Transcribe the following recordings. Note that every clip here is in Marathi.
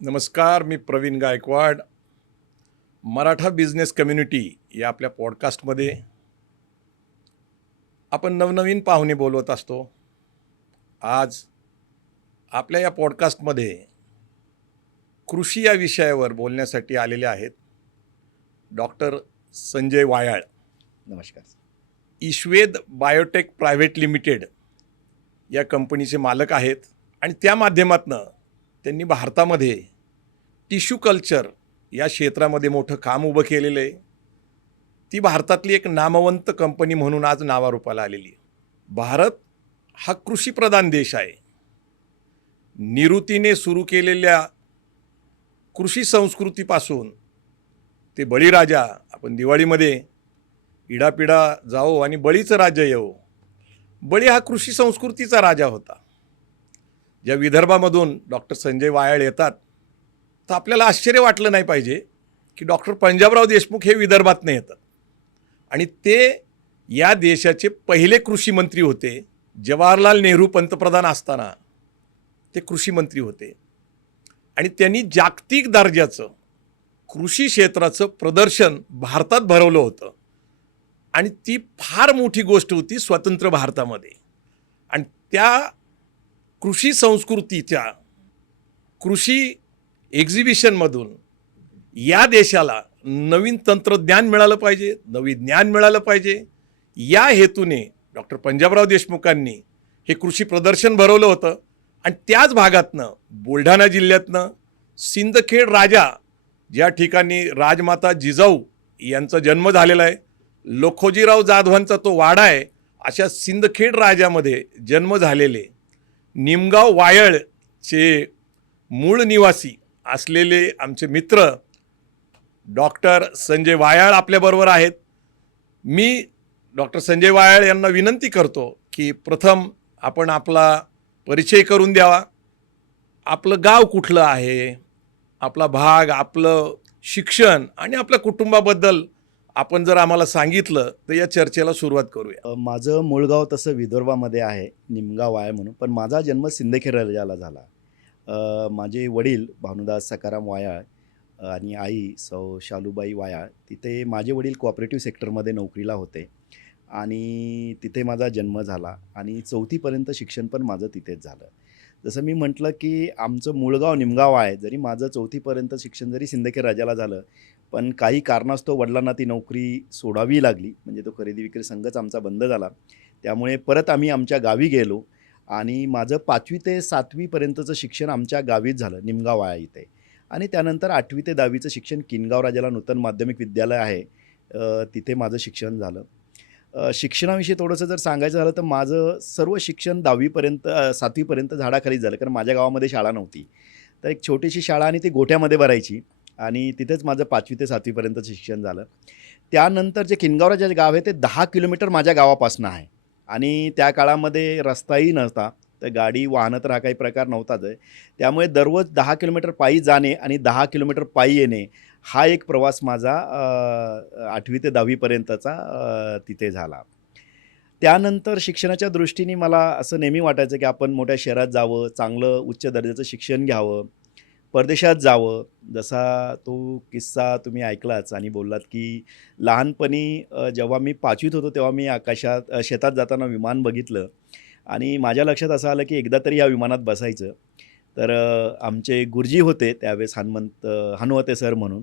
नमस्कार, मी प्रवीण गायकवाड. मराठा बिझनेस कम्युनिटी या आपल्या पॉडकास्टमध्ये आपण नवनवीन पाहुणे बोलवत असतो. आज आपल्या या पॉडकास्टमध्ये कृषी या विषयावर बोलण्यासाठी आलेले आहेत डॉक्टर संजय वायाळ. नमस्कार. ईश्वेद बायोटेक प्रायव्हेट लिमिटेड या कंपनीचे मालक आहेत आणि त्या माध्यमातनं त्यांनी भारतामध्ये टिश्यू कल्चर या क्षेत्रामध्ये मोठं काम उभं केलेलं आहे. ती भारतातली एक नामवंत कंपनी म्हणून आज नावारूपाला आलेली आहे. भारत हा कृषीप्रधान देश आहे. निवृत्तीने सुरू केलेल्या कृषी संस्कृतीपासून ते बळीराजा, आपण दिवाळीमध्ये इडापिडा जाओ आणि बळीचं राज्य येवो. बळी हा कृषी संस्कृतीचा राजा होता. ज्या विदर्भामधून डॉक्टर संजय वायाळ येतात तर आपल्याला आश्चर्य वाटलं नाही पाहिजे की डॉक्टर पंजाबराव देशमुख हे विदर्भातनं येतात आणि ते या देशाचे पहिले कृषी मंत्री होते. जवाहरलाल नेहरू पंतप्रधान असताना ते कृषी मंत्री होते आणि त्यांनी जागतिक दर्जाचं कृषी क्षेत्राचं प्रदर्शन भारतात भरवलं होतं आणि ती फार मोठी गोष्ट होती स्वतंत्र भारतामध्ये. आणि त्या कृषी संस्कृतीच्या कृषी एक्झिबिशनमधून या देशाला नवीन तंत्रज्ञान मिळालं पाहिजे, नवीन ज्ञान मिळालं पाहिजे, या हेतूने डॉक्टर पंजाबराव देशमुखांनी हे कृषी प्रदर्शन भरवलं होतं. आणि त्याच भागातनं बुलढाणा जिल्ह्यातनं सिंदखेड राजा, ज्या ठिकाणी राजमाता जिजाऊ यांचा जन्म झालेला आहे, लखोजीराव जाधवांचा तो वाडा आहे, अशा सिंदखेड राजामध्ये जन्म झालेले निमगाव वायळचे मूळ निवासी असलेले आमचे मित्र डॉक्टर संजय वायाळ आपल्याबरोबर आहेत. मी डॉक्टर संजय वायाळ यांना विनंती करतो की प्रथम आपण आपला परिचय करून द्यावा. आपलं गाव कुठलं आहे, आपला भाग, आपलं शिक्षण आणि आपल्या कुटुंबाबद्दल आपण जर आम्हाला सांगितलं तर या चर्चेला सुरुवात करूया. माझं मूळ गाव तसं विदर्भामध्ये आहे, निमगाव आहे म्हणून, पण माझा जन्म सिंदखेड राजाला झाला. माझे वडील भानुदास सकाराम वायाळ आणि आई सौ शालूबाई वायाळ, तिथे माझे वडील कोऑपरेटिव्ह सेक्टरमध्ये नोकरीला होते आणि तिथे माझा जन्म झाला आणि 4थीपर्यंत शिक्षण पण माझं तिथेच झालं. जसं मी म्हटलं की आमचं मूळगाव निमगाव आहे. जरी माझं 4थीपर्यंत शिक्षण जरी सिंदखेड राजाला झालं, पण काही कारणास्तव वडिलांना ती नोकरी सोडावी लागली. म्हणजे तो खरेदी विक्री संघच आमचा बंद झाला. त्यामुळे परत आम्ही आमच्या गावी गेलो आणि माझं 5वी ते 7वीपर्यंतचं शिक्षण आमच्या गावीच झालं, निमगाव आहे इथे. आणि त्यानंतर 8वी ते 10वीचं शिक्षण किनगाव राजाला नूतन माध्यमिक विद्यालय आहे, तिथे माझं शिक्षण झालं. शिक्षणाविषयी थोडंसं जर सांगायचं झालं तर माझं सर्व शिक्षण 7वीपर्यंत झाडाखालीच झालं, कारण माझ्या गावामध्ये शाळा नव्हती. तर एक छोटीशी शाळा आणि ती गोठ्यामध्ये भरायची आणि तिथेच माझं 5वी ते 7वीपर्यंतचं शिक्षण झालं. त्यानंतर जे किनगाव राजा गाव आहे ते 10 किलोमीटर माझ्या गावापासून आहे आणि त्या काळामध्ये रस्ताही नव्हता, तर गाडी वाहनं तर हा काही प्रकार नव्हताच आहे. त्यामुळे दररोज 10 किलोमीटर पायी जाणे आणि 10 किलोमीटर पायी येणे हा एक प्रवास माझा 8वी ते 10वीपर्यंतचा तिथे झाला. त्यानंतर शिक्षणाच्या दृष्टीने मला असं नेहमी वाटायचं की आपण मोठ्या शहरात जावं, चांगलं उच्च दर्जाचं शिक्षण घ्यावं, परदेशात जावं. जसा तो किस्सा तुम्ही ऐकलाच आणि बोललात की लहानपणी जेव्हा मी 5वीत होतो तेव्हा मी शेतात जाताना विमान बघितलं आणि माझ्या लक्षात असं आलं की एकदा तरी या विमानात बसायचं. तर आमचे गुरुजी होते त्यावेळेस, हनुवते सर म्हणून.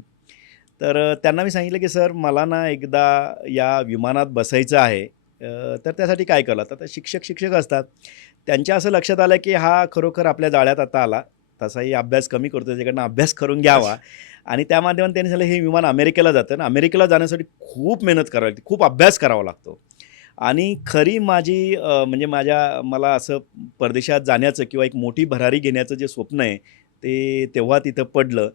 तर त्यांना मी सांगितलं की सर मला ना एकदा या विमानात बसायचं आहे, तर त्यासाठी काय केलं. तर शिक्षक असतात, त्यांच्या असं लक्षात आलं की हा खरोखर आपल्या जाळ्यात आता आला, तसाही अभ्यास कमी करतो, त्याच्याकडनं अभ्यास करून घ्यावा. आणि त्या माध्यमात त्यांनी सांगितलं हे विमान अमेरिकेला जातं ना, अमेरिकेला जाण्यासाठी खूप मेहनत करावी लागते, खूप अभ्यास करावा लागतो. आणि खरी माझी मला असं परदेशात जाण्याचं किंवा एक मोठी भरारी घेण्याचं जे स्वप्न आहे ते तेव्हा तिथं पडलं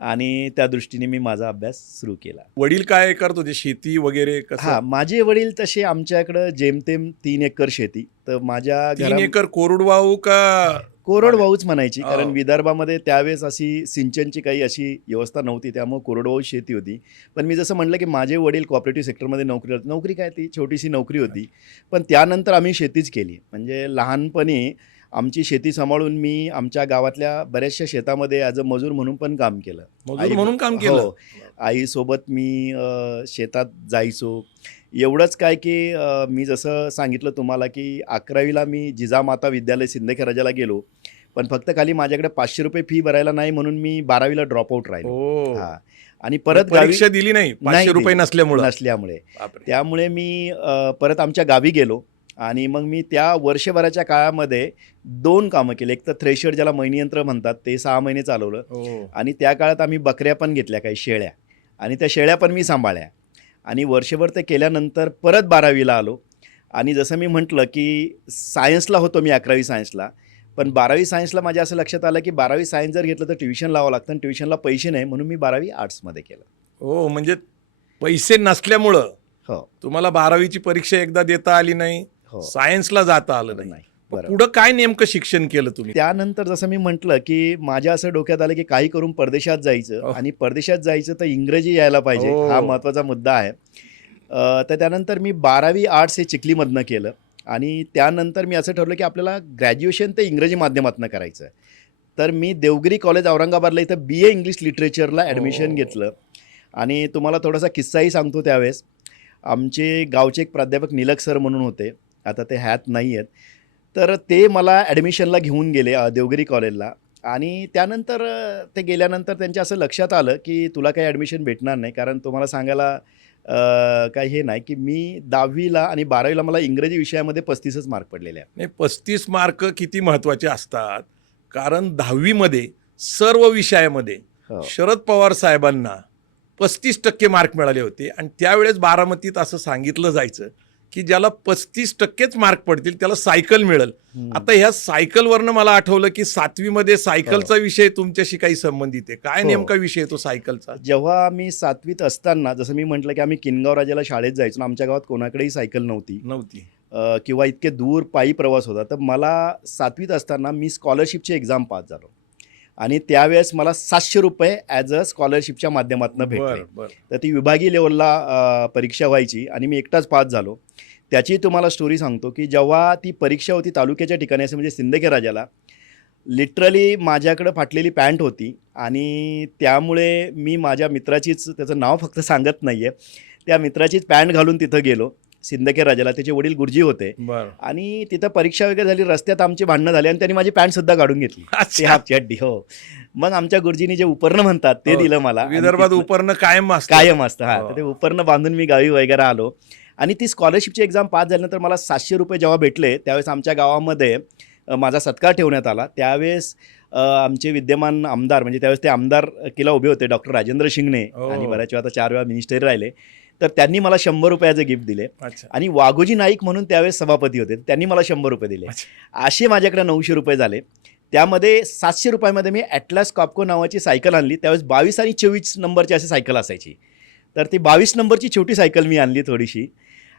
आणि त्या दृष्टीने मी माझा अभ्यास सुरू केला. वडील काय करत होते, शेती वगैरे कसं? हां, माझे वडील तसे आमच्याकडं जेमतेम 3 एकर शेती. तर माझ्या 3 एकर कोरडवाहू का? कोरडवाहूच म्हणायची, कारण हो. विदर्भामध्ये त्यावेळेस अशी सिंचनची काही अशी व्यवस्था नव्हती, त्यामुळे कोरडवाहू शेती होती. पण मी जसं म्हटलं की माझे वडील कोऑपरेटिव्ह सेक्टरमध्ये नोकरी काय ती छोटीशी नोकरी होती, पण त्यानंतर आम्ही शेतीच केली. म्हणजे लहानपणी आमची शेती सांभाळून मी आमच्या गावातल्या बऱ्याचशा शेतामध्ये ॲज अ मजूर म्हणून पण काम केलं. मजूर म्हणून काम केलं. हो, आईसोबत मी शेतात जायचो. एवढंच काय की मी जसं सांगितलं तुम्हाला की 11वीला मी जिजामाता विद्यालय सिंदखेड राजाला गेलो, पण फक्त खाली माझ्याकडे 500 रुपये फी भरायला नाही म्हणून मी 12वीला ड्रॉपआउट राहिलो. हो. हां, आणि परत परीक्षा दिली नाही 500 रुपये दिली. नसल्यामुळं. नसल्यामुळे बापरे. त्यामुळे मी परत आमच्या गावी गेलो आणि मग मी त्या वर्षभराच्या काळामध्ये 2 कामं केली. एक तर थ्रेशर ज्याला मळणीयंत्र म्हणतात ते 6 महिने चालवलं हो. आणि त्या काळात आम्ही बकऱ्या पण घेतल्या, काही शेळ्या, आणि त्या शेळ्या पण मी सांभाळल्या आणि वर्षभर ते केल्यानंतर परत 12वीला आलो. आणि जसं मी म्हटलं की सायन्सला होतो मी, 11वी सायन्सला, पण 12वी सायन्सला माझ्या असं लक्षात आलं की 12वी सायन्स जर घेतलं तर ट्युशन लावावं लागतं आणि ट्युशनला पैसे नाही, म्हणून मी 12वी आर्ट्समध्ये केलं. हो, म्हणजे पैसे नसल्यामुळं हो तुम्हाला 12वीची परीक्षा एकदा देता आली नाही, हो सायन्सला जाता आलं नाही. नाही, मग बरोबर. पुढं काय नेमकं शिक्षण केलं तुम्ही? त्यानंतर जसं मी म्हटलं की माझ्या असं डोक्यात आलं की काही करून परदेशात जायचं, हो. आणि परदेशात जायचं तर इंग्रजी यायला पाहिजे, हो. हा महत्त्वाचा मुद्दा आहे. तर त्यानंतर मी 12वी आर्ट्स हे चिखलीमधनं केलं आणि त्यानंतर मी असं ठरवलं की आपल्याला ग्रॅज्युएशन ते इंग्रजी माध्यमातनं करायचं आहे. तर मी देवगिरी कॉलेज औरंगाबादला इथं BA इंग्लिश लिटरेचरला ॲडमिशन हो. घेतलं. आणि तुम्हाला थोडासा किस्साही सांगतो. त्यावेळेस आमचे गावचे एक प्राध्यापक निलक सर म्हणून होते, आता ते ह्यात नाही आहेत, तर ते मला ॲडमिशनला घेऊन गेले देवगिरी कॉलेजला. आणि त्यानंतर ते गेल्यानंतर त्यांच्या असं लक्षात आलं की तुला काही ॲडमिशन भेटणार नाही, कारण तुम्हाला सांगायला काही हे नाही की मी 10वीला आणि 12वीला मला इंग्रजी विषयामध्ये 35च मार्क पडलेले आहेत. नाही, 35 मार्क किती महत्त्वाचे असतात, कारण 10वीमध्ये सर्व विषयामध्ये हो. शरद पवार साहेबांना 35% मार्क मिळाले होते आणि त्यावेळेस बारामतीत असं सांगितलं जायचं की ज्याला 35%च मार्क पडतील त्याला सायकल मिळेल. आता ह्या सायकलवरनं मला आठवलं की 7वीमध्ये सायकलचा विषय तुमच्याशी काही संबंधित आहे. काय हो. नेमका विषय तो सायकलचा? जेव्हा मी 7वीत असताना, जसं मी म्हटलं की आम्ही किनगाव राजाला शाळेत जायचो आणि आमच्या गावात कोणाकडेही सायकल नव्हती किंवा इतके दूर पायी प्रवास होता, तर मला 7वीत असताना मी स्कॉलरशिपची एक्झाम पास झालो आणि त्यावेळेस मला 700 रुपये ॲज अ स्कॉलरशिपच्या माध्यमातून भेटले. बरं बरं. तर ती विभागीय लेवलला परीक्षा व्हायची आणि मी एकटाच पास झालो. त्याची तुम्हाला स्टोरी सांगतो की जेव्हा ती परीक्षा होती तालुक्याच्या ठिकाणी, असं म्हणजे सिंदखेड राजाला, लिटरली माझ्याकडं फाटलेली पॅन्ट होती आणि त्यामुळे मी माझ्या मित्राचीच, त्याचं नाव फक्त सांगत नाही आहे, त्या मित्राचीच पॅन्ट घालून तिथं गेलो सिंदखेड राजाला. त्याचे वडील गुरुजी होते बरं. आणि तिथं परीक्षा वगैरे झाली, रस्त्यात आमची भांडणं झाली आणि त्यांनी माझी पॅन्टसुद्धा काढून घेतली, ती अच्छा. हाफ चड्डी. हो. मग आमच्या गुरुजींनी जे उपरणं म्हणतात ते हो. दिलं मला आणि विदर्भात तिथनं- उपरणं कायम असतं. कायम असतं. हां, हो. तर ते उपरणं बांधून मी गावी वगैरे आलो आणि ती स्कॉलरशिपची एक्झाम पास झाल्यानंतर मला 700 रुपये जेव्हा भेटले, त्यावेळेस आमच्या गावामध्ये माझा सत्कार ठेवण्यात आला. त्यावेळेस आमचे विद्यमान आमदार, म्हणजे त्यावेळेस ते आमदार केला उभे होते, डॉक्टर राजेंद्र शिंगणे, हो. आणि बऱ्याच वेळा आता 4 वेळा मिनिस्टर राहिले, तर त्यांनी मला 100 रुपयाचे गिफ्ट दिले. अच्छा. आणि वाघोजी नाईक म्हणून त्यावेळेस सभापती होते, त्यांनी मला 100 रुपये दिले. अच्छा. असे माझ्याकडे 900 रुपये झाले. त्यामध्ये 700 रुपयामध्ये मी ॲटलास कॉपको नावाची सायकल आणली. त्यावेळेस 22 आणि 24 नंबरची अशी सायकल असायची, तर ती 22 नंबरची छोटी सायकल मी आणली थोडीशी,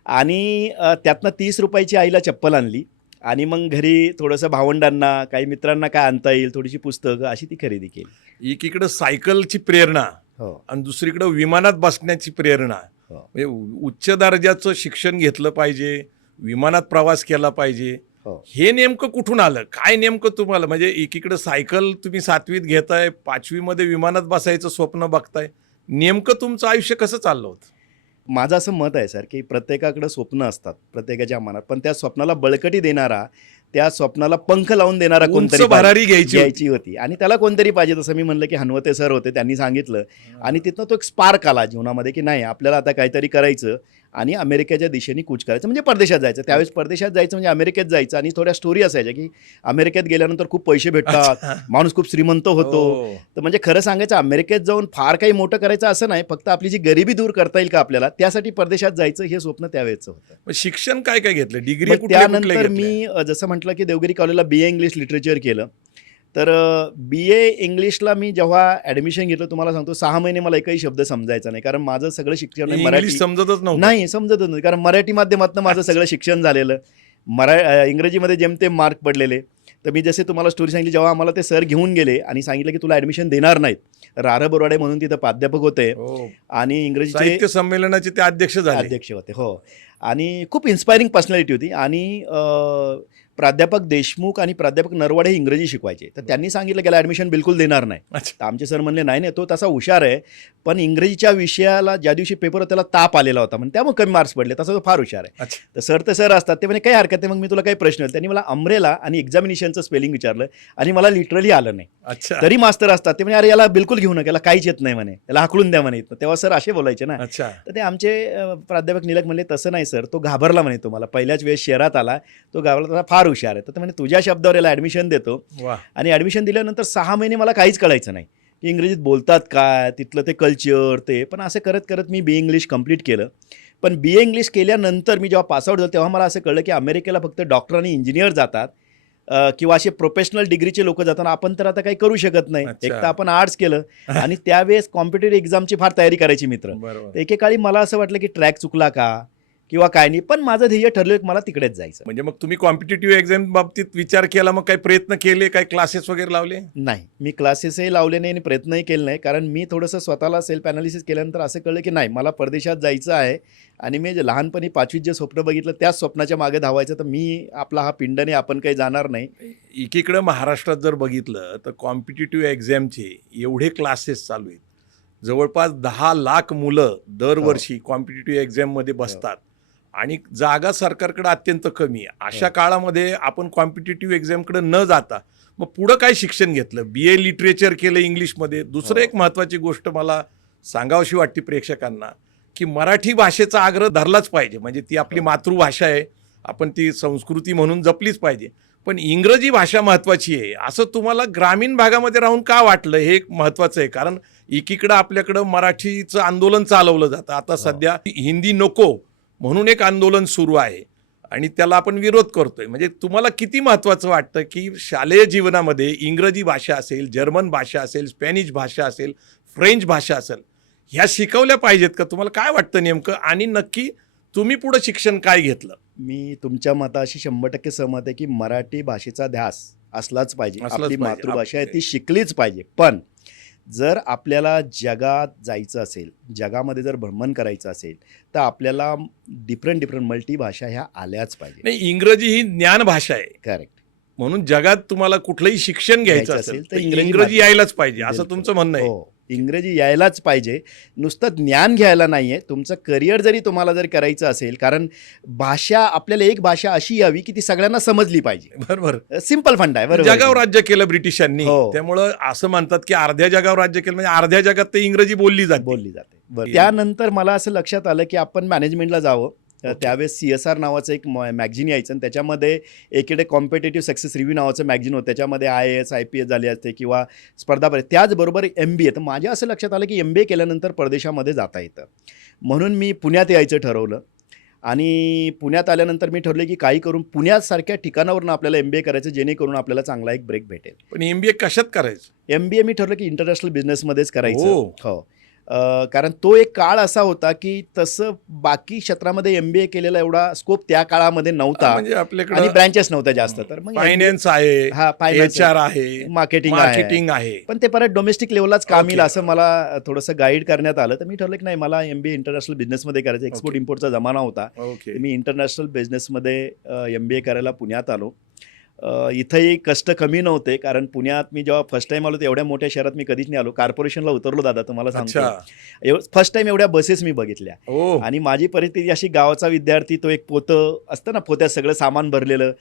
आणि त्यातनं 30 रुपयाची आईला चप्पल आणली आणि मग घरी थोडंसं भावंडांना, काही मित्रांना काय आणता येईल, थोडीशी पुस्तकं, अशी ती खरेदी केली. एकीकडं सायकलची प्रेरणा हो आणि दुसरीकडं विमानात बसण्याची प्रेरणा. हो म्हणजे उच्च दर्जाचं शिक्षण घेतलं पाहिजे, विमानात प्रवास केला पाहिजे, हो. हे नेमकं कुठून आलं? काय नेमकं तुम्हाला, म्हणजे एकीकडं सायकल तुम्ही 7वीत घेताय, 5वीमध्ये विमानात बसायचं स्वप्न बघताय, नेमकं तुमचं आयुष्य कसं चाललं होतं? माझं असं मत आहे सर की प्रत्येकाकडं स्वप्न असतात प्रत्येकाच्या मनात, पण त्या स्वप्नाला बळकटी देणारा, त्या स्वप्नाला पंख लावून देणारा उंच कोणतरी भरारी घ्यायची घ्यायची होती आणि त्याला कोणतरी पाहिजे. जसं मी म्हणलं की हनवते सर होते, त्यांनी सांगितलं आणि तिथनं तो एक स्पार्क आला जीवनामध्ये की नाही, आपल्याला आता काहीतरी करायचं आणि अमेरिकेच्या दिशेने कूच करायचं, म्हणजे परदेशात जायचं. त्यावेळेस परदेशात जायचं म्हणजे अमेरिकेत जायचं आणि थोड्या स्टोरी असायच्या की अमेरिकेत गेल्यानंतर खूप पैसे भेटतात, अच्छा. माणूस खूप श्रीमंत होतो. हो. तर म्हणजे खरं सांगायचं, अमेरिकेत जाऊन फार काही मोठं करायचं असं नाही, फक्त आपली जी गरिबी दूर करता येईल का आपल्याला, त्यासाठी परदेशात जायचं हे स्वप्न त्यावेळेचं होतं. मग शिक्षण काय काय घेतलं? डिग्री मग कुठल्या कुठल्या त्यानंतर घेतल्या? मी जसं म्हटलं की देवगिरी कॉलेजला BA इंग्लिश लिटरेचर केलं. तर BA इंग्लिशला मी जेव्हा ॲडमिशन घेतलं, तुम्हाला सांगतो 6 महिने मला एकही शब्द समजायचा नाही, कारण माझं सगळं शिक्षण इंग्लिश मराठी समजतच नव्हतं. नाही, समजतच नाही, कारण मराठी माध्यमातून माझं सगळं शिक्षण झालेलं. इंग्रजीमध्ये जेमतेम मार्क पडलेले. तर मी जसे तुम्हाला स्टोरी सांगितली, जेव्हा आम्हाला ते सर घेऊन गेले आणि सांगितलं की तुला ॲडमिशन देणार नाहीत, रार बोराडे म्हणून तिथं प्राध्यापक होते हो. आणि इंग्रजीचे साहित्य संमेलनाचे ते अध्यक्ष झाले. अध्यक्ष होते. हो. आणि खूप इन्स्पायरिंग पर्सनॅलिटी होती आणि प्राध्यापक देशमुख आणि प्राध्यापक नरवाडे हे इंग्रजी शिकवायचे. तर त्यांनी सांगितलं की याला ॲडमिशन बिलकुल देणार नाही. अच्छा. तर आमचे सर म्हणले नाही तो तसा हुशार आहे, पण इंग्रजीच्या विषयाला ज्या दिवशी पेपर होता त्याला ताप आलेला होता म्हणजे त्यामुळे कमी मार्क्स पडले, तसा तो फार हुशार आहे. अच्छा. तर सर असतात ते म्हणजे काही हरकत नाही, मग मी तुला काही प्रश्न त्यांनी मला अम्ब्रेला आणि एक्झामिनेशनचं स्पेलिंग विचारलं आणि मला लिटरली आलं नाही. अच्छा. तरी मास्तर असतात ते म्हणजे अरे याला बिलकुल घेऊ नका, याला काहीच येत नाही म्हणे, त्याला हाकलून द्या म्हणे. तेव्हा सर असे बोलायचे ना. अच्छा. तर ते आमचे प्राध्यापक निलक म्हणले तसं नाही सर, तो घाबरला म्हणे, तुम्हाला पहिल्याच वेळेस शहरात आला, तो घाबरला, तसा फार हुशार आहे. तर म्हणे तुझ्या शब्दावर याला ॲडमिशन देतो. वा. आणि ॲडमिशन दिल्यानंतर 6 महिने मला काहीच कळायचं नाही की इंग्रजीत बोलतात काय, तिथलं ते कल्चर ते. पण असं करत करत मी BA इंग्लिश कंप्लीट केलं. पण BA इंग्लिश केल्यानंतर मी जेव्हा पासआउट झालो तेव्हा मला असं कळलं की अमेरिकेला फक्त डॉक्टर आणि इंजिनियर जातात किंवा असे प्रोफेशनल डिग्रीचे लोक जाताना, आपण तर आता काही करू शकत नाही. अच्छा. एक तर आपण आर्ट्स केलं आणि त्यावेळेस कॉम्पिटेटिव्ह एक्झामची फार तयारी करायची मित्र. बरोबर. तर एकेकाळी मला असं वाटलं की ट्रॅक चुकला का किंवा काय नाही, पण माझं ध्येय ठरलं की मला तिकडेच जायचं. म्हणजे मग तुम्ही कॉम्पिटेटिव्ह एक्झाम बाबतीत विचार केला, मग काही प्रयत्न केले, काही क्लासेस वगैरे लावले? नाही, मी क्लासेसही लावले नाही आणि प्रयत्नही केले नाही, कारण मी थोडंसं स्वतःला सेल्फ ॲनालिसिस केल्यानंतर असं कळलं की नाही, मला परदेशात जायचं आहे आणि मी जे लहानपणी 5वीत जे स्वप्न बघितलं त्याच स्वप्नाच्या मागे धावायचं. तर मी आपला हा पिंडने आपण काही जाणार नाही. एकीकडं महाराष्ट्रात जर बघितलं तर कॉम्पिटेटिव्ह एक्झामचे एवढे क्लासेस चालू आहेत, जवळपास 10 लाख मुलं दरवर्षी कॉम्पिटेटिव्ह एक्झाममध्ये बसतात आणि जागा सरकारकडे अत्यंत कमी आहे. अशा काळामध्ये आपण कॉम्पिटेटिव्ह एक्झामकडे न जाता मग पुढं काय शिक्षण घेतलं? BA लिटरेचर केलं इंग्लिशमध्ये. दुसरं एक महत्त्वाची गोष्ट मला सांगावीशी वाटते प्रेक्षकांना की मराठी भाषेचा आग्रह धरलाच पाहिजे, म्हणजे ती आपली मातृभाषा आहे, आपण ती संस्कृती म्हणून जपलीच पाहिजे. पण इंग्रजी भाषा महत्त्वाची आहे असं तुम्हाला ग्रामीण भागामध्ये राहून का वाटलं? हे एक महत्त्वाचं आहे, कारण एकीकडं आपल्याकडं मराठीचं आंदोलन चालवलं जातं. आता सध्या हिंदी नको म्हणून एक आंदोलन सुरू आहे आणि त्याला आपण विरोध करतोय. म्हणजे तुम्हाला किती महत्त्वाचं वाटतं की शालेय जीवनामध्ये इंग्रजी भाषा असेल, जर्मन भाषा असेल, स्पॅनिश भाषा असेल, फ्रेंच भाषा असेल, ह्या शिकवल्या पाहिजेत का? तुम्हाला काय वाटतं नेमकं? आणि नक्की तुम्ही पुढं शिक्षण काय घेतलं? मी तुमच्या मताशी 100% सहमत आहे की मराठी भाषेचा ध्यास असलाच पाहिजे. आपली मातृभाषा आहे ती शिकलीच पाहिजे. पण जर आपल्याला जगात जायचं असेल, जगामध्ये जर भ्रमण करायचं असेल, तर आपल्याला डिफरंट मल्टी भाषा ह्या आल्याच पाहिजे. नाही, इंग्रजी ही ज्ञान भाषा आहे. करेक्ट. म्हणून जगात तुम्हाला कुठलंही शिक्षण घ्यायचं असेल तर इंग्रजी यायलाच पाहिजे असं तुमचं म्हणणं आहे. हो, इंग्रजी यायलाच पाहिजे. नुसतं ज्ञान घ्यायला नाही आहे, तुमचं करिअर जरी तुम्हाला जर करायचं असेल, कारण भाषा आपल्याला एक भाषा अशी यावी की ती सगळ्यांना समजली पाहिजे. बरोबर. सिंपल फंड आहे. बरोबर. जगावर राज्य केलं ब्रिटिशांनी, हो. त्यामुळं असं म्हणतात की अर्ध्या जगावर राज्य केलं म्हणजे अर्ध्या जगात ते इंग्रजी बोलली जाते. त्यानंतर मला असं लक्षात आलं की आपण मॅनेजमेंटला जावं. त्यावेळेस CSR नावाचं एक मॅगझिन यायचं आणि त्याच्यामध्ये एकीकडे कॉम्पिटेटिव्ह सक्सेस रिव्ह्यू नावाचं मॅगझिन होतं. त्याच्यामध्ये IAS IPS झाले असते किंवा स्पर्धा परीक्षा, त्याचबरोबर MBA. तर माझ्या असं लक्षात आलं की MBA केल्यानंतर परदेशामध्ये जाता येतं, म्हणून मी पुण्यात यायचं ठरवलं. आणि पुण्यात आल्यानंतर मी ठरलं की काही करून पुण्यासारख्या ठिकाणावरून आपल्याला MBA करायचं, जेणेकरून आपल्याला चांगला एक ब्रेक भेटेल. पण MBA कशात करायचं? MBA मी ठरलं की इंटरनॅशनल बिझनेसमध्येच करायचं. हो, कारण तो एक काळ असा होता की तसं बाकी क्षेत्रामध्ये MBA केलेला एवढा स्कोप त्या काळामध्ये नव्हता, म्हणजे आपल्याकडे आणि ब्रँचेस नव्हत्या जास्त. तर मग फायनान्स आहे, HR आहे, मार्केटिंग आहे, पण ते परत डोमेस्टिक लेवललाच काम येईल असं मला थोडंसं गाईड करण्यात आलं. तर मी ठरलं की नाही, मला MBA इंटरनॅशनल बिझनेसमध्ये करायचं. एक्सपोर्ट इम्पोर्टचा जमाना होता. मी इंटरनॅशनल बिझनेसमध्ये MBA करायला पुण्यात आलो. इथंही कष्ट कमी नव्हते, कारण पुण्यात मी जेव्हा फर्स्ट टाइम आलो तर एवढ्या मोठ्या शहरात मी कधीच नाही आलो. कॉर्पोरेशनला उतरलो दादा, तुम्हाला सांगतो. फर्स्ट टाइम एवढ्या बसेस मी बघितल्या. आणि माझी परिस्थिती अशी, गावाचा विद्यार्थी, तो एक पोतं असतं ना, पोत्यात सगळं सामान भरलेलं,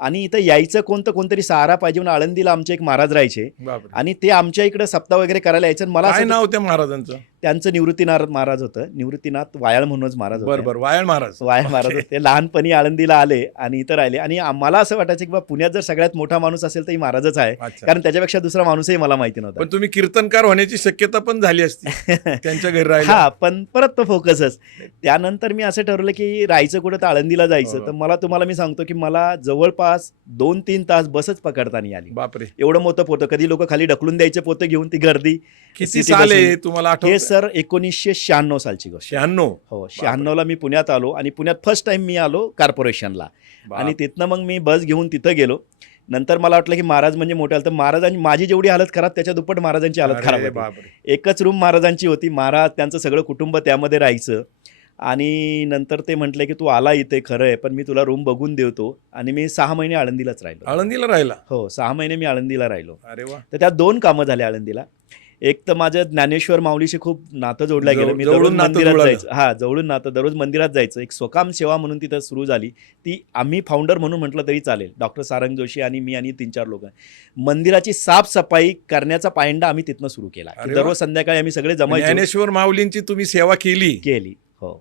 आणि इथं यायचं कोणतरी सहारा पाहिजे म्हणून आळंदीला आमचे एक महाराज राहायचे आणि ते आमच्या इकडे सप्ताह वगैरे करायला यायचं. मला काय नाव त्या महाराजांचं? त्यांचं निवृत्तीनाथ महाराज होतं. निवृत्तीनाथ वायाळ म्हणूनच महाराज होते. बरोबर, वायाळ महाराज होते. लहानपणी आळंदीला आले आणि इथं राहिले. आणि मला असं वाटायचं की बा, पुण्यात जर सगळ्यात मोठा माणूस असेल तर महाराजच आहे, कारण त्याच्यापेक्षा दुसरा माणूसही मला माहिती नव्हता. पण तुम्ही कीर्तनकार होण्याची शक्यता पण झाली असती त्यांच्या घरी राहिला. हा, पण परत तो फोकसच. त्यानंतर मी असं ठरवलं की राहायचं कुठं, तर आळंदीला जायचं. तर तुम्हाला मी सांगतो की मला जवळपास 2-3 तास बसच पकडता नाही आली. बापरे, एवढं मोठं पोतं. कधी लोक खाली ढकलून द्यायचे पोतं घेऊन, ती गर्दी. किती साल आहे तुम्हाला आठवतं? हे सर 1996 सालची गोष्ट. 96? हो, 96ला मी पुण्यात आलो आणि पुण्यात फर्स्ट टाइम मी आलो कॉर्पोरेशनला. आणि तिथनं मग मी बस घेऊन तिथं गेलो. नंतर मला वाटलं की महाराज म्हणजे मोठे आले, तर महाराजांची माझी जेवढी हालत खराब त्याच्या दुप्पट महाराजांची हालत खराब होती. एकच रूम महाराजांची होती. महाराज, त्यांचं सगळं कुटुंब त्यामध्ये राहायचं. आणि नंतर ते म्हटले की तू आला इथे खरं आहे, पण मी तुला रूम बघून देतो. आणि मी 6 महिने आळंदीलाच राहिलो. आळंदीला राहिला? हो, 6 महिने मी आळंदीला राहिलो. अरे वा. तर त्यात 2 कामं झाली आळंदीला. एक तर माझं ज्ञानेश्वर माऊलीशी खूप नातं जोडलं गेलं. मी जवळून दररोज नातं मंदिरात जुळालं. जायचं. हां, जवळून नातं, दररोज मंदिरात जायचं. एक स्वकाम सेवा म्हणून तिथं सुरू झाली. ती आम्ही फाउंडर म्हणून म्हटलं तरी चालेल. डॉक्टर सारंग जोशी आणि मी आणि 3-4 लोक. मंदिराची साफसफाई करण्याचा पायंडा आम्ही तिथनं सुरू केला. की अरे वा. दररोज संध्याकाळी आम्ही सगळे जमायचो. ज्ञानेश्वर माऊलींची तुम्ही सेवा केली? केली. हो.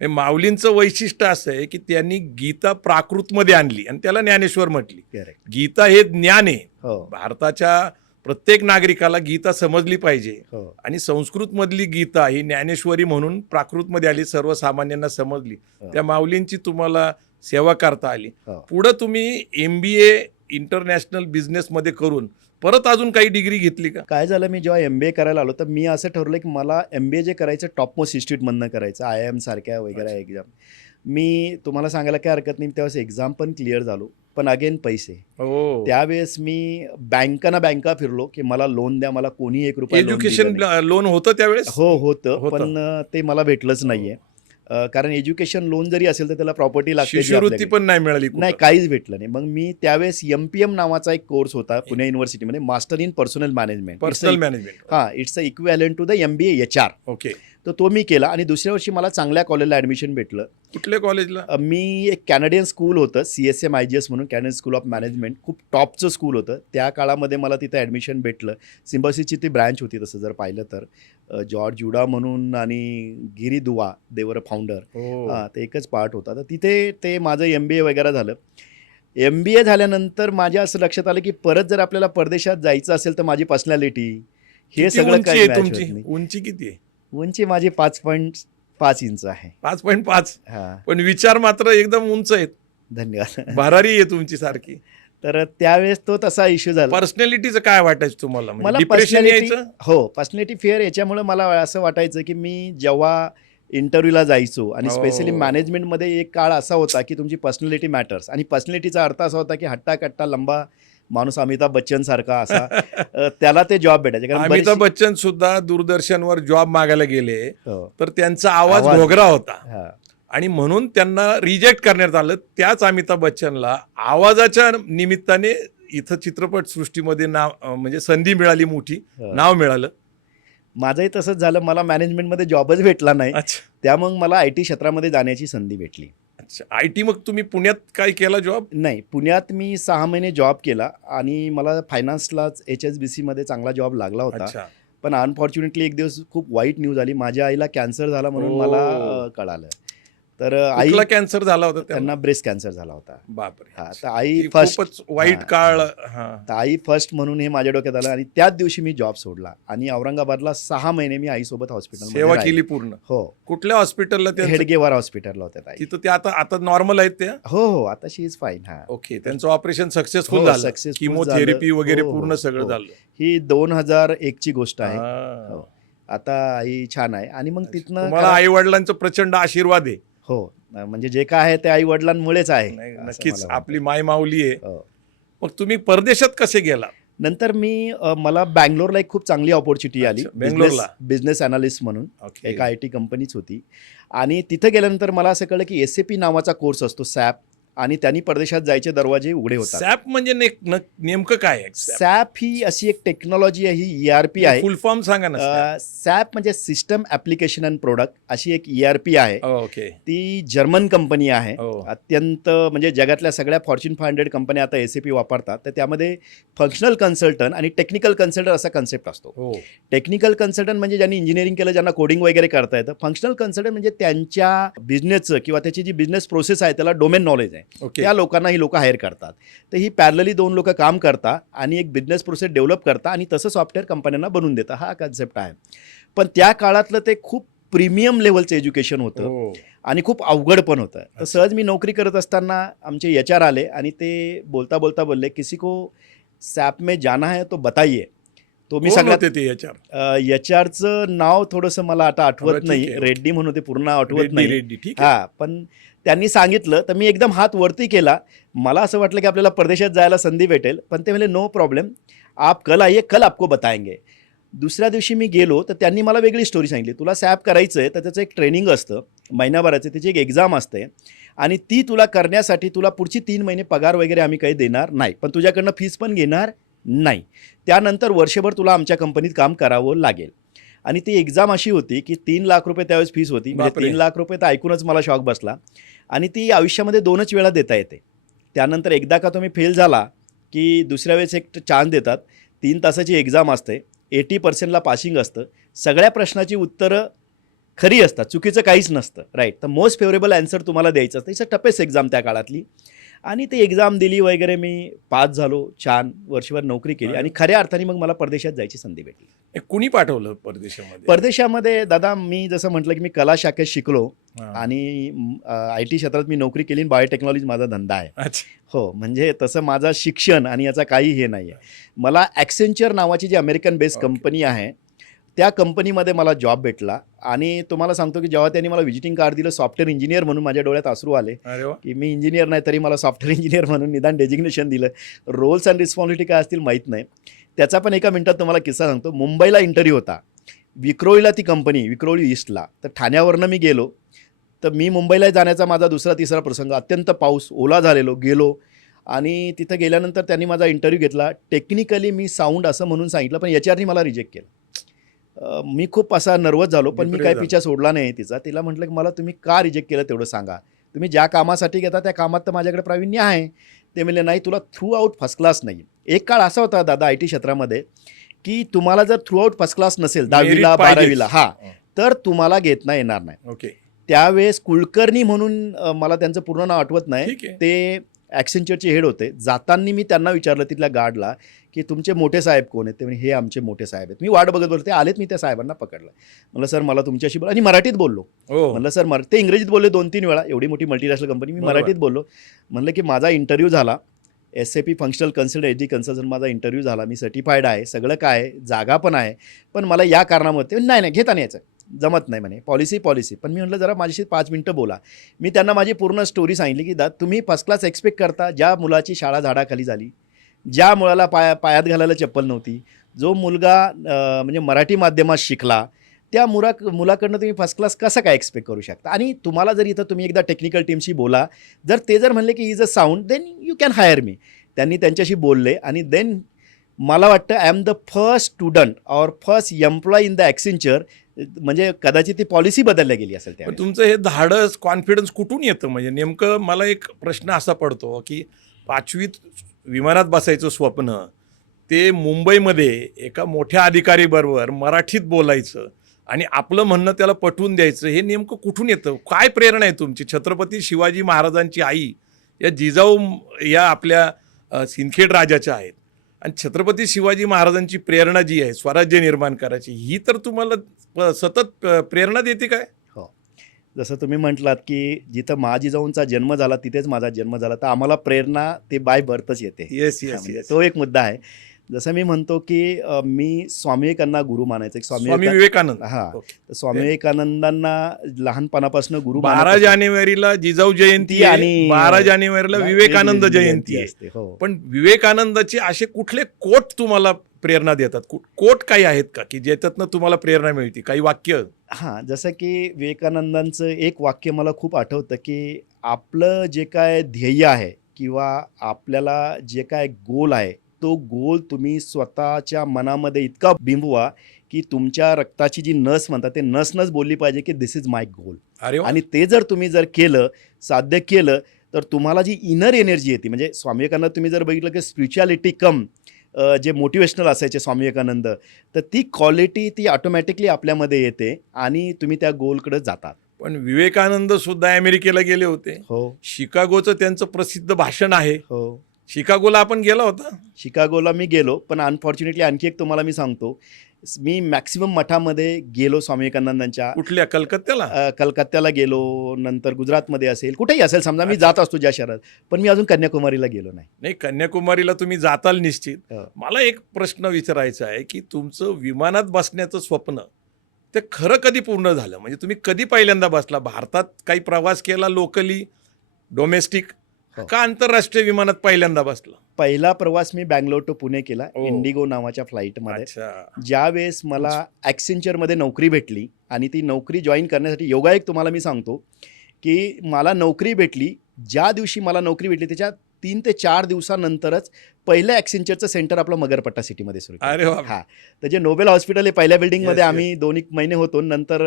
हे माऊलींचं वैशिष्ट्य असं आहे की त्यांनी गीता प्राकृतमध्ये आणली आणि त्याला ज्ञानेश्वर म्हटली. करेक्ट. गीता हे ज्ञान आहे. हो. भारताच्या प्रत्येक नागरिकाला गीता समजली पाहिजे. हो. आणि संस्कृतमधली गीता ही ज्ञानेश्वरी म्हणून प्राकृतमध्ये आली, सर्वसामान्यांना समजली. हो. त्या माऊलींची तुम्हाला सेवा करता आली. हो. पुढं तुम्ही MBA इंटरनॅशनल बिझनेसमध्ये करून परत अजून काही डिग्री घेतली का? काय झालं, मी जेव्हा MBA करायला आलो तर मी असं ठरवलं की मला MBA जे करायचं टॉपमोस्ट इन्स्टिट्यूटमधनं करायचं, IIM सारख्या वगैरे एक्झाम. मी तुम्हाला सांगायला काय हरकत नाही, त्यावेळेस एक्झाम पण क्लिअर झालो, पण अगेन पैसे. हो. त्यावेळेस मी बँका फिरलो की मला लोन द्या, मला कोणी ₹1 लोन एज्युकेशन दिलं नाही. लोन होतं त्यावेळेस? हो, होतं, होतं. पण ते मला भेटलंच नाहीये. कारण एज्युकेशन लोन जरी असेल तर त्याला प्रॉपर्टी लागते जी शिष्यवृत्ती आपल्याकडे. पण नाही मिळाली कुठं? नाही, काहीच भेटलं नाही. मग मी त्यावेळेस MPM नावाचा एक कोर्स होता पुणे युनिव्हर्सिटीमध्ये, master in personnel management. Personnel management. हां, it's a equivalent to the MBA HR. Okay. तर तो मी केला आणि दुसऱ्या वर्षी मला चांगल्या कॉलेजला ॲडमिशन भेटलं. कुठल्या कॉलेजला? मी एक कॅनेडियन स्कूल होतं, CSM IGS म्हणून, कॅनेडियन स्कूल ऑफ मॅनेजमेंट. खूप टॉपचं स्कूल होतं. त्या काळामध्ये मला तिथे ॲडमिशन भेटलं. सिम्बायोसिसची ती ब्रँच होती तसं जर पाहिलं तर. जॉर्ज जुडा म्हणून आणि गिरी दुवा, दे वर फाउंडर. हो. हां, ते एकच पार्ट होता. तर तिथे ते माझं MBA वगैरे झालं. MBA झाल्यानंतर माझ्या असं लक्षात आलं की परत जर आपल्याला परदेशात जायचं असेल तर माझी पर्सनॅलिटी हे किती सगळं उंची काही आहे मॅच होत तुमची? नाही. उंची किती आहे? उंची माझी 5.5 इंच आहे. 5.5. हां, पण विचार मात्र एकदम उंच आहेत. धन्यवाद. भरारी आहे तुमची सारखी. तर त्यावेळेस तो तसा इश्यू झाला. पर्सनॅलिटीचं काय वाटायचं तुम्हाला? मला डिप्रेशन पर्सनॅलिटी, यायचं? हो, पर्सनॅलिटी फेअर याच्यामुळे मला असं वाटायचं की मी जेव्हा इंटरव्ह्यूला जायचो आणि हो. स्पेशली मॅनेजमेंटमध्ये एक काळ असा होता की तुमची पर्सनॅलिटी मॅटर्स. आणि पर्सनॅलिटीचा अर्थ असा होता की हट्टा-कट्टा लंबा माणूस, अमिताभ बच्चन सारखा असा त्याला ते जॉब भेटायचे. कारण अमिताभ बरीचशी- बच्चन सुद्धा दूरदर्शनवर जॉब मागायला गेले हो. तर त्यांचा आवाज आवाज- घोगरा होता हां. आणि म्हणून त्यांना रिजेक्ट करण्यात आलं. त्याच अमिताभ बच्चनला आवाजाच्या निमित्ताने इथं चित्रपट सृष्टीमध्ये नाव म्हणजे संधी मिळाली, मोठी हो. नाव मिळालं. माझंही तसंच झालं. मला मॅनेजमेंटमध्ये जॉबच भेटला नाही. अच्छा त्यामुळे मला IT क्षेत्रामध्ये जाण्याची संधी भेटली. अच्छा. IT मग तुम्ही पुण्यात काय केला जॉब? नाही, पुण्यात मी 6 महिने जॉब केला आणि मला फायनान्सलाच HSBCमध्ये चांगला जॉब लागला होता. अच्छा. पण अनफॉर्च्युनेटली एक दिवस खूप वाईट न्यूज आली. माझ्या आईला कॅन्सर झाला म्हणून ओ. मला कळालं. तर आई, कुठला कॅन्सर झाला होता त्यांना? त्यांना ब्रेस्ट कॅन्सर झाला होता. बापरे. हां, तर आई ही फर्स्ट, खूपच वाईट हां. काळ. हा. तर आई फर्स्ट म्हणून हे माझ्या डोक्यात आलं आणि त्याच दिवशी मी जॉब सोडला आणि औरंगाबादला 6 महिने मी आईसोबत हॉस्पिटलमध्ये सेवा राहिलो. केली पूर्ण. हो, कुठल्या हॉस्पिटलला त्यांचं? हेडगेवार हॉस्पिटलला होत्या ताई. तिथं ते आता नॉर्मल आहेत ते? हो, आता शी इज फाईन. हां, ओके. त्यांचं ऑपरेशन सक्सेसफुल हो, झालं? successful किमोथेरपी झालं. वगैरे हो, हो, पूर्ण सगळं हो. झालं? ही 2001 ची गोष्ट आहे. हा. हो. आता आई छान आहे आणि मग तिथनं तुम्हाला आई वडिलांचं प्रचंड आशीर्वाद आहे. हो, म्हणजे जे काय आहे ते आई वडिलांमुळेच आहे. नाही, असं नक्कीच मला वाटतं. आपली माय माऊली आहे. हो. मग तुम्ही परदेशात कसे गेला? नंतर मी मला बँगलोरला एक खूप चांगली ऑपॉर्च्युनिटी आली. अच्छा, बँगलोरला? बिझनेस अनालिस्ट म्हणून ओके. एक IT कंपनीच होती आणि तिथं गेल्यानंतर मला असं कळलं की SAP नावाचा कोर्स असतो, SAP, आणि त्यांनी परदेशात जायचे दरवाजे उघडे होतात. सॅप म्हणजे नेमकं काय आहे? SAP ही अशी एक टेक्नॉलॉजी आहे, ही ERP आहे. फुल फॉर्म सांगा ना. SAP म्हणजे सिस्टम ॲप्लिकेशन अँड प्रोडक्ट, अशी एक ERP आहे. ओके. ती जर्मन कंपनी आहे. हो. अत्यंत म्हणजे जगातल्या सगळ्या फॉर्च्यून 500 कंपन्या आता SAP वापरतात. तर त्यामध्ये फंक्शनल कन्सल्टंट आणि टेक्निकल कन्सल्टंट असा कन्सेप्ट असतो. हो. टेक्निकल कन्सल्टंट म्हणजे ज्यांनी इंजिनिअरिंग केलं, ज्यांना कोडिंग वगैरे करता येतं. फंक्शनल कन्सल्टंट म्हणजे त्यांच्या बिझनेसचं किंवा त्याची जी बिझनेस प्रोसेस आहे त्याला डोमेन नॉलेज आहे. ओके. त्या लोकांना ही लोक हायर करतात. तर ही पॅरलली 2 लोक काम करतात आणि एक बिझनेस प्रोसेस डेव्हलप करतात आणि तसं सॉफ्टवेअर कंपन्यांना बनवून देतात. हा कन्सेप्ट आहे. पण त्या काळातलं ते खूप प्रीमियम लेवलचं एज्युकेशन होतं हो. आणि खूप अवघड पण होतं. तर सहज मी नोकरी करत असताना आमचे HR आले आणि ते बोलता बोलता बोलले, किसी को SAP में जाना है तो बताइए. तो मी कोण सगळ्यात होते ते HR? HRचं नाव थोडंसं मला आता आठवत बरं, ठीक नाही. आहे. रेड्डी म्हणून ते पूर्ण आठवत नाही. रेड्डी. ठीक आहे. हां, पण त्यांनी सांगितलं तर मी एकदम हात वरती केला. मला असं वाटलं की आपल्याला परदेशात जायला संधी भेटेल. पण ते म्हणले, नो प्रॉब्लेम, आप कल आइए, कल आपको बताएंगे. दुसऱ्या दिवशी मी गेलो तर त्यांनी मला वेगळी स्टोरी सांगितली. तुला सॅप करायचं आहे तर त्याचं एक ट्रेनिंग असतं महिनाभराचं, त्याची एक एक्झाम असते आणि ती तुला करण्यासाठी तुला पुढची 3 महिने पगार वगैरे आम्ही काही देणार नाही, पण तुझ्याकडनं फीस पण घेणार नाही. त्यानंतर वर्षभर तुला आमच्या कंपनीत काम करावं लागेल. आणि ती एक्झाम अशी होती की 3 लाख रुपये त्यावेळेस फीस होती. म्हणजे बापरे. 3 लाख रुपये तर ऐकूनच मला शॉक बसला. आणि ती आयुष्यामध्ये 2च वेळा देता येते. त्यानंतर एकदा का तुम्ही फेल झाला की दुसऱ्या वेळेस एक चान्स देतात. 3 तासाची एक्झाम असते, 80% पासिंग असतं, सगळ्या प्रश्नाची उत्तरं खरी असतात, चुकीचं काहीच नसतं, राईट. तर मोस्ट फेवरेबल ॲन्सर तुम्हाला द्यायचं असतं. इट्स अ टफेस्ट एक्झाम त्या काळातली. आणि ती एक्झाम दिली वगैरे, मी पास झालो, छान वर्षभर नोकरी केली आणि खऱ्या अर्थाने मग मला परदेशात जायची संधी भेटली. हे कुणी पाठवलं परदेशामध्ये? परदेशामध्ये दादा मी जसं म्हटलं की मी कला शाखेत शिकलो हां. आणि IT क्षेत्रात मी नोकरी केली आणि बायोटेक्नॉलॉजी माझा धंदा आहे. अच्छा. हो, म्हणजे तसं माझं शिक्षण आणि याचा काही हे नाही आहे. मला ॲक्सेंचर नावाची जी अमेरिकन बेस्ड ओके. कंपनी आहे त्या कंपनीमध्ये मला जॉब भेटला. आणि तुम्हाला सांगतो की जेव्हा त्यांनी मला व्हिजिटिंग कार्ड दिलं सॉफ्टवेअर इंजिनियर म्हणून, माझ्या डोळ्यात अश्रू आले अरे वा. की मी इंजिनियर नाही तरी मला सॉफ्टवेअर इंजिनियर म्हणून निदान डेजिग्नेशन दिलं. रोल्स अँड रिस्पॉन्सिबिलिटी काय असतील माहीत नाही. त्याचा पण एका मिनिटात तुम्हाला किस्सा सांगतो. मुंबईला इंटरव्ह्यू होता, विक्रोळीला ती कंपनी, विक्रोळी ईस्टला. तर ठाण्यावरनं मी गेलो. तर मी मुंबईला जाण्याचा माझा दुसरा तिसरा प्रसंग, अत्यंत पाऊस, ओला झालेलो, गेलो आणि तिथं गेल्यानंतर त्यांनी माझा इंटरव्ह्यू घेतला. टेक्निकली मी साऊंड असं म्हणून सांगितलं, पण याच्यावरनी मला रिजेक्ट केलं. मी खूप असा नर्वस झालो, पण मी Depressed काही झाला. पिछा सोडला नाही तिचा. तिला म्हटलं की मला तुम्ही का रिजेक्ट केलं तेवढं सांगा. तुम्ही ज्या कामासाठी घेता त्या कामात तर माझ्याकडे प्रावीण्य आहे. ते म्हणले नाही, तुला थ्रू आउट फर्स्ट क्लास नाही. एक काळ असा होता दादा IT क्षेत्रामध्ये की तुम्हाला जर थ्रू आउट फर्स्ट क्लास नसेल 10वीला Merit पाहिजेच. 12वीला तर तुम्हाला घेता येणार नाही. ओके. त्यावेळेस कुलकर्णी म्हणून मला त्यांचं पूर्ण नाव आठवत नाही, ठीक आहे. ते ॲक्सेंचरचे हेड होते. जाताना मी त्यांना विचारलं तिथल्या गार्डला की तुमचे मोठे साहेब कोण आहेत? ते म्हणे हे आमचे मोठे साहेब आहेत. मी वाट बघत बोलते, आलेत, मी त्या साहेबांना पकडलं. म्हणलं सर मला तुमच्याशी बोल, आणि मराठीत बोललो. हो. म्हणलं सर ते इंग्रजीत बोलले 2-3 वेळा, एवढी मोठी मल्टीनॅशनल कंपनी, मी बरोबर. मराठीत बोललो. म्हणलं की माझा इंटरव्ह्यू झाला, SAP functional consultant HD consultant माझा इंटरव्ह्यू झाला, मी सर्टिफाईड आहे, सगळं काय आहे, जागा पण आहे, पण मला या कारणामुळे नाही घेता नाही यायचं, जमत नाही म्हणे, पॉलिसी. पण मी म्हटलं जरा माझ्याशी 5 मिनिटं बोला. मी त्यांना माझी पूर्ण स्टोरी सांगितली की तुम्ही फर्स्ट क्लास एक्सपेक्ट करता, ज्या मुलाची शाळा झाडाखाली झाली, ज्या मुलाला पायात घालायला चप्पल नव्हती, जो मुलगा म्हणजे मराठी माध्यमात शिकला, त्या मुलाकडनं तुम्ही फर्स्ट क्लास कसं काय एक्सपेक्ट करू शकता. आणि तुम्हाला जर इथं तुम्ही एकदा टेक्निकल टीमशी बोला, जर ते जर म्हणले की is a sound, then you can hire me. त्यांनी त्यांच्याशी बोलले आणि देन मला वाटतं I am the first student or first employee in the Accenture. म्हणजे कदाचित ती पॉलिसी बदलल्या गेली असेल पण त्यावेळेस. तुमचं हे धाडस, कॉन्फिडन्स कुठून येतं? म्हणजे नेमकं मला एक प्रश्न असा पडतो की 5वीत विमानात बसायचं स्वप्न, ते मुंबईमध्ये एका मोठ्या अधिकारीबरोबर मराठीत बोलायचं आणि आपलं म्हणणं त्याला पटवून द्यायचं, हे नेमकं कुठून येतं? काय प्रेरणा आहे तुमची? छत्रपती शिवाजी महाराजांची आई या जिजाऊ या आपल्या सिंदखेड राजाच्या आहेत आणि छत्रपती शिवाजी महाराजांची प्रेरणा जी आहे स्वराज्य निर्माण करायची, ही तर तुम्हाला सतत प्रेरणा देते काय? हो, जसं तुम्ही म्हटलात की जिथं महाजिजाऊंचा जन्म झाला तिथेच माझा जन्म झाला, तर आम्हाला प्रेरणा ते बाय बर्थच येते. येस येस म्हणजे येस. तो एक मुद्दा आहे. जसं मी म्हणतो की मी स्वामी विवेकांना गुरु मानायचं. स्वामी विवेकानंद. हां, ओके. तर स्वामी विवेकानंदांना लहानपणापासून गुरु 12 मानायचं. जानेवारीला जिजाऊ जयंती ती आहे, आणि 12 जानेवारीला विवेकानंद जयंती आहे. असते. हो, पण विवेकानंदाचे असे कुठले कोट तुम्हाला प्रेरणा देतात? कोट काही आहेत का की ज्याच्यातनं तुम्हाला प्रेरणा मिळते? काही वाक्य? हां, जसं की विवेकानंदांचं एक वाक्य मला खूप आठवतं की आपलं जे काय ध्येय आहे किंवा आपल्याला जे काय गोल आहे, तो गोल तुम्ही स्वतःच्या मनामध्ये इतका बिंबवा की तुमच्या रक्ताची जी नस म्हणतात ते नस बोलली पाहिजे की दिस इज माय गोल. अरे वा. आणि ते जर तुम्ही केलं, साध्य केलं, तर तुम्हाला जी इनर एनर्जी येते, म्हणजे स्वामी विवेकानंद तुम्ही जर बघितलं की स्पिरिच्युअलिटी कम जे मोटिवेशनल असायचे स्वामी विवेकानंद, तर ती क्वालिटी ती ऑटोमॅटिकली आपल्यामध्ये येते आणि तुम्ही त्या गोलकडे जातात. पण विवेकानंद सुद्धा अमेरिकेला गेले होते. हो शिकागोचं त्यांचं प्रसिद्ध भाषण आहे. हो, शिकागोला आपण गेला होता? शिकागोला मी गेलो, पण अनफॉर्च्युनेटली आणखी एक तुम्हाला मी सांगतो, मी मॅक्सिमम मठामध्ये गेलो स्वामी विवेकानंदांच्या. कुठल्या? कलकत्त्याला? कलकत्त्याला गेलो, नंतर गुजरातमध्ये असेल, कुठेही असेल समजा, मी जात असतो ज्या शहरात, पण मी अजून कन्याकुमारीला गेलो नाही. नाही, कन्याकुमारीला तुम्ही जाताल निश्चित. हो. मला एक प्रश्न विचारायचा आहे की तुमचं विमानात बसण्याचं स्वप्न ते खरं कधी पूर्ण झालं? म्हणजे तुम्ही कधी पहिल्यांदा बसला? भारतात काही प्रवास केला लोकली, डोमेस्टिक, हो. का आंतरराष्ट्रीय विमानात पहिल्यांदा बसला? पहिला प्रवास मी बँगलोर टू पुणे केला ओ. इंडिगो नावाच्या फ्लाईटमध्ये. अच्छा. ज्यावेळेस मला ॲक्सेंचरमध्ये नोकरी भेटली आणि ती नोकरी जॉईन करण्यासाठी योगायोग तुम्हाला मी सांगतो की मला नोकरी भेटली. ज्या दिवशी मला नोकरी भेटली त्याच्या 3 ते 4 दिवसानंतरच पहिलं ॲक्सेंचरचं सेंटर आपलं मगरपट्टा सिटीमध्ये सुरू केलं. अरे वा. हां, तर जे नोबेल हॉस्पिटल आहे पहिल्या बिल्डिंगमध्ये Yes, आम्ही 2 एक महिने होतो. नंतर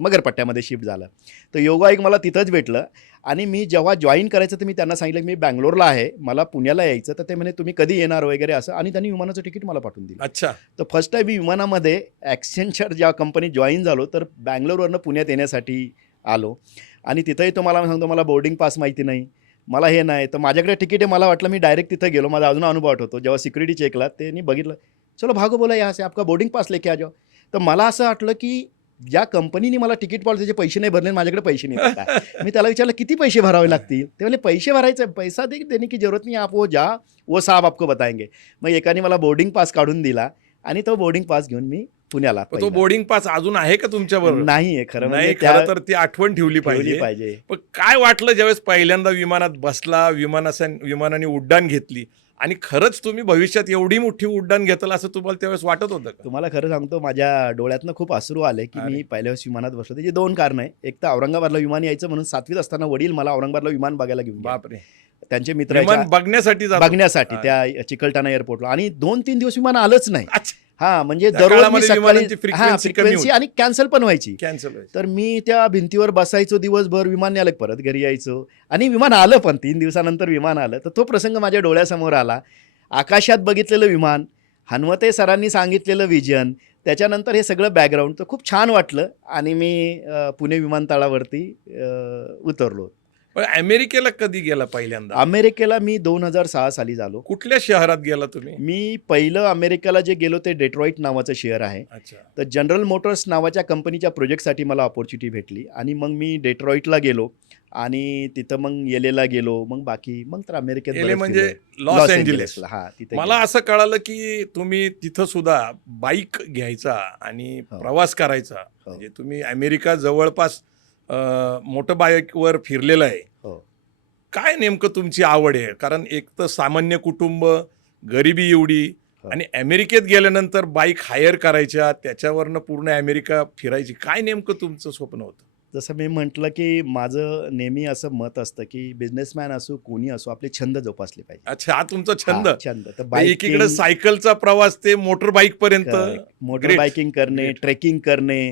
मगरपट्ट्यामध्ये शिफ्ट झालं. तर योगायोग मला तिथंच भेटलं आणि मी जेव्हा जॉईन करायचं तर मी त्यांना सांगितलं की मी बँगलोरला आहे, मला पुण्याला यायचं. तर ते म्हणे तुम्ही कधी येणार वगैरे असं, आणि त्यांनी विमानाचं तिकीट मला पाठवून दिलं. अच्छा. तर फर्स्ट टाईम मी विमानामध्ये ॲक्सेंचर ज्या कंपनीत जॉईन झालो तर बँगलोरवरनं पुण्यात येण्यासाठी आलो. आणि तिथंही तुम्हाला सांगतो मला बोर्डिंग पास माहिती नाही, मला हे नाही. तर माझ्याकडे तिकीट आहे, मला वाटलं मी डायरेक्ट तिथं गेलो. माझा अजून अनुभव आठवतो जेव्हा सिक्युरिटी चेकला त्यांनी बघितलं, चलो भागो बोला यहाँ से आपका बोर्डिंग पास लेके आ जाओ. तर मला असं वाटलं की ज्या कंपनीने मला तिकीट पाडलं त्याचे पैसे नाही भरले, माझ्याकडे पैसे नाही काय. मी त्याला विचारलं किती पैसे भरावे लागतील. ते म्हणले पैसे भरायचे, पैसा देने की जरूरत नहीं, आप वो जा, वो साहब आपको बताएंगे. मग एकाने मला बोर्डिंग पास काढून दिला आणि तो बोर्डिंग पास घेऊन मी पुण्याला. तो बोर्डिंग पास अजून आहे का तुमच्या बरोबर? नाही आहे खरं नाही, म्हणजे खरं तर ती आठवण ठेवली ठेवली पाहिजे. पाहिजे. पण काय वाटलं ज्यावेळेस पहिल्यांदा विमानात बसला, विमानाने उड्डाण घेतली आणि खरंच तुम्ही भविष्यात एवढी मोठी उड्डाण घेतलं असं तुम्हाला त्यावेळेस वाटत होतं का? तुम्हाला खरं सांगतो माझ्या डोळ्यातनं खूप अश्रू आले की अरे. मी पहिल्या वेळेस विमानात बसलो. त्याची 2 कारणं आहे. एक तर औरंगाबादला विमान यायचं म्हणून 7वीत असताना वडील मला औरंगाबादला विमान बघायला घेऊन गेले. बापरे. त्यांचे विमान मित्राच्या बघण्यासाठी जात बघण्यासाठी हा. त्या चिकलठाणा एअरपोर्टला. आणि 2-3 दिवस विमान आलंच नाही. अच्छा. हां, म्हणजे त्या दररोज मी काळामध्ये सकाळी विमानांची frequency कमी फ्रिक्वेन्सी होती. आणि कॅन्सल पण व्हायची. कॅन्सल व्हायचं. तर मी त्या भिंतीवर बसायचो दिवसभर, विमान आलं परत घरी यायचो आणि विमान आलं पण 3 दिवसानंतर विमान आलं. तर तो प्रसंग माझ्या डोळ्यासमोर आला. आकाशात बघितलेलं विमान, हनुमते सरांनी सांगितलेलं विजन, त्याच्यानंतर हे सगळं बॅकग्राऊंड, तर खूप छान वाटलं आणि मी पुणे विमानतळावरती उतरलो. पण अमेरिकेला कधी गेला पहिल्यांदा? अमेरिकेला मी 2006 साली झालो. कुठल्या शहरात गेला तुम्ही? मी पहिलं अमेरिकेला जे गेलो ते डेट्रॉईट नावाचं शहर आहे. अच्छा. तर जनरल मोटर्स नावाच्या कंपनीच्या प्रोजेक्टसाठी मला अपॉर्च्युनिटी भेटली आणि मग मी डेट्रॉईटला गेलो आणि तिथं मग एलेला गेलो, मग बाकी मग तर अमेरिकेत एले बरंच म्हणजे फिरलोय. Los Angeles. हां, तिथे मला असं कळालं की तुम्ही तिथं सुद्धा बाईक घ्यायचा आणि हो. प्रवास करायचा. हो. म्हणजे तुम्ही अमेरिका जवळपास मोटर बाईकवर फिरलेला आहे. हो. काय नेमकं तुमची आवड आहे? कारण एक तर सामान्य कुटुंब, गरिबी एवढी, हो. आणि अमेरिकेत गेल्यानंतर बाईक हायर करायच्या, त्याच्यावरनं पूर्ण अमेरिका फिरायची. काय नेमकं तुमचं स्वप्न होतं? जसं मी म्हटलं की माझं नेहमी असं मत असतं की बिझनेसमॅन असो कोणी असो आपले छंद जोपासले पाहिजे. अच्छा, हा तुमचा छंद. हां, छंद तर म्हणजे एकीकडे सायकलचा प्रवास ते मोटर बाईक पर्यंत. Motor Great. बायकिंग करणे, Great. ट्रेकिंग करणे,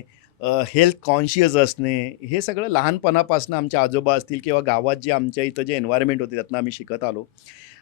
हेल्थ कॉन्शियस असणे, हे सगळं लहानपणापासून आमच्या आजोबा असतील किंवा गावात जे आमच्या इथं जे एन्व्हायरमेंट होते त्यातनं आम्ही शिकत आलो.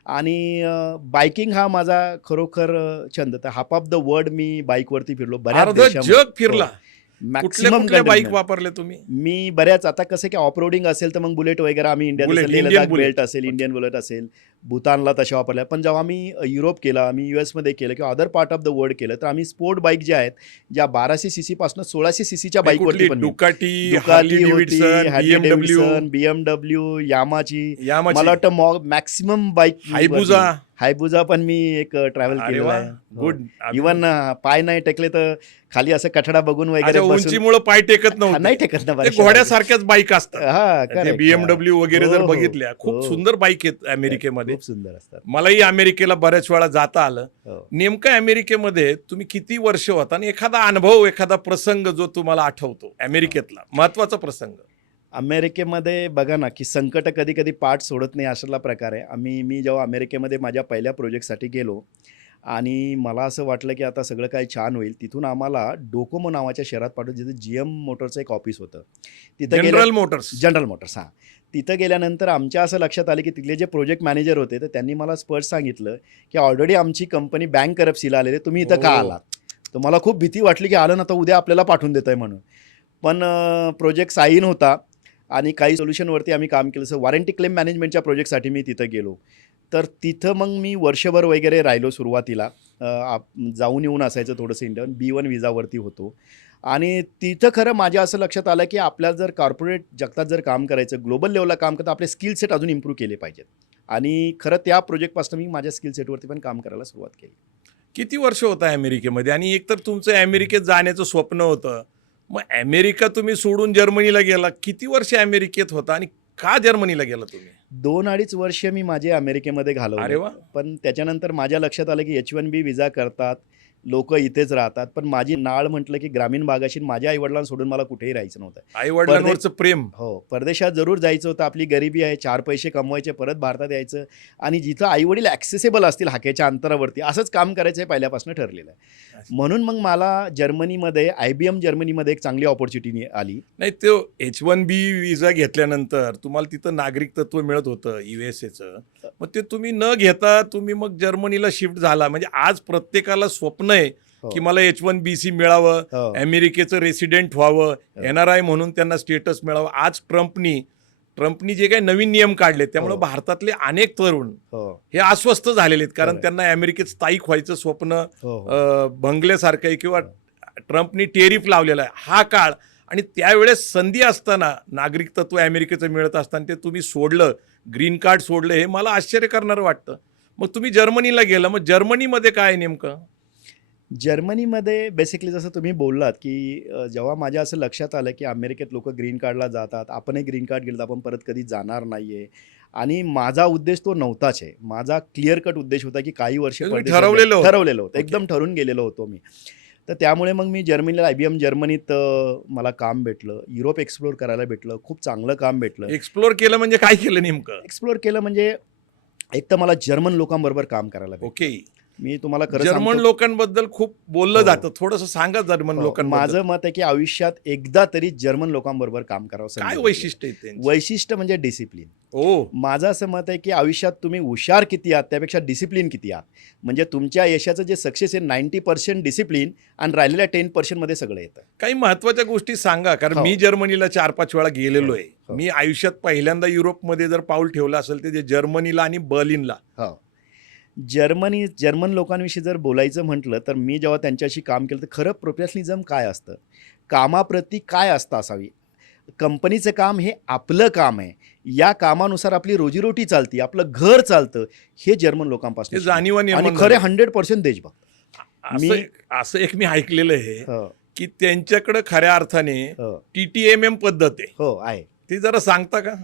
आणि बायकिंग हा माझा खरोखर छंद. तर हाफ ऑफ द वर्ल्ड मी बाईकवरती फिरलो बऱ्याच अर्ध देशामध्ये. जग फिरला. हो. कुठल्या मॅक्सिमम कुठल्या बाईक कंट्रीजमध्ये. वापरले तुम्ही? मी बऱ्याच, आता कसं की ऑफ रोडिंग असेल तर मग बुलेट वगैरे आम्ही इंडियात बुलेट, असेल, Leh Indian Ladakh bullet. Belt असेल, इंडियन बुलेट असेल, भूतानला तशा वापरल्या. पण जेव्हा आम्ही युरोप केला, आम्ही US मध्ये केलं किंवा other part of the world केलं, तर आम्ही स्पोर्ट बाईक ज्या आहेत ज्या 1200 सीसी पासून 1600 सीसीच्या बाईकवरती पण डुकाटी, दुकाटी हार्ली होती, Davidson, Harley BMW, Davidson, BMW, यामाची. यामाची, मला वाटतं मॅक्सिमम बाईक हायबुजा पण मी एक ट्रॅव्हल अरे केलेला वा, आहे. गुड. इवन पाय नाही टेकले तर खाली असं कठडा बघून वगैरे बसून उंचीमुळे पाय टेकत नाही नव्हते. टेकत ना ते बऱ्याचशा घोड्यासारख्याच बाईक असतात. हा, ते correct. BMW वगैरे हो, जर हो. बघितल्या, खूप हो. सुंदर बाईक आहेत अमेरिकेमध्ये. खूप सुंदर असतात. मलाही अमेरिकेला बऱ्याच वेळा जाता आलं. हो. नेमकं अमेरिकेमध्ये तुम्ही किती वर्ष होता आणि एखादा अनुभव, एखादा प्रसंग जो तुम्हाला आठवतो अमेरिकेतला, महत्वाचा प्रसंग? अमेरिकेमध्ये बघा ना की संकट कधी कधी पाठ सोडत नाही अशातला प्रकार आहे. मी जेव्हा अमेरिकेमध्ये माझ्या पहिल्या प्रोजेक्टसाठी गेलो आणि मला असं वाटलं की आता सगळं काही छान होईल, तिथून आम्हाला डोकोमो नावाच्या शहरात पाठवलं जिथे GM मोटरचं एक ऑफिस होतं. तिथं जनरल मोटर्स. जनरल मोटर्स, हां. तिथं गेल्यानंतर आमच्या असं लक्षात आलं की तिथले जे प्रोजेक्ट मॅनेजर होते तर त्यांनी मला स्पष्ट सांगितलं की ऑलरेडी आमची कंपनी बँक करप्सीला आलेली, तुम्ही इथं का हो. आलात? तर मला खूप भीती वाटली की आलं ना तर उद्या आपल्याला पाठवून देत आहे म्हणून. पण प्रोजेक्ट साईन होता आणि काही सोल्युशनवरती आम्ही काम केलं. सो वॉरंटी क्लेम मॅनेजमेंटच्या प्रोजेक्टसाठी मी तिथं गेलो. तर तिथं मग मी वर्षभर वगैरे राहिलो सुरुवातीला. जाऊन येऊन असायचं थोडंसं इंडियन B1 विजावरती होतो. आणि तिथं खरं माझ्या असं लक्षात आलं की आपल्या जर कॉर्पोरेट जगतात जर काम करायचं, ग्लोबल लेवलला काम करता, आपले स्किल सेट अजून इम्प्रूव्ह केले पाहिजेत. आणि खरं त्या प्रोजेक्टपासून मी माझ्या स्किल सेटवरती पण काम करायला सुरुवात केली. किती वर्ष होता अमेरिकेमध्ये? आणि एक तर तुमचं अमेरिकेत जाण्याचं स्वप्न होतं, मग अमेरिका तुम्ही सोडून जर्मनीला गेला. किती वर्ष अमेरिकेत होता आणि का जर्मनीला गेला तुम्ही? 2-2.5 वर्ष मी माझे अमेरिकेमध्ये अरे घालवले. वा. पण त्याच्यानंतर माझ्या लक्षात आलं की H1B व्हिसा करतात, लोक इथेच राहतात. पण माझी नाळ म्हटलं की ग्रामीण भागाशी माझ्या आईवडिलांना सोडून मला कुठेही राहायचं नव्हतं. आई वडिलांवरचं प्रेम. हो, परदेशात जरूर जायचं होतं. आपली गरिबी आहे, 4 पैसे कमवायचे, परत भारतात यायचं आणि जिथं आईवडील ॲक्सेसेबल असतील हाकेच्या अंतरावरती असंच काम करायचं हे पहिल्यापासून ठरलेलं आहे. म्हणून मग मला जर्मनीमध्ये IBM जर्मनीमध्ये एक चांगली ऑपॉर्च्युनिटी आली. नाही, तो H1B व्हिसा घेतल्यानंतर तुम्हाला तिथं नागरिकत्व मिळत होतं USAचं. मग ते तुम्ही न घेता तुम्ही मग जर्मनीला शिफ्ट झाला. म्हणजे आज प्रत्येकाला स्वप्न आहे हो. की मला H1BC मिळावं, हो. अमेरिकेचं रेसिडेंट व्हावं, NRI म्हणून त्यांना स्टेटस मिळावं. आज ट्रम्पनी जे काही नवीन नियम काढले त्यामुळे हो. भारतातले अनेक तरुण हो, हे अस्वस्थ झालेले आहेत, कारण खरंय. त्यांना अमेरिकेत स्थायिक व्हायचं स्वप्न हो, हो. भंगल्यासारखं आहे किंवा ट्रम्पनी टेरिफ लावलेला आहे. हा काळ आणि त्यावेळेस संधी असताना नागरिकत्व अमेरिकेचं मिळत असताना ते तुम्ही सोडलं, ग्रीन कार्ड सोडलं, हे मला आश्चर्य करणारं वाटतं. मग तुम्ही जर्मनीला गेला. मग जर्मनीमध्ये काय नेमकं? जर्मनीमध्ये बेसिकली जसं तुम्ही बोललात की जेव्हा माझ्या असं लक्षात आलं की अमेरिकेत लोक ग्रीन कार्डला जातात, आपणही ग्रीन कार्ड गेलं तर आपण परत कधी जाणार नाही आहे. आणि माझा उद्देश तो नव्हताच आहे. माझा क्लिअर कट उद्देश होता की काही वर्ष तुम्ही परदेशात ठरवलेलं होतं. ठरवलेलं होतं, ओके. एकदम ठरून गेलेलो होतो मी. तर त्यामुळे मग मी जर्मनीला IBM जर्मनीत मला काम भेटलं, युरोप एक्सप्लोर करायला भेटलं, खूप चांगलं काम भेटलं. एक्सप्लोर केलं म्हणजे काय केलं नेमकं? एक्सप्लोर केलं म्हणजे एक तर मला जर्मन लोकांबरोबर काम करायला भेटलं. ओके. मी तुम्हाला खरं जर्मन सांगतो, लोकांबद्दल खूप बोललं हो. जातं, थोडंसं सांगा जर्मन हो, लोकांबद्दल. माझं मत आहे की आयुष्यात एकदा तरी जर्मन लोकांबरोबर काम करावं. संधी काय भेटली. वैशिष्ट्य आहे त्यांची? वैशिष्ट्य म्हणजे डिसिप्लिन. ओ, माझं असं मत आहे की आयुष्यात तुम्ही हुशार किती आहात त्यापेक्षा डिसिप्लिन किती आहात. म्हणजे तुमच्या यशाचं जे सक्सेस आहे 90% डिसिप्लिन आणि राहिलेल्या 10% मध्ये सगळं येतं. काही महत्वाच्या गोष्टी सांगा, कारण हो. मी जर्मनीला 4-5 वेळा गेलेलो आहे. हो. मी आयुष्यात पहिल्यांदा युरोपमध्ये जर पाऊल ठेवलं असेल तर ते जर्मनीला आणि बर्लिनला. हो. जर्मन लोकांविषयी जर बोलायचं म्हटलं तर मी जेव्हा त्यांच्याशी काम केलं तर खरं प्रोफेशनलिझम काय असतं, कामाप्रती काय असतं असावी. कंपनीचं काम हे आपलं काम आहे, या कामानुसार आपली रोजीरोटी चालते, आपलं घर चालतं, हे जर्मन हे लोकांपासून जाणीवा आणि निर्माण खरे झाली. 100% देशभक्त. असं एक मी ऐकलेलं आहे हो, की त्यांच्याकडे खऱ्या अर्थाने हो, TTMM पद्धत आहे. हो आहे. ती जरा सांगता का?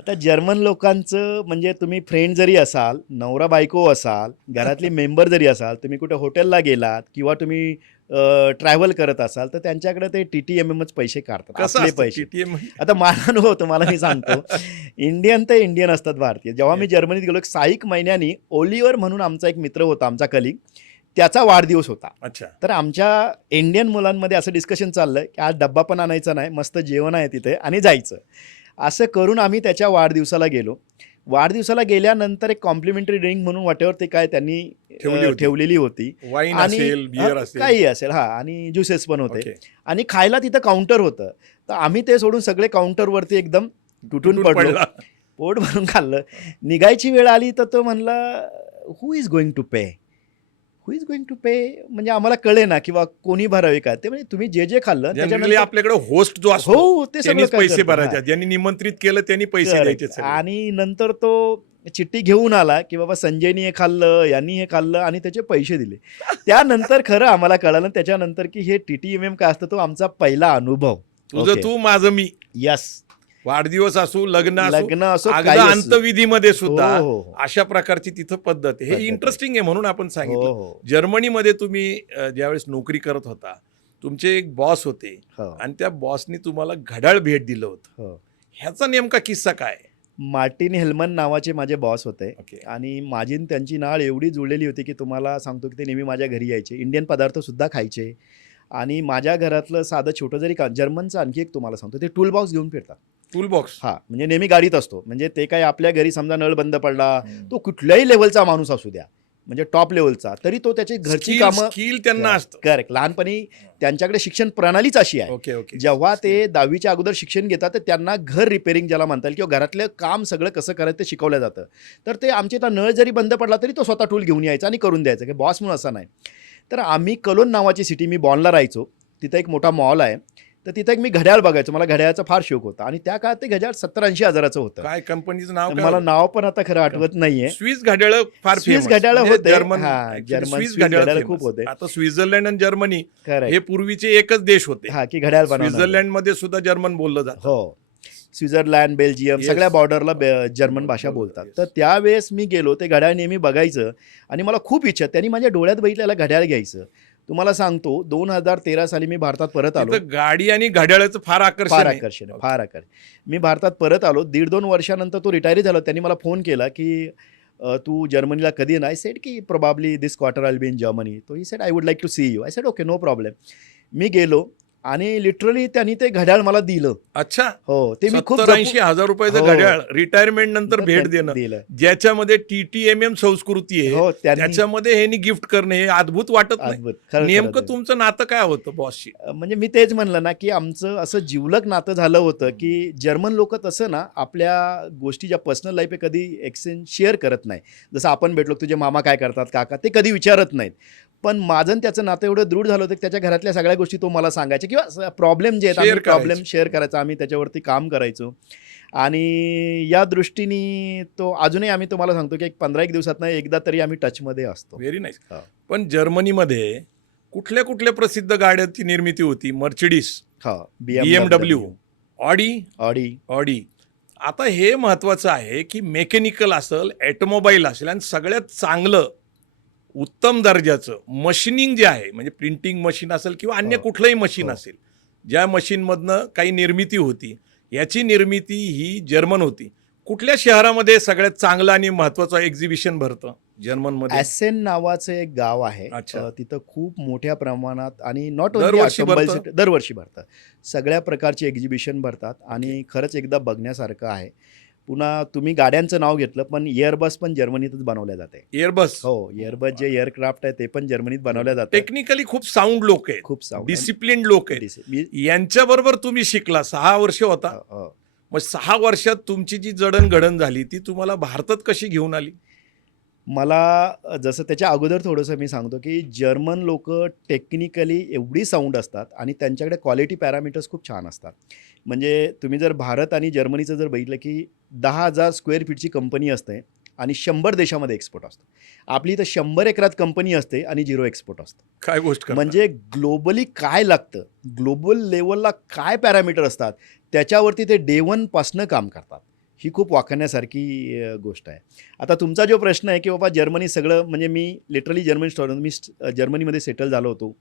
आता जर्मन लोकांचं म्हणजे तुम्ही फ्रेंड जरी असाल, नवरा बायको असाल, घरातली मेंबर जरी असाल, तुम्ही कुठे हॉटेलला गेलात किंवा तुम्ही ट्रॅव्हल करत असाल तर त्यांच्याकडे ते TTMMच पैसे काढतात, कसं आपले असतं पैसे. TTM? आता माझा अनुभव तुम्हाला मी सांगतो. इंडियन तर इंडियन असतात भारतीय. जेव्हा मी जर्मनीत गेलो 6 महिन्यांनी ओलिव्हर म्हणून आमचा एक मित्र होता, आमचा कलिग, त्याचा वाढदिवस होता. अच्छा. तर आमच्या इंडियन मुलांमध्ये असं डिस्कशन चाललं की आज डब्बा पण आणायचा नाही, मस्त जेवण आहे तिथे आणि जायचं. असं करून आम्ही त्याच्या वाढदिवसाला गेलो. वाढदिवसाला गेल्यानंतर एक कॉम्प्लिमेंटरी ड्रिंक म्हणून वाटेवर ते काय त्यांनी ठेवलेली होती. वाईन आणि असेल, बियर असेल. काही असेल, हा, आणि ज्युसेस पण होते. ओके. आणि खायला तिथं काउंटर होतं. तर आम्ही ते सोडून सगळे काउंटरवरती एकदम तुटून पडलो. पडला. पोट भरून खाल्लं. निघायची वेळ आली तर तो म्हणला, who is going to pay, who is going to pay, म्हणजे आम्हाला कळे ना किंवा कोणी भरावे का. ते म्हणजे तुम्ही जे जे खाल्लं जनरली त्याच्यानंतर आपल्याकडे होस्ट जो असतो हो ते त्यांनीच सगळं पैसे करतो. भरायचे, हा. ज्यांनी निमंत्रित केलं त्यांनी पैसे Correct. द्यायचे सगळे. आणि नंतर तो चिठ्ठी घेऊन आला की बाबा संजयनी हे खाल्लं, यांनी हे खाल्लं आणि त्याचे पैसे दिले. त्यानंतर खरं आम्हाला कळालं त्याच्यानंतर की हे TTMM काय असतं, तो आमचा पहिला अनुभव. तुझं तू माझं मी. यस, वाढदिवस असो, लग्न असो, अगदा काही असो. अंतविधीमध्ये सुद्धा हो, हो, हो. अशा प्रकारची तिथं पद्धत आहे. पद्धत हे आहे. इंटरेस्टिंग आहे म्हणून आपण हो, सांगितलं. हो, जर्मनीमध्ये तुम्ही ज्यावेळेस नोकरी करत होता, तुमचे एक बॉस होते हो, आणि त्या बॉसनी तुम्हाला घड्याळ भेट दिलं होतं. हो. ह्याचा नेमका किस्सा काय? मार्टिन हेल्मन नावाचे माझे बॉस होते. ओके. आणि माझी आणि त्यांची नाळ एवढी जुळलेली होती की तुम्हाला सांगतो की ते नेहमी माझ्या घरी यायचे, इंडियन पदार्थ सुद्धा खायचे. आणि माझ्या घरातलं साधं छोटं जरी काम, जर्मनचं आणखी एक तुम्हाला सांगतो, ते टूल बॉक्स घेऊन फिरतात. Tool box. हा, म्हणजे नेहमी गाडीत असतो. म्हणजे ते काय आपल्या घरी समजा नळ बंद पडला, तो कुठल्याही लेवलचा माणूस असू द्या, म्हणजे टॉप लेवलचा, तरी तो त्याची घरची कामं. स्किल त्यांना असतं. करेक्ट. लहानपणी त्यांच्याकडे शिक्षण प्रणालीच अशी आहे. Okay okay. जेव्हा ते 10वीच्या अगोदर शिक्षण घेतात तर त्यांना घर रिपेअरिंग ज्याला म्हणता येईल किंवा घरातलं काम सगळं कसं करायचं ते शिकवलं जातं. तर ते आमच्या इथं नळ जरी बंद पडला तरी तो स्वतः टूल घेऊन यायचा आणि करून द्यायचा, की बॉस म्हणून असं नाही. तर आम्ही कलोन नावाची सिटी, मी बॉनला राहायचो, तिथं एक मोठा मॉल आहे. तर तिथं एक मी घड्याळ बघायचो, मला घड्याळाचा फार शौक होता. आणि त्या काळात ते घड्याळ 70-80 हजाराचं होतं. काय कंपनीचं नाव तर काय? मला नाव पण आता खरं आठवत नाहीये. स्विस घड्याळ फार स्विस famous. घड्याळ म्हणजे होते. जर्मन हा, actually जर्मन स्विस स्विस घड्याळ घड्याळ famous. खूप होते. आता स्वित्झर्लंड आणि जर्मनी हे करेक्ट. पूर्वीचे एकच देश होते. हा, की घड्याळ बनवणार. स्वित्झर्लंड मध्ये सुद्धा जर्मन बोललं जातं. हो. Switzerland, Belgium Yes. सगळ्या बॉर्डरला जर्मन भाषा बरोबर, बोलतात. yes. तर त्यावेळेस मी गेलो, ते घड्याळ नेहमी बघायचं आणि मला खूप इच्छा, त्यांनी माझ्या डोळ्यात बघितलेला घड्याळ घ्यायचं. तुम्हाला सांगतो 2013 साली मी भारतात परत आलो. तिथं गाडी आणि घड्याळाचं फार आकर्षण फार आहे. आकर्षण आहे, फार आकर्षण. मी भारतात परत आलो. 1.5-2 वर्षानंतर तो रिटायरी झाला. त्यांनी मला फोन केला, की तू जर्मनीला कधी येणार? आय सेड की probably this quarter I will be in Germany. तो he said I would like to see you. I said okay, no problem. मी गेलो आणि लिटरली त्यांनी ते घड्याळ मला दिलं. अच्छा, हो, ते मी खूप 70-80 हजार रुपयाचं हो. घड्याळ रिटायरमेंट नंतर भेट देणं, दिलं. ज्याच्यामध्ये TTMM संस्कृती आहे, हो, त्यांनी त्याच्यामध्ये ह्यांनी गिफ्ट करणे हे अद्भुत वाटत नाही. अद्भुत. खरं नेमकं खरं. तुमचं नातं काय होतं बॉसशी? म्हणजे मी तेच म्हणलं ना, की आमचं असं जिवलग नातं झालं होतं, की जर्मन लोकं तसं ना आपल्या गोष्टी ज्या पर्सनल लाईफ आहे कधी एक्सचेंज शेअर करत नाही. जसं आपण भेटलो, तुझे मामा काय करतात, काका, ते कधी विचारत नाहीत. पण माझं आणि त्याचं नातं एवढं दृढ झालं होतं, की त्याच्या घरातल्या सगळ्या गोष्टी तो मला सांगायचे किंवा प्रॉब्लेम जे आहेत Share आम्ही प्रॉब्लेम करायचे. शेअर करायचा, आम्ही त्याच्यावरती काम करायचो. आणि या दृष्टीने तो अजूनही आम्ही तुम्हाला सांगतो, की एक 15-1 दिवसातनं एकदा तरी आम्ही टचमध्ये असतो. Very nice. हा. पण जर्मनीमध्ये कुठल्या कुठल्या प्रसिद्ध गाड्यांची निर्मिती होती? मर्सिडीज, हा, BMW, ऑडी. ऑडी. आता हे महत्वाचं आहे की मेकॅनिकल असेल, ऑटोमोबाईल असेल आणि सगळ्यात चांगलं उत्तम दर्जाचं मशिनिंग जे आहे, म्हणजे प्रिंटिंग मशीन असेल किंवा अन्य हो. कुठलंही मशीन हो. असेल, ज्या मशीनमधनं काही निर्मिती होती, याची निर्मिती ही जर्मन होती. कुठल्या शहरामध्ये सगळ्यात चांगलं आणि महत्वाचं एक्झिबिशन भरतं जर्मनमध्ये? ॲसेन नावाचं एक गाव आहे. अच्छा. तिथं खूप मोठ्या प्रमाणात आणि नॉट दरवर्षी ऑनली भरतं? दरवर्षी भरतात. सगळ्या प्रकारचे एक्झिबिशन भरतात आणि खरंच एकदा बघण्यासारखं आहे. पुन्हा तुम्ही गाड्यांचं नाव घेतलं, पण एअरबस पण जर्मनीतच बनवल्या जाते. एअरबस हो, एअरबस जे एअरक्राफ्ट आहे ते पण जर्मनीत बनवल्या जाते. टेक्निकली खूप साऊंड लोक आहेत, खूप साऊंड डिसिप्लिन लोक आहेत. यांच्याबरोबर तुम्ही शिकला, 6 वर्ष होता. मग 6 वर्षात तुमची जी जडणघडण झाली ती तुम्हाला भारतात कशी घेऊन आली? मला जसं त्याच्या अगोदर थोडंसं मी सांगतो, की जर्मन लोकं टेक्निकली एवढी साऊंड असतात आणि त्यांच्याकडे क्वालिटी पॅरामीटर्स खूप छान असतात. म्हणजे तुम्ही जर भारत आणि जर्मनीचं जर बघितलं, की 10,000 स्क्वेअर फीटची कंपनी असते आणि 100 देशामध्ये एक्सपोर्ट असतो. आपली इथं 100 एकरात कंपनी असते आणि 0 एक्सपोर्ट असतो. काय गोष्ट करता? म्हणजे ग्लोबली काय लागतं, ग्लोबल लेवलला काय पॅरामीटर असतात, त्याच्यावरती ते डे 1 पासनं काम करतात. ही खूप वाखाणण्यासारखी गोष्ट आहे. आता तुमचा जो प्रश्न आहे, की बाबा जर्मनी सगळं, म्हणजे मी लिटरली जर्मनीमध्ये सेटल झालो होतो.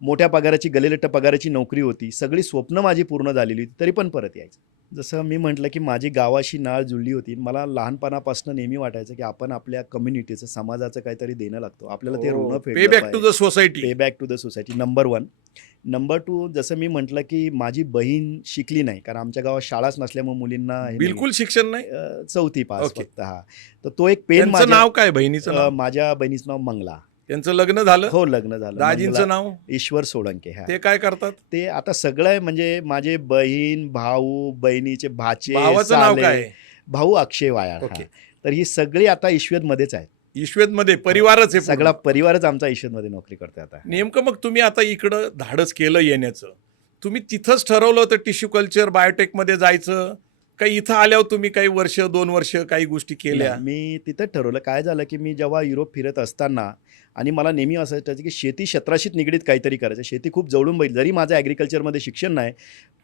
मोठ्या पगाराची, गलेलट्ट पगाराची नोकरी होती. सगळी स्वप्न माझी पूर्ण झालेली होती, तरी पण परत यायचं. जसं मी म्हटलं, की माझी गावाशी नाळ जुळली होती. मला लहानपणापासून नेहमी वाटायचं, की आपण आपल्या कम्युनिटीचं, समाजाचं काहीतरी देणं लागतो. आपल्याला ते ऋण पे फेडलं back to the society. Pay back to the society, number 1. Number 2, जसं मी म्हटलं, की माझी बहीण शिकली नाही, कारण आमच्या गावात शाळाच नसल्यामुळे मुलींना हे नाही. बिलकुल शिक्षण नाही. 4थी पास ओके. फक्त. हा, तर तो एक पेन त्यांचं नाव काय? बहिणीचं नाव? माझ्या बहिणीचं नाव मंगला. त्यांचं लग्न झालं? हो, लग्न झालं. दाजींचं मंगला नाव? ईश्वर सोळंके. हा, ते काय करतात? ते आता सगळं आहे, म्हणजे माझे बहीण, भाऊ, बहिणीचे भाचे, भावाचं नाव साले, काय? भाऊ अक्षय वायाळ. ओके. हा. तर ही सगळी आता ईश्वेदमध्येच आहेत. ईश्वेदमध्ये परिवारच आहे पूर्ण. सगळा परिवारच आमचा ईश्वेदमध्ये नोकरी करतोय आता. नेमकं मग तुम्ही आता इकडं धाडस केलं येण्याचं, तुम्ही तिथंच ठरवलं होतं टिश्यू कल्चर बायोटेकमध्ये जायचं, का इथं आल्यावर तुम्ही काही वर्ष 2 वर्ष काही गोष्टी केल्या? नाही, मी तिथं ठरवलं. काय झालं, की मी जेव्हा युरोप फिरत असताना आणि मला नेहमी असं वाटायचं, की शेती क्षेत्राशीच निगडीत काहीतरी करायचं. शेती खूप जवळून बघितली. जरी माझं ॲग्रिकल्चरमध्ये शिक्षण नाही,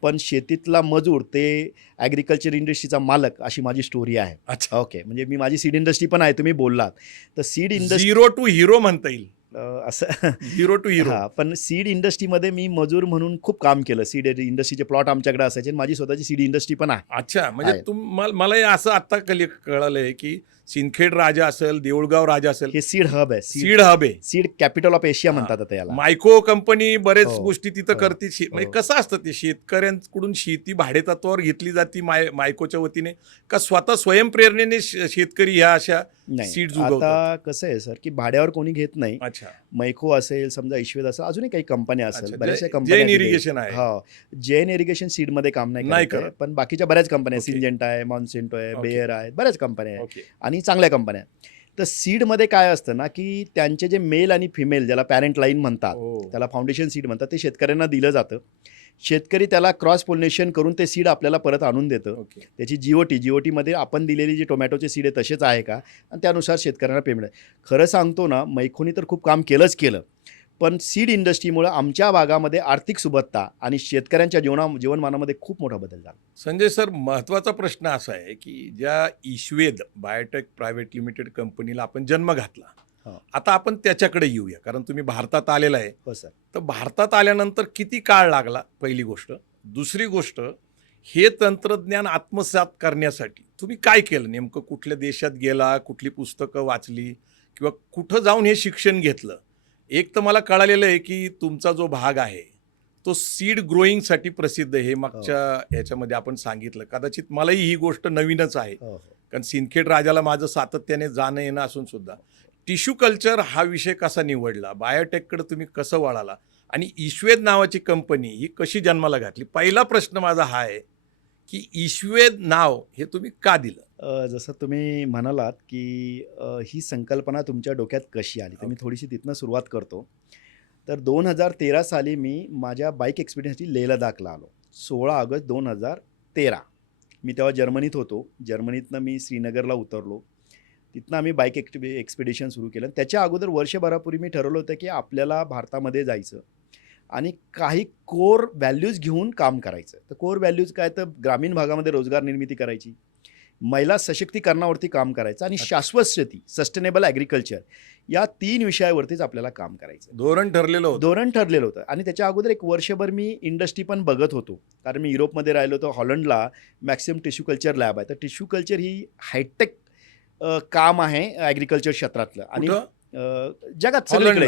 पण शेतीतला मजूर ते ॲग्रिकल्चर इंडस्ट्रीचा मालक, अशी माझी स्टोरी आहे. अच्छा. ओके, म्हणजे मी, माझी सीड इंडस्ट्री पण आहे, तुम्ही बोललात. तर सीड इंडस्ट्री 0 टू हिरो म्हणता येईल. असं 0 टू हिरो. हां, पण सीड इंडस्ट्रीमध्ये मी मजूर म्हणून खूप काम केलं. सीड इंडस्ट्रीचे प्लॉट आमच्याकडे असायचे आणि माझी स्वतःची सीड इंडस्ट्री पण आहे. अच्छा, म्हणजे आहे. मला हे असं आत्ता कळालंय की सिंदखेड राजा असेल, देऊळगाव राजा असेल, हे सीड हब आहे. सीड हब आहे. सीड कॅपिटल ऑफ एशिया म्हणतात आता याला. मायको कंपनी बरेच हो. गोष्टी तिथं हो. करते. म्हणजे हो. कसं असतं ते, शेतकऱ्यांकडून शेती भाडेतत्वावर घेतली जाते मायकोच्या वतीने, का स्वतः स्वयंप्रेरणेने शेतकरी ह्या अशा नाही, सीड्स उगवतात? आता कसं आहे सर, की भाड्यावर कोणी घेत नाही. अच्छा. मैको असेल, समजा ईश्वेद असेल, अजूनही काही कंपन्या असेल, अच्छा. बऱ्याचशा जैन कंपन्या इरिगेशन आहे. हो, जैन इरिगेशन सीडमध्ये काम नाही नाही करत. करत, पण बाकीच्या बऱ्याच कंपन्या, ओके. सिंजेंटा आहे, मॉन्सेंटो आहे, ओके. बेयर आहे, बऱ्याच कंपन्या आहेत ओके. आणि चांगल्या कंपन्या आहेत. तर सीडमध्ये काय असतं ना, की त्यांचे जे मेल आणि फिमेल, ज्याला पॅरेंट लाईन म्हणतात, हो. त्याला फाउंडेशन सीड म्हणतात, ते शेतकऱ्यांना दिलं जातं. शेतकरी त्याला क्रॉस पोलिनेशन करून ते सीड आपल्याला परत आणून देतं. ओके. त्याची जीओटीमध्ये आपण दिलेली जी टोमॅटोचे सीड आहे तसेच आहे का, आणि त्यानुसार शेतकऱ्यांना पेमेंट आहे. खरं सांगतो ना, मैकोनी तर खूप काम केलंच केलं, पण सीड इंडस्ट्रीमुळे आमच्या भागामध्ये आर्थिक सुबत्ता आणि शेतकऱ्यांच्या जीवनमानामध्ये खूप मोठा बदल झाला. संजय सर, महत्त्वाचा प्रश्न असा आहे की ज्या ईश्वेद बायोटेक प्रायव्हेट लिमिटेड कंपनीला आपण जन्म घातला, हो. आता आपण त्याच्याकडे येऊया, कारण तुम्ही भारतात आलेला आहे. हो सर. तर भारतात आल्यानंतर किती काळ लागला, पहिली गोष्ट. दुसरी गोष्ट, हे तंत्रज्ञान आत्मसात करण्यासाठी तुम्ही काय केलं? नेमकं कुठल्या देशात गेला, कुठली पुस्तकं वाचली किंवा कुठं जाऊन हे शिक्षण घेतलं? एक तर मला कळालेलं आहे की तुमचा जो भाग आहे तो सीड ग्रोईंगसाठी प्रसिद्ध आहे. हे मागच्या ह्याच्यामध्ये आपण सांगितलं. कदाचित मलाही ही गोष्ट नवीनच आहे, हो. कारण सिंदखेड राजाला माझं सातत्याने जाणं येणं असून सुद्धा टिश्यू कल्चर हा विषय कसा निवडला, बायोटेककडे तुम्ही कसं वळाला आणि ईश्वेद नावाची कंपनी ही कशी जन्माला घातली? पहिला प्रश्न माझा हा आहे की ईश्वेद नाव हे तुम्ही का दिलं? जसं तुम्ही म्हणालात की ही संकल्पना तुमच्या डोक्यात कशी आली, तर मी थोडीशी तिथनं सुरुवात करतो. तर 2013 साली मी माझ्या बाईक एक्सपिडिशनसाठी लेह लडाखला आलो. 16 ऑगस्ट 2013. मी तेव्हा जर्मनीत होतो. जर्मनीतनं मी श्रीनगरला उतरलो. तिथनं आम्ही बाईक एक्सपिडिशन सुरू केलं. त्याच्या अगोदर वर्षभरापूर्वी मी ठरवलं होतं की आपल्याला भारतामध्ये जायचं आणि काही कोर व्हॅल्यूज घेऊन काम करायचं. तर कोर व्हॅल्यूज काय, तर ग्रामीण भागामध्ये रोजगार निर्मिती करायची, महिला सशक्तीकरणावरती काम करायचं आणि शाश्वत शेती, सस्टेनेबल ॲग्रिकल्चर, या 3 विषयावरतीच आपल्याला काम करायचं. धोरण ठरलेलं होतं. आणि त्याच्या अगोदर एक वर्षभर मी इंडस्ट्री पण बघत होतो, कारण मी युरोपमध्ये राहिलो होतो. हॉलंडला मॅक्सिमम टिश्यू कल्चर लॅब आहे. तर टिश्यू कल्चर ही हायटेक काम आहे ॲग्रिकल्चर क्षेत्रातलं आणि जगात सगळीकडे.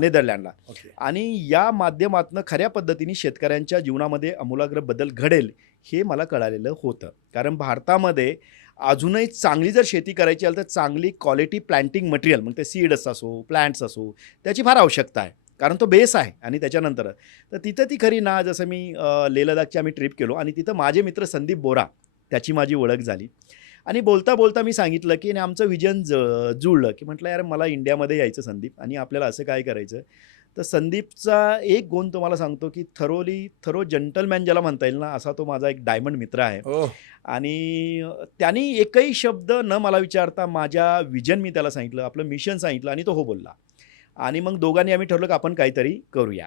नेदरलँडला. आणि या माध्यमातून खऱ्या पद्धतीने शेतकऱ्यांच्या जीवनामध्ये आमूलाग्र बदल घडेल हे मला कळालेलं होतं. कारण भारतामध्ये अजूनही चांगली जर शेती करायची असेल तर चांगली क्वालिटी प्लांटिंग मटेरियल, मग ते सीड्स असो, प्लांट्स असो, त्याची फार आवश्यकता आहे, कारण तो बेस आहे. आणि त्याच्यानंतर तर तिथं ती खरी ना, जसं मी लेह लडाखची आम्ही ट्रिप केलो आणि तिथं माझे मित्र संदीप बोरा, त्याची माझी ओळख झाली. आणि बोलता बोलता मी सांगितलं की आमचं विजन जुळलं, की म्हटलं यार मला इंडियामध्ये यायचं संदीप, आणि आपल्याला असं काय करायचं. तर संदीपचा एक गुण तुम्हाला सांगतो की थरो जंटलमॅन ज्याला म्हणता येईल ना, असा तो माझा एक डायमंड मित्र आहे. आणि त्यांनी एकही शब्द न मला विचारता माझ्या विजन मी त्याला सांगितलं, आपलं मिशन सांगितलं, आणि तो हो बोलला. आणि मग दोघांनी आम्ही ठरवलं की आपण काहीतरी करूया.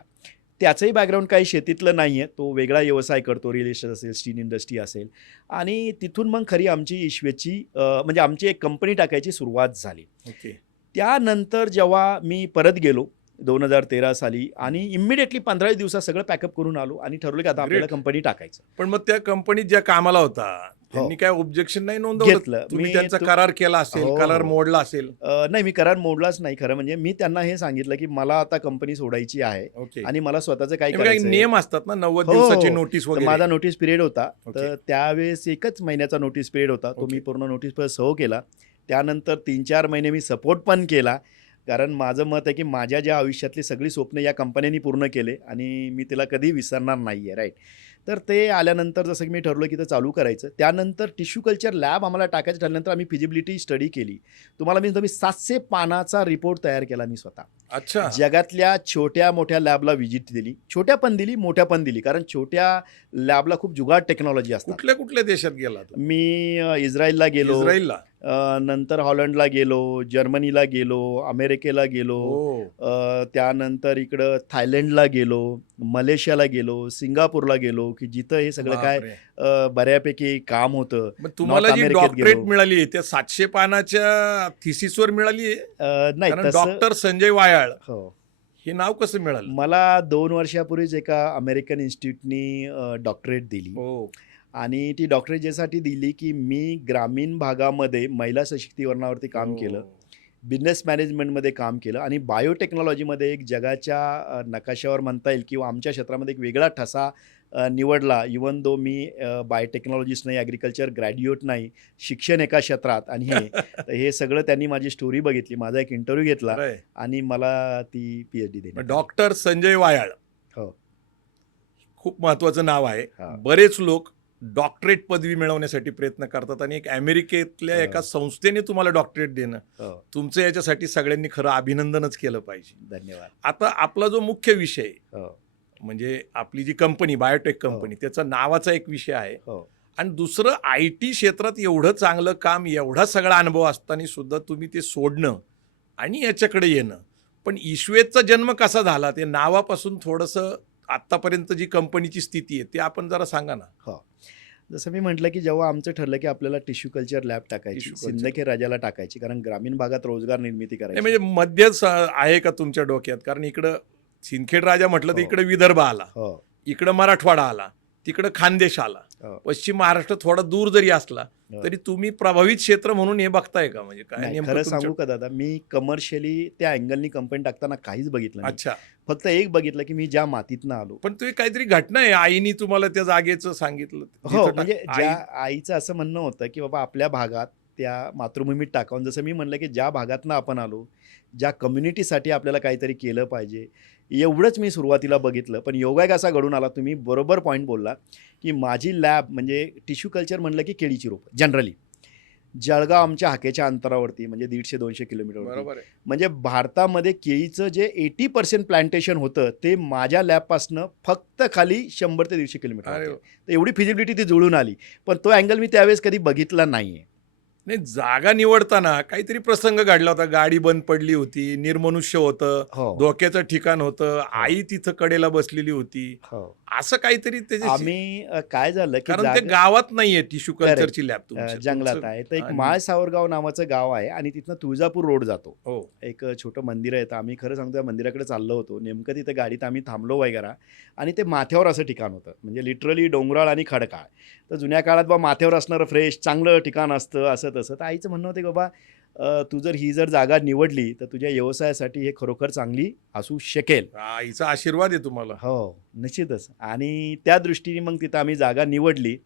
त्याचंही बॅकग्राऊंड काही शेतीतलं नाही आहे, तो वेगळा व्यवसाय करतो, रिअल इस्टेट असेल, स्टील इंडस्ट्री असेल. आणि तिथून मग खरी आमची ईश्वेची म्हणजे आमची एक कंपनी टाकायची सुरुवात झाली. त्यानंतर जेव्हा मी परत गेलो 2013 साली, आणि इमिडिएटली 15 दिवसात सगळं पॅकअप करून आलो आणि ठरवलं की आता आपल्याला कंपनी टाकायचं. पण मग त्या कंपनीत ज्या कामाला होता त्यांनी काय ऑब्जेक्शन नाही नोंदवलं? तुम्ही त्यांचा करार केला असेल, करार मोडला असेल? नाही, मी करार मोडलाच नाही. खरं म्हणजे मी त्यांना हे सांगितलं की मला आता कंपनी सोडायची आहे आणि मला स्वतःचं काही करायचं. नियम असतात ना, 90 दिवसाची नोटीस वगैरे. माझा नोटीस पिरियड होता. तर त्यावेळेस 1च महिन्याचा नोटीस पिरियड होता. तो मी पूर्ण नोटीस पिरियड सहो केला. त्यानंतर 3-4 महिने मी सपोर्ट पण केला, कारण माझं मत आहे की माझ्या ज्या आयुष्यातली सगळी स्वप्न या कंपन्यांनी पूर्ण केले आणि मी तिला कधी विसरणार नाही आहे. राईट. तर ते आल्यानंतर जसं की मी ठरवलं की ते चालू करायचं. त्यानंतर टिश्यू कल्चर लॅब आम्हाला टाकायचं ठरल्यानंतर आम्ही फिजिबिलिटी स्टडी केली. तुम्ही 700 पानाचा रिपोर्ट तयार केला मी स्वतः. अच्छा. जगातल्या छोट्या मोठ्या लॅबला व्हिजिट दिली, छोट्या पण दिली, मोठ्या पण दिली, कारण छोट्या लॅबला खूप जुगाड टेक्नॉलॉजी असतात. कुठल्या देशात गेला? मी इस्रायलला गेलो, नंतर हॉलंडला गेलो, जर्मनीला गेलो, अमेरिकेला गेलो, त्यानंतर इकडं थायलंडला गेलो, मलेशियाला गेलो, सिंगापूरला गेलो, की जिथं हे सगळं काय बऱ्यापैकी काम होतं. तुम्हाला जी डॉक्टरेट मिळाली त्या 700 पानाच्या थिसिसवर मिळाली? नाही, डॉक्टर संजय वायाळ हे नाव कसं मिळालं? मला 2 वर्षापूर्वीच एका अमेरिकन इन्स्टिट्यूटनी डॉक्टरेट दिली. आणि ती डॉक्टरेट यासाठी दिली की मी ग्रामीण भागामध्ये महिला सशक्तीकरणावरती काम केलं, बिझनेस मॅनेजमेंटमध्ये काम केलं, आणि बायोटेक्नॉलॉजीमध्ये एक जगाच्या नकाशावर म्हणता येईल किंवा आमच्या क्षेत्रामध्ये एक वेगळा ठसा निवडला. इवन दो मी बायोटेक्नॉलॉजिस्ट नाही, ॲग्रिकल्चर ग्रॅज्युएट नाही, शिक्षण एका क्षेत्रात. आणि हे सगळं त्यांनी माझी स्टोरी बघितली, माझा एक इंटरव्ह्यू घेतला आणि मला ती PhD दिली. डॉक्टर संजय वायाळ, हो, खूप महत्वाचं नाव आहे. बरेच लोक डॉक्टरेट पदवी मिळवण्यासाठी प्रयत्न करतात आणि एक अमेरिकेतल्या एका संस्थेने तुम्हाला डॉक्टरेट देणं, तुमचं याच्यासाठी सगळ्यांनी खरं अभिनंदनच केलं पाहिजे. धन्यवाद. आता आपला जो मुख्य विषय म्हणजे आपली जी कंपनी बायोटेक कंपनी, त्याचा नावाचा एक विषय आहे, आणि दुसरं IT क्षेत्रात एवढं चांगलं काम, एवढा सगळा अनुभव असताना सुद्धा तुम्ही ते सोडणं आणि याच्याकडे येणं, पण ईश्वेदचा जन्म कसा झाला ते नावापासून थोडंसं आत्तापर्यंत जी कंपनीची स्थिती आहे ते आपण जरा सांगा ना. हो. जसं मी म्हटलं की जेव्हा आमचं ठरलं की आपल्याला टिश्यू कल्चर लॅब टाकायची, टिश्यू कल्चर. सिंदखेड राजाला टाकायची, कारण ग्रामीण भागात रोजगार निर्मिती नाही करायची. म्हणजे मध्यच आहे का तुमच्या डोक्यात? कारण इकडं सिंदखेड राजा म्हटलं तर हो. इकडे विदर्भ आला, हो. इकडं मराठवाडा आला, तिकडं खानदेश आला, हो. पश्चिम महाराष्ट्र थोडा दूर जरी असला हो. तरी तुम्ही प्रभावित क्षेत्र म्हणून हे बघताय का? म्हणजे काय नाही, नेमकं खरं तुमच्या- सांगू का दादा, मी कमर्शियली त्या अँगलनी कंपनी टाकताना काहीच बघितलं नाही. अच्छा, फक्त एक बघितलं की मी ज्या मातीतनं आलो. पण तुम्ही काहीतरी घटना आहे आईनी तुम्हाला त्या जागेचं सांगितलं हो, तिथं टाक- म्हणजे आई- ज्या आईचं असं म्हणणं होतं की बाबा आपल्या भागात त्या मातृभूमीत टाकावून, जसं मी म्हणलं की ज्या भागातनं आपण आलो, ज्या कम्युनिटीसाठी आपल्याला काहीतरी केलं पाहिजे, एवढंच मी सुरुवातीला बघितलं. पण योगायोग असा घडून आला, तुम्ही बरोबर पॉईंट बोलला, की माझी लॅब म्हणजे टिश्यू कल्चर म्हणलं की केळीची रोपं जनरली जळगाव आमच्या हाकेच्या अंतरावरती, म्हणजे 150-200 किलोमीटरवरती. बरोबर आहे. म्हणजे भारतामध्ये केळीचं जे 80% प्लांटेशन होतं ते माझ्या लॅबपासनं फक्त खाली 100 ते 150 किलोमीटर अरे होतं. तर एवढी फिजिबिलिटी ती जुळून आली. पण तो अँगल मी त्यावेळेस कधी बघितला नाही आहे. नाही, जागा निवडताना काहीतरी प्रसंग घडला होता. गाडी बंद पडली होती, निर्मनुष्य होतं, हो. धोक्याचं ठिकाण होतं, आई तिथं कडेला बसलेली होती, हो. असं काहीतरी त्याच्याशी आम्ही काय झालं की कारण ते गावात नाहीये टिश्यू कल्चरची लॅब जंगलात तुमचं. आहे. तर एक आणि- माळ सावरगाव नावाचं गाव आहे आणि तिथनं तुळजापूर रोड जातो. हो, एक छोटं मंदिर आहे. तर आम्ही खरं सांगतो त्या मंदिराकडे चाललो होतो. नेमकं तिथं गाडीत आम्ही थांबलो वगैरे, आणि ते माथ्यावर असं ठिकाण होतं, म्हणजे लिटरली डोंगराळ आणि खडकाळ. तर जुन्या काळात बा माथ्यावर असणारं फ्रेश चांगलं ठिकाण असतं, असं तसं. तर आईचं म्हणणं होतं की बाबा तू जर ही जर जागा निवडली तर तुझ्या व्यवसायासाठी हे खरोखर चांगली असू शकेल. आईचा आशीर्वाद आहे तुम्हाला. हो, निश्चितच. आणि त्या दृष्टीने मग तिथं आम्ही जागा निवडली.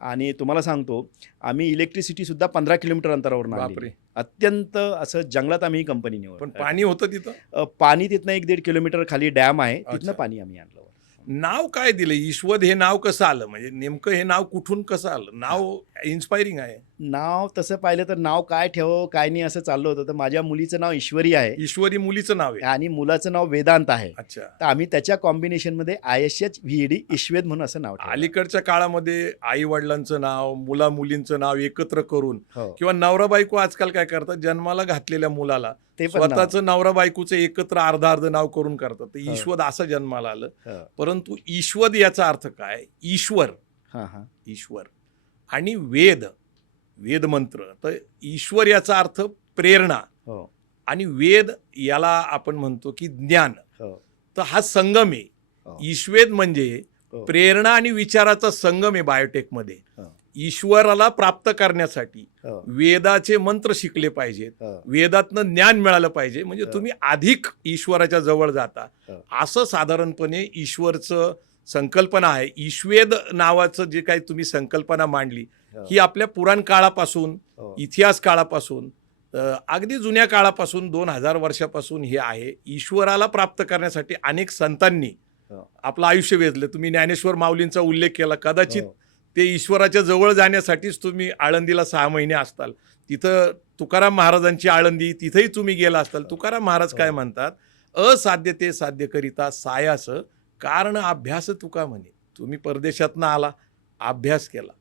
आणि तुम्हाला सांगतो, आम्ही इलेक्ट्रिसिटीसुद्धा 15 किलोमीटर अंतरावरून आणली. बापरे. अत्यंत असं जंगलात आम्ही ही कंपनी पण निवडली. पाणी होतं तिथं. पाणी तिथनं 1-1.5 किलोमीटर खाली डॅम आहे, तिथनं अच्छा. पाणी आम्ही आणलं. नाव काय दिलं ईश्वद? हे नाव कसं आलं? म्हणजे नेमकं हे नाव कुठून कसं आलं? नाव इन्स्पायरिंग आहे. नाव तसं पाहिलं तर नाव काय ठेवावं काय नाही असं चाललं होतं. तर माझ्या मुलीचं नाव ईश्वरी आहे ईश्वरी मुलीचं नाव आहे. आणि मुलाचं नाव वेदांत आहे. अच्छा. तर आम्ही त्याच्या कॉम्बिनेशनमध्ये ISHVED ईश्वेद म्हणून असं नाव ठेवलं. अलीकडच्या काळामध्ये आई वडिलांचं नाव, मुला मुलींचं नाव एकत्र करून हो, किंवा नवरा बायको आजकाल काय करतात, जन्माला घातलेल्या मुलाला ते पण नाव. स्वतःचं नवरा बायकोचं एकत्र अर्ध नाव करून करतात. तर हो. ईश्वद असं जन्माला आलं. हो. परंतु ईश्वद याचा अर्थ काय? ईश्वर, हां हां ईश्वर आणि वेद, वेद मंत्र. तर ईश्वर याचा अर्थ प्रेरणा हो आणि वेद याला आपण म्हणतो की ज्ञान. हो तर हा संगम आहे. हो. ईश्वेद म्हणजे हो. प्रेरणा आणि विचाराचा संगम आहे बायोटेकमध्ये. हो. ईश्वराला प्राप्त करण्यासाठी हो. वेदाचे मंत्र शिकले पाहिजेत, हो. वेदातनं ज्ञान मिळालं पाहिजे, म्हणजे हो. तुम्ही अधिक ईश्वराच्या जवळ जाता. हो. असं साधारणपणे ईश्वरचं संकल्पना आहे. ईश्वेद नावाचं जे काही तुम्ही संकल्पना मांडली हो. ही आपल्या पुराण काळापासून, हो. इतिहास काळापासून, अगदी जुन्या काळापासून 2000 वर्षापासून हे आहे. ईश्वराला प्राप्त करण्यासाठी अनेक संतांनी हो. आपलं आयुष्य वेधलं. तुम्ही ज्ञानेश्वर माऊलींचा उल्लेख केला. कदाचित हो. ते ईश्वराच्या जवळ जाण्यासाठीच तुम्ही आळंदीला 6 महिने असताल. तिथं तुकाराम महाराजांची आळंदी, तिथेही तुम्ही गेला असताल. तुकाराम महाराज काय म्हणतात? असाध्य ते साध्य करिता सायास कारण अभ्यास तुका म्हणे. तुम्ही परदेशातनं आला, अभ्यास केला.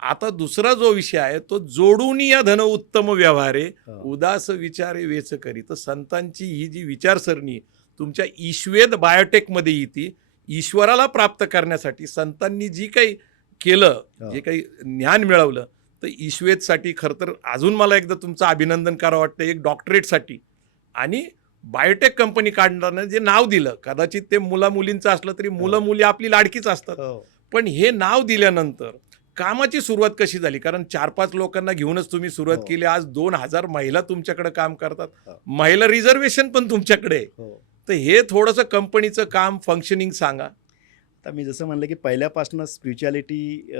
आता दुसरा जो विषय आहे तो जोडून या धन उत्तम व्यवहारे हो. उदास विचारे वेच करी. तर संतांची ही जी विचारसरणी तुमच्या ईश्वेद बायोटेकमध्ये येते. ईश्वराला प्राप्त करण्यासाठी संतांनी जी काही केलं, हो. जे काही ज्ञान मिळवलं, तर ईश्वेदसाठी खरं तर अजून मला एकदा तुमचं अभिनंदन करावं वाटतं. एक डॉक्टरेटसाठी आणि बायोटेक कंपनी काढणारं जे नाव दिलं, कदाचित ते मुला मुलींचं असलं तरी मुलं मुली आपली लाडकीच असतात. हो. पण हे नाव दिल्यानंतर कामाची सुरुवात कशी झाली? कारण 4-5 लोकांना घेऊनच तुम्ही सुरुवात हो. केली. आज 2000 महिला तुमच्याकडे काम करतात. हो. महिला रिझर्वेशन पण तुमच्याकडे आहे. हो. तर हे थोडंसं कंपनीचं काम, फंक्शनिंग सांगा. आता मी जसं म्हणलं की पहिल्यापासून स्पिरिच्युअलिटी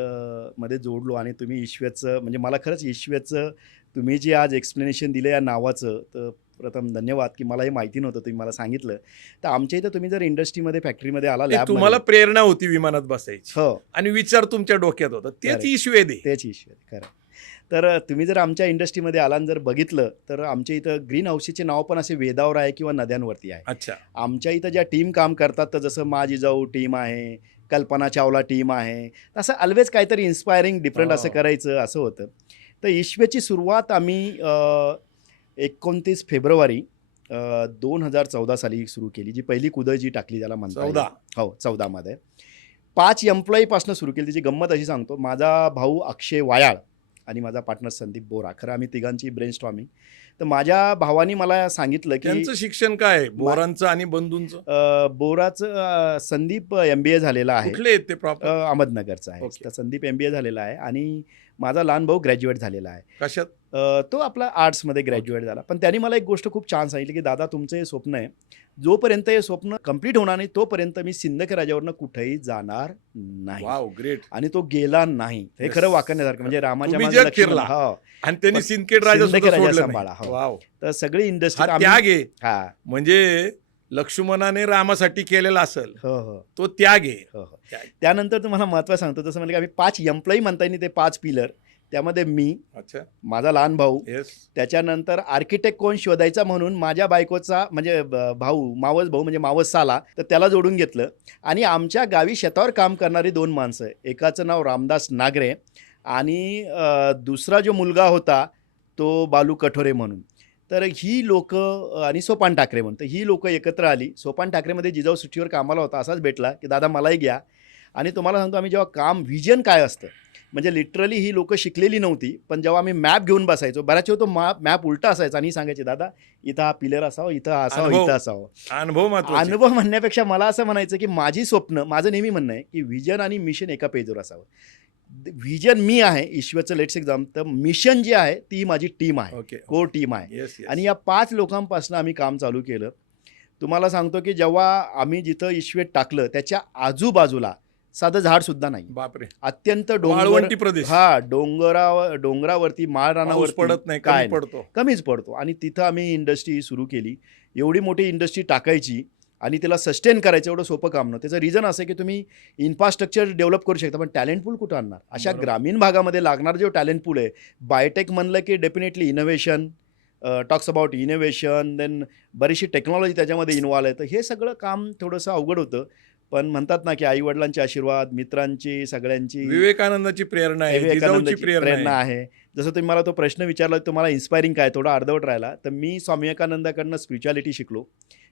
मध्ये जोडलो आणि तुम्ही ईश्वरचं, म्हणजे मला खरंच ईश्वरचं तुम्ही जे आज एक्सप्लेनेशन दिलं या नावाचं, तर प्रथम धन्यवाद की मला हे माहिती नव्हतं, तुम्ही मला सांगितलं. तर आमच्या इथं तुम्ही जर इंडस्ट्रीमध्ये, फॅक्टरीमध्ये आला, ते लॅब तुम्हाला प्रेरणा होती विमानात बसायची हो आणि विचार तुमच्या डोक्यात होता. तेच Correct. ईश्वेद आहे. तेच ईश्वर खरं. तर तुम्ही जर आमच्या इंडस्ट्रीमध्ये आला आणि जर बघितलं तर आमच्या इथं ग्रीन हाऊसचे नाव पण असे वेदावर आहे किंवा नद्यांवरती आहे. अच्छा. आमच्या इथं ज्या टीम काम करतात, तर जसं मा जिजाऊ टीम आहे, कल्पना चावला टीम आहे, असं ऑलवेज काहीतरी इन्स्पायरिंग डिफरंट असं हो. करायचं असं होतं. तर ईश्वेची सुरुवात आम्ही 29 फेब्रुवारी 2014 साली सुरू केली, जी पहिली कुदळ जी टाकली त्याला म्हणता येईल. 14. हो 14मध्ये 5 एम्प्लॉईपासून सुरू केली. त्याची गंमत अशी सांगतो, माझा भाऊ अक्षय वायाळ आणि माझा पार्टनर संदीप बोरा, खरं आम्ही तिघांची ब्रेनस्टॉर्मिंग. तर माझ्या भावानी मला सांगितलं की त्यांचं शिक्षण काय आहे? बोरांचं आणि बंधूंचं बोराचं संदीप MBA झालेला आहे, कुठले आहेत ते प्रॉपर? अहमदनगरचा आहे. ओके. तर संदीप MBA झालेला आहे आणि माझा लहान भाऊ ग्रॅज्युएट झालेला आहे. कशात? तो आपला आर्ट्समध्ये ग्रॅज्युएट झाला. पण त्यांनी मला एक गोष्ट खूप छान सांगितली की दादा, तुमचं हे स्वप्न आहे, जोपर्यंत हे स्वप्न कंप्लीट होणार नाही तोपर्यंत मी सिंदखेड राजावरनं कुठेही जाणार नाही. Wow, great. आणि तो गेला नाही. हे Yes. खरं वाकण्यासारखं, म्हणजे रामाच्या तुम्ही मागे जग लक्ष्मण. फिरला. हो. आणि त्यांनी पण सिंदखेड राजा सिंदखेड सुद्धा राजा सोडलं सांभाळा, नाही. हो. वाव, तर सगळी इंडस्ट्री हा त्याग आहे. हा म्हणजे लक्ष्मणाने रामासाठी केलेला असेल हो हो तो त्याग आहे. हो हो. त्याग. त्यानंतर तुम्हाला महत्त्व सांगतो, जसं म्हणजे आम्ही 5 एम्प्लॉई म्हणता येईल, ते 5 पिलर. त्यामध्ये मी, अच्छा. माझा लहान भाऊ, येस. त्याच्यानंतर आर्किटेक्ट कोण शोधायचा म्हणून माझ्या बायकोचा म्हणजे भाऊ, मावस भाऊ म्हणजे मावस साला, तर त्याला जोडून घेतलं. आणि आमच्या गावी शेतावर काम करणारी 2 माणसं, एकाचं नाव रामदास नागरे आणि दुसरा जो मुलगा होता तो बालू कठोरे म्हणून. तर ही लोक आणि सोपान ठाकरे म्हणून, तर ही लोक एकत्र आली. सोपान ठाकरेमध्ये जिजाऊ सुट्टीवर कामाला होता, असाच भेटला की दादा मलाही घ्या. आणि तुम्हाला सांगतो, आम्ही जेव्हा काम, व्हिजन काय असतं, म्हणजे लिटरली ही लोकं शिकलेली नव्हती, पण जेव्हा आम्ही मॅप घेऊन बसायचो, बऱ्याच वेळ तो मॅप उलटा असायचा आणि सांगायचे दादा इथं हा पिलर असावं, इथं हा असावं, अनुभव. इथं असावं. अनुभव महत्वाचे. अनुभव म्हणण्यापेक्षा मला असं म्हणायचं की माझी स्वप्न, माझं नेहमी म्हणणं आहे की व्हिजन आणि मिशन एका पेजवर असावं. व्हिजन मी आहे, ईश्वरचं लेट्स एक्झाम, तर मिशन जी आहे ती माझी टीम आहे, ओके. कोर टीम आहे. Yes, yes. आणि या 5 लोकांपासून आम्ही काम चालू केलं. तुम्हाला सांगतो की जेव्हा आम्ही जिथं इश्वेट टाकलं त्याच्या आजूबाजूला साधं झाड सुद्धा नाही, बापरे. अत्यंत वाळवंटी प्रदेश. हा डोंगरावरती, पाऊस माळरानावरती पडत नाही, काय कमी पडतो. कमीच पडतो. आणि तिथं आम्ही इंडस्ट्री सुरू केली. एवढी मोठी इंडस्ट्री टाकायची आणि तिला सस्टेन करायचं एवढं सोपं काम नव्हतं. त्याचं रिझन असं आहे की तुम्ही इन्फ्रास्ट्रक्चर डेव्हलप करू शकता, पण टॅलेंट पूल कुठं आणणार? अशा बरोबर. ग्रामीण भागामध्ये लागणार जो टॅलेंट पूल आहे, बायोटेक म्हणलं की definitely innovation, talks about innovation, then बरीचशी टेक्नॉलॉजी त्याच्यामध्ये इन्व्हॉल्व आहे. तर हे सगळं काम थोडंसं अवघड होतं. पण म्हणतात ना की आईवडिलांचे आशीर्वाद, मित्रांची, सगळ्यांची, विवेकानंदाची प्रेरणा आहे, जिजाऊची विवेकानंदाची प्रेरणा प्रेरणा आहे. आहे. जसं तुम्ही मला तो प्रश्न विचारला, तुम्हाला इन्स्पायरिंग काय, थोडा अर्धवट राहिला. तर मी स्वामी विवेकानंदाकडनं स्पिरिच्युअलिटी शिकलो,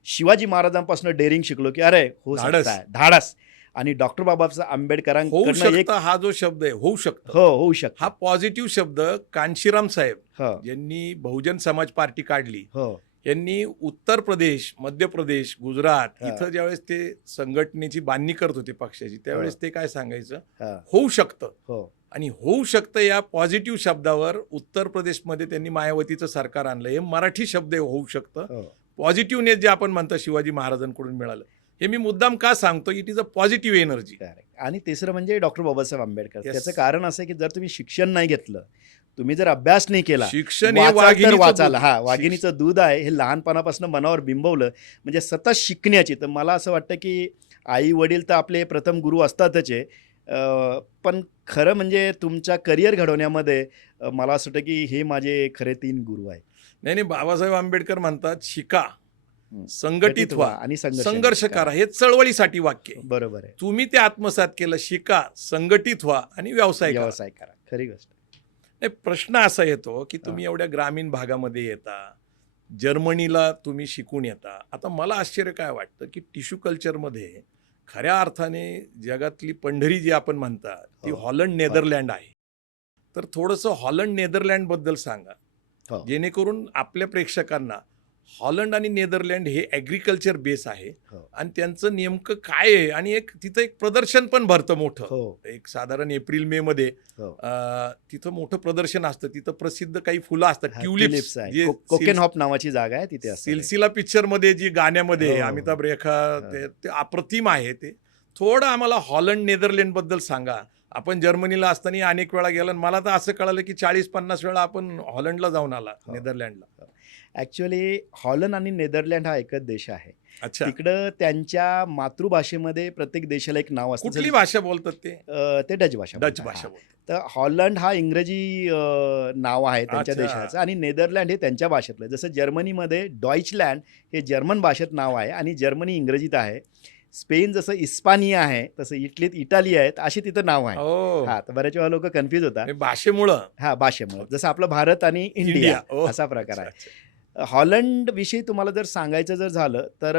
शिवाजी महाराजांपासून डेअरिंग शिकलो की अरे हो धाडस. सकता है, धाडस. आणि डॉक्टर बाबासाहेब होऊ आंबेडकरांकडनं एक शकतं हा जो शब्द आहे, होऊ शकतं, हो होऊ शकतं. हा पॉझिटिव्ह शब्द कांशीराम साहेब हो यांनी बहुजन समाज पार्टी काढली, हो यांनी उत्तर प्रदेश, मध्य प्रदेश, गुजरात हा. इथं ज्यावेळेस ते संघटनेची बांधणी करत होते पक्षाची, त्यावेळेस ते काय सांगायचं, हा होऊ शकतं. हो आणि होऊ शकतं या पॉझिटिव्ह शब्दावर उत्तर प्रदेशमध्ये त्यांनी मायावतीचं सरकार आणलं. हे मराठी शब्द आहे, होऊ शकतं. हो पॉझिटिव्हनेस जे आपण म्हणतो शिवाजी महाराजांकडून मिळालं, हे मी मुद्दाम का सांगतो, it is a positive energy. Correct. आणि तिसरं म्हणजे डॉक्टर बाबासाहेब आंबेडकर. Yes. त्याचं कारण असं आहे की जर तुम्ही शिक्षण नाही घेतलं, तुम्ही जर अभ्यास नाही केला, शिक्षण हे वाचाल तर वाघिणीचं वाचायला, दूध. हा वाघिणीचं दूध आहे, हे लहानपणापासून मनावर बिंबवलं, म्हणजे सतत शिकण्याची. तर मला असं वाटतं की आई वडील तर आपले प्रथम गुरु असतातच आहे, पण खरं म्हणजे तुमच्या करिअर घडवण्यामध्ये मला असं वाटतं की हे माझे खरे 3 गुरु आहेत. नाही, बाबासाहेब आंबेडकर म्हणतात शिका, हं. संघटित व्हा, आणि संघर्ष करा. हे चळवळीसाठी वाक्य आहे. बरोबर आहे. तुम्ही ते आत्मसात केलं, शिका, संघटित व्हा आणि व्यवसाय करा. व्यवसाय करा, खरी गोष्ट. नाही, प्रश्न असा येतो की तुम्ही एवढ्या ग्रामीण भागामध्ये येता, जर्मनीला तुम्ही शिकून येता. आता मला आश्चर्य काय वाटतं की टिश्यू कल्चरमध्ये खऱ्या अर्थाने जगातली पंढरी जी आपण म्हणतात ती हो. हॉलंड, नेदरलँड आहे. तर थोडंसं हॉलंड, नेदरलँडबद्दल सांगा, हो जेणेकरून आपल्या प्रेक्षकांना हॉलंड आणि नेदरलँड हे ॲग्रिकल्चर बेस आहे हो आणि त्यांचं नेमकं काय आहे. आणि तिथं एक प्रदर्शन पण भरतं मोठं, हो एक साधारण एप्रिल मे मध्ये हो. तिथं मोठं प्रदर्शन असतं. तिथं प्रसिद्ध काही फुलं असतात, हा, ट्युलिप्स, tulips आहे. जे कोकेन हॉप नावाची जागा आहे तिथे असतात. सिलसिला पिक्चर मध्ये जी गाण्यामध्ये हो. अमिताभ रेखा, हो. ते अप्रतिम आहे. ते थोडं आम्हाला हॉलंड, नेदरलँड बद्दल सांगा. आपण जर्मनीला असताना अनेक वेळा गेला, मला तर असं कळालं की 40-50 वेळा आपण हॉलंडला जाऊन आला, हो. नेदरलँडला. ॲक्च्युअली हॉलंड आणि नेदरलँड हा एकच देश आहे. अच्छा, तिकडं त्यांच्या मातृभाषेमध्ये प्रत्येक देशाला एक नाव असतं. कुठली भाषा बोलतात ते? ते डच भाषा डच बोलतात. भाषा हा. बोलतात. तर हॉलंड हा इंग्रजी नाव आहे त्यांच्या अच्छा. देशाचं, आणि नेदरलँड हे त्यांच्या भाषेतलं. जसं जर्मनीमध्ये डॉइचलँड हे जर्मन भाषेत नाव आहे आणि जर्मनी इंग्रजीत आहे. स्पेन जसं इस्पानिया आहे, तसं इटलीत इटाली आहेत, अशी तिथं नाव आहे. हो, हा, तर बऱ्याच वेळा लोक कन्फ्यूज होतात. हे भाषेमुळं. हा, भाषेमुळे. जसं आपलं भारत आणि इंडिया इंडिया. ओ, असा प्रकार अच्छा, आहे. अच्छा. हॉलंडविषयी तुम्हाला जर सांगायचं जर झालं तर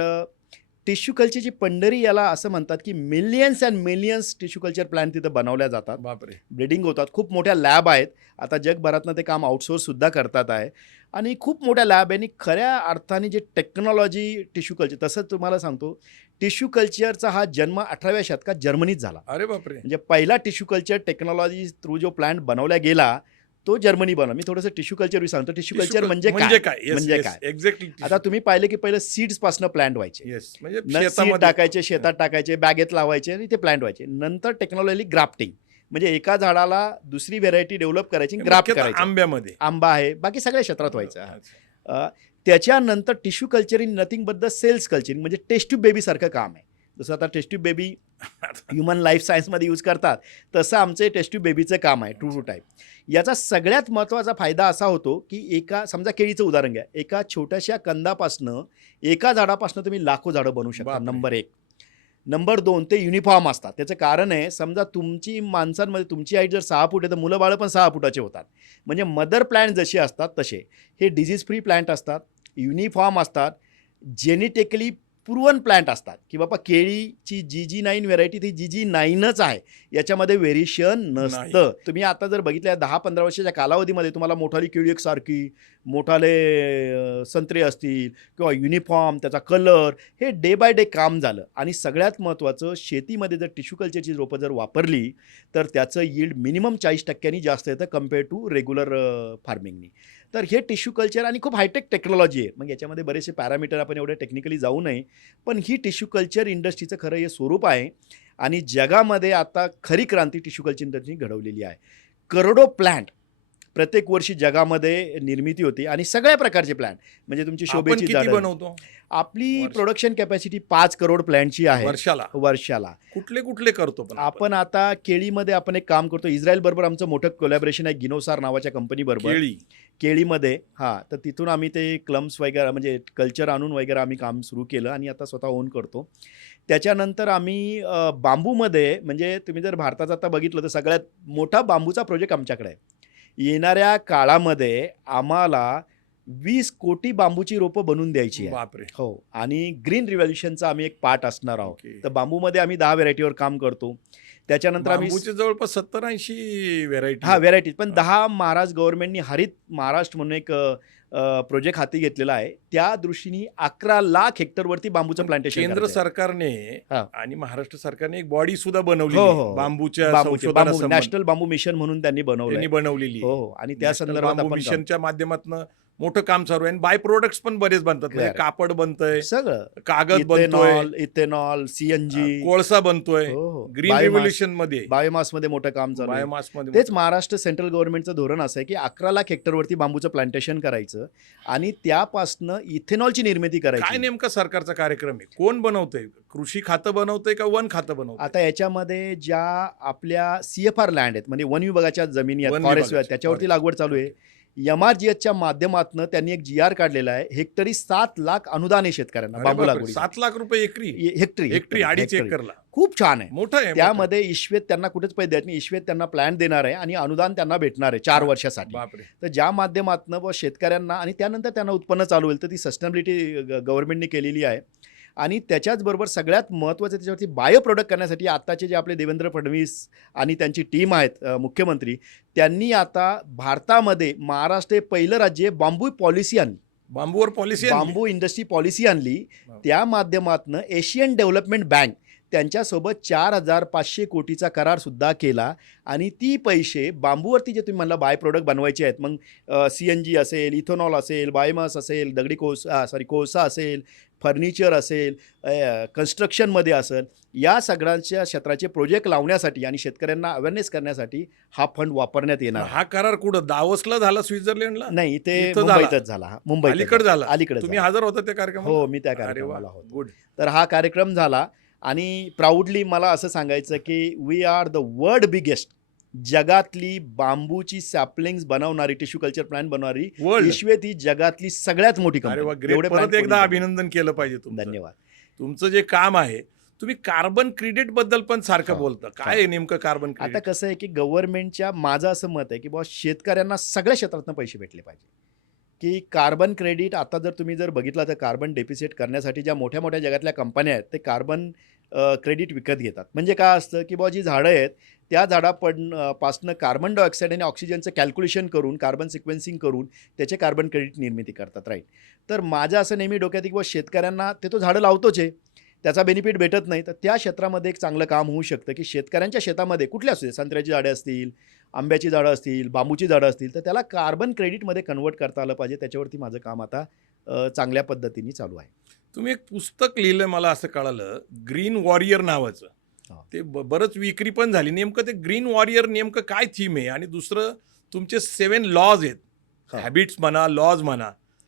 टिश्यू कल्चरची पंढरी याला असं म्हणतात की millions and millions tissue culture plan तिथं बनवल्या जातात, बापरे. ब्रीडिंग होतात. खूप मोठ्या लॅब आहेत, आता जगभरातनं ते काम आउटसोर्ससुद्धा करतात आहे आणि खूप मोठ्या लॅब आहे. आणि खऱ्या अर्थाने जे टेक्नॉलॉजी टिश्यू कल्चर, तसंच तुम्हाला सांगतो टिश्यू कल्चरचा हा जन्म 18व्या शतकात जर्मनीत झाला. अरे बापरे. म्हणजे पहिला टिश्यू कल्चर टेक्नॉलॉजी थ्रू जो प्लांट बनवला गेला तो जर्मनी बनवला. मी थोडंसं टिश्यू कल्चर सांगतो. टिश्यू कल्चर म्हणजे काय म्हणजे काय एक्झॅक्टली. आता तुम्ही पाहिलं की पहिलं सीड्स पासून प्लांट व्हायचे, येस, म्हणजे सीड शेतामध्ये टाकायचे, शेतात टाकायचे, बॅगेत लावायचे आणि ते प्लांट व्हायचे. नंतर टेक्नॉलॉजी ग्राफ्टिंग, म्हणजे एका झाडाला दुसरी व्हेरायटी डेव्हलप करायची, ग्राफ्ट मुख्यतः करायची. आंब्यामध्ये आंबा आहे, बाकी सगळ्या क्षेत्रात व्हायचं. अच्छा. त्याच्यानंतर tissue culturing nothing but the cells culturing, म्हणजे टेस्ट ट्यूब बेबी सारखं काम आहे. जसं आता test tube baby human life सायन्समध्ये यूज करतात, तसं आमचं टेस्ट ट्यूब बेबीचं काम आहे, ट्रू टू टाईप. याचा सगळ्यात महत्त्वाचा फायदा असा होतो की एका, समजा केळीचं उदाहरण घ्या, एका छोट्याशा कंदापासनं, एका झाडापासनं तुम्ही लाखो झाडं बनवू शकता. बापरे. नंबर 1. नंबर 2, ते युनिफॉर्म असतात. त्याचं कारण आहे, समजा तुमची माणसांमध्ये तुमची हाईट जर 6 फूट आहे तर मुलं बाळं पण 6 फुटाचे होतात. म्हणजे मदर प्लॅन्ट जसे असतात तसे हे डिझीज फ्री प्लॅन्ट असतात, युनिफॉर्म असतात, जेनेटिकली प्रूवन प्लॅन्ट असतात की बाबा केळीची GG9 व्हेरायटी ती GG9च आहे, याच्यामध्ये व्हेरिएशन नसतं. तुम्ही आता जर बघितल्या 10-15 वर्षाच्या कालावधीमध्ये तुम्हाला मोठाली केळी एकसारखी, मोठाले संत्रे असतील किंवा युनिफॉर्म, त्याचा कलर, हे डे बाय डे काम झालं. आणि सगळ्यात महत्त्वाचं, शेतीमध्ये जर टिश्यू कल्चरची रोपं जर वापरली तर त्याचं यील्ड मिनिमम 40% जास्त येतं कम्पेअर टू रेग्युलर फार्मिंगनी. तर हे टिश्यू कल्चर आणि खूप हायटेक टेक्नॉलॉजी आहे. मग याच्यामध्ये बरेचसे पॅरामीटर आपण एवढे टेक्निकली जाऊ नये, पण ही टिश्यू कल्चर इंडस्ट्रीचं खरं हे स्वरूप आहे आणि जगामध्ये आता खरी क्रांती टिश्यू कल्चर इंडस्ट्रीने घडवलेली आहे. करोडो प्लॅन्ट प्रत्येक वर्षी जगामध्ये निर्मिती होती आणि सगळ्या प्रकारचे प्लॅन्ट, म्हणजे तुमची आपण शोभेची किती झाडं. बनवतो आपली वर्ष- प्रोडक्शन कॅपॅसिटी 5 करोड प्लॅन्टची आहे वर्षाला? वर्षाला. कुठले कुठले करतो पण आपण आता केळीमध्ये आपण एक काम करतो, इस्रायल बरोबर आमचं मोठं कोलॅबरेशन आहे, गिनोसार नावाच्या कंपनी बरोबर. केळीमध्ये तर तिथून आम्ही ते क्लम्स वगैरे म्हणजे कल्चर आणून वगैरे आम्ही काम सुरू केलं आणि आता स्वतः ओन करतो. त्याच्यानंतर आम्ही बांबूमध्ये, म्हणजे तुम्ही जर भारताचा आता बघितलं तर सगळ्यात मोठा बांबूचा प्रोजेक्ट आमच्याकडे आहे. येणाऱ्या काळामध्ये आम्हाला 20 कोटी बांबूची रोपं बनवून द्यायची आहे. बापरे. हो, आणि ग्रीन रिव्हॉल्युशनचा आम्ही एक पार्ट असणार आहोत. Okay. तर बांबूमध्ये आम्ही 10 व्हेरायटीवर काम करतो. त्याच्यानंतर आम्ही बांबूचे जवळपास 70-80 व्हेरायटी. व्हेरायटीज, पण 10 महाराष्ट्र गव्हर्नमेंटनी हरित महाराष्ट्र म्हणून एक प्रोजेक्ट हाती घेतलेला आहे. त्या दृष्टीने 11 लाख हेक्टरवरती बांबूचं प्लांटेशन केंद्र सरकारने हा. आणि महाराष्ट्र सरकारने एक बॉडी सुद्धा बनवली हो. बांबूच्या बांबू नॅशनल बांबू मिशन म्हणून त्यांनी बनवलं. बनवलेली. हो, आणि त्या संदर्भात बांबू आपण मिशनच्या माध्यमातून मोठं काम चालू आहे. बाय प्रोडक्ट्स पण बरेच बनतात, म्हणजे Correct. कापड बनतंय, सगळं कागद बनतोय, इथेनॉल, CNG, कोळसा बनतोय, ग्रीन रिव्होल्युशन मध्ये, बायोमास मध्ये मोठं काम चालू आहे. बायोमास मध्ये. तेच महाराष्ट्र सेंट्रल गव्हर्नमेंटचं धोरण असं आहे की 11 लाख हेक्टरवरती बांबूचं प्लांटेशन करायचं आणि त्यापासनं इथेनॉलची निर्मिती काय करायची. नेमका सरकारचा कार्यक्रम आहे? कोण बनवतंय? कृषी खातं बनवतंय का वन खातं बनवतंय? आता याच्यामध्ये ज्या आपल्या CFR लँड आहेत, म्हणजे वन विभागाच्या जमिनी आहेत, वन फॉरेस्ट विभागाच्या, त्याच्यावरती forest. लागवड चालू आहे. MRGHच्या माध्यमातून त्यांनी एक GR काढलेला आहे. हेक्टरी 7 लाख अनुदान आहे शेतकऱ्यांना बांबू लागवडी. 7 लाख रुपये एकरी? हेक्टरी 2.5 एकरला. खूप छान आहे. मोठं आहे. त्यामध्ये ईश्वेत त्यांना कुठेच पैसे द्यायचे नाही. ईश्वेत त्यांना प्लॅन देणार आहे आणि अनुदान त्यांना भेटणार आहे 4 वर्षासाठी. बापरे. तर ज्या माध्यमातून व शेतकऱ्यांना आणि त्यानंतर त्यांना उत्पन्न चालू होईल, तर ती सस्टेनेबिलिटी गव्हर्नमेंटने केलेली आहे. आणि त्याच्याचबरोबर सगळ्यात महत्त्वाचं त्याच्यावरती बायो प्रोडक्ट करण्यासाठी आत्ताचे जे आपले देवेंद्र फडणवीस आणि त्यांची टीम आहेत मुख्यमंत्री, त्यांनी आता भारतामध्ये महाराष्ट्र हे पहिलं राज्य आहे बांबू पॉलिसी आणली, बांबूवर पॉलिसी, बांबू इंडस्ट्री पॉलिसी आणली. त्या माध्यमातून एशियन डेव्हलपमेंट बँक त्यांच्यासोबत 4,500 कोटीचा करार सुद्धा केला आणि ती पैसे बांबूवरती जे तुम्ही म्हणला बाय प्रोडक्ट बनवायचे आहेत, मग CNG असेल, इथेनॉल असेल, बायोमास असेल, दगडी कोळसा असेल, फर्निचर असेल, कन्स्ट्रक्शनमध्ये असेल, या सगळ्यांच्या क्षेत्राचे प्रोजेक्ट लावण्यासाठी आणि शेतकऱ्यांना अवेअरनेस करण्यासाठी हा फंड वापरण्यात येणार. हा करार कुठं दावोसला झाला? स्वित्झर्लंडला? नाही, ते इथं मुंबईतच झाला. मुंबईत अलीकडे झाला. अलीकडे तुम्ही हजर होता त्या कार्यक्रमाला? हो, मी त्या अरे वा, कार्यक्रमाला होतो. गुड. तर हा कार्यक्रम झाला आणि प्राऊडली मला असं सांगायचं की we are the world biggest, जगातली बांबूची सॅपलिंग्स बनवणारी, टिश्यू कल्चर प्लांट बनवणारी वर्ल्ड. ईश्वेत ही जगातली सगळ्यात मोठी अरे वा, कंपनी. ग्रेट. परत एकदा अभिनंदन केलं पाहिजे तुमचं. धन्यवाद. तुमचं जे काम आहे, तुम्ही कार्बन क्रेडिट बद्दल पण सारखं हो. बोलता. काय आहे नेमकं कार्बन आता क्रेडिट? कसं आहे की गव्हर्नमेंटच्या, माझं असं मत आहे की बाबा शेतकऱ्यांना सगळ्या क्षेत्रातनं पैसे भेटले पाहिजे. की कार्बन क्रेडिट आता जर बघितलं तर कार्बन डेफिसिट करण्यासाठी ज्या मोठ्या मोठ्या जगातल्या कंपन्या आहेत ते कार्बन क्रेडिट विकत घेतात. म्हणजे काय असतं की बुवा जी झाडं आहेत त्या पासनं कार्बन डायऑक्साईड आणि ऑक्सिजनचं कॅल्क्युलेशन करून कार्बन सिक्वेन्सिंग करून त्याचे कार्बन क्रेडिट निर्मिती करतात, राईट. तर माझं असं नेहमी डोक्यात आहे की बुवा शेतकऱ्यांना ते तो झाडं लावतोच आहे, त्याचा बेनिफिट भेटत नाही, तर त्या क्षेत्रामध्ये एक चांगलं काम होऊ शकतं की शेतकऱ्यांच्या शेतामध्ये कुठल्या असू दे, संत्र्याची झाडं असतील, आंब्याची झाडं असतील, बांबूची झाडं असतील, तर त्याला कार्बन क्रेडिटमध्ये कन्व्हर्ट करता आलं पाहिजे. त्याच्यावरती माझं काम आता चांगल्या पद्धतीने चालू आहे. तुम्ही एक पुस्तक लिहिलं मला असं कळालं, ग्रीन वॉरियर नावाचं. हा. ते बरंच विक्री पण झाली. नेमकं ते ग्रीन वॉरियर नेमकं काय थीम आहे? आणि दुसरं तुमचे 7 लॉज आहेत, हा. हॅबिट्स म्हणा, लॉज म्हणा,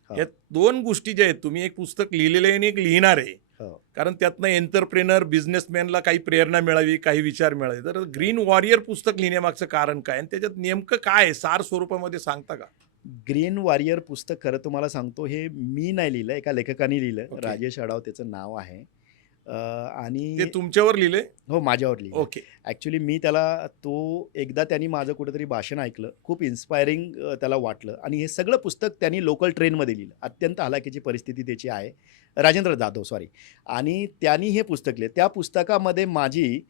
हा. या 2 गोष्टी ज्या आहेत, तुम्ही एक पुस्तक लिहिलेलं आहे आणि एक लिहिणार आहे. हो. कारण त्यातनं एंटरप्रेनर, बिझनेसमॅनला काही प्रेरणा मिळावी, काही विचार मिळावे. तर ग्रीन वॉरियर पुस्तक लिहिण्यामागचं कारण काय आणि त्याच्यात नेमकं काय आहे, सार स्वरूपामध्ये सांगता का? ग्रीन वॉरियर पुस्तक खरं तुम्हाला सांगतो हे मी नाही लिहिलं, एका लेखकाने लिहिलं. ओके. राजेश अडाव त्याचं नाव आहे. ते आणि तुमच्यावर लिहिले? हो, माझ्यावर लिहिलं. ओके. ॲक्च्युली मी त्याला एकदा त्यांनी माझं कुठेतरी भाषण ऐकलं, खूप इन्स्पायरिंग त्याला वाटलं आणि हे सगळं पुस्तक त्यांनी लोकल ट्रेनमध्ये लिहिलं. अत्यंत हलाखीची परिस्थिती त्याची आहे. राजेंद्र जाधव, सॉरी. आणि त्यांनी हे पुस्तक लिहिलं. त्या पुस्तकामध्ये माझी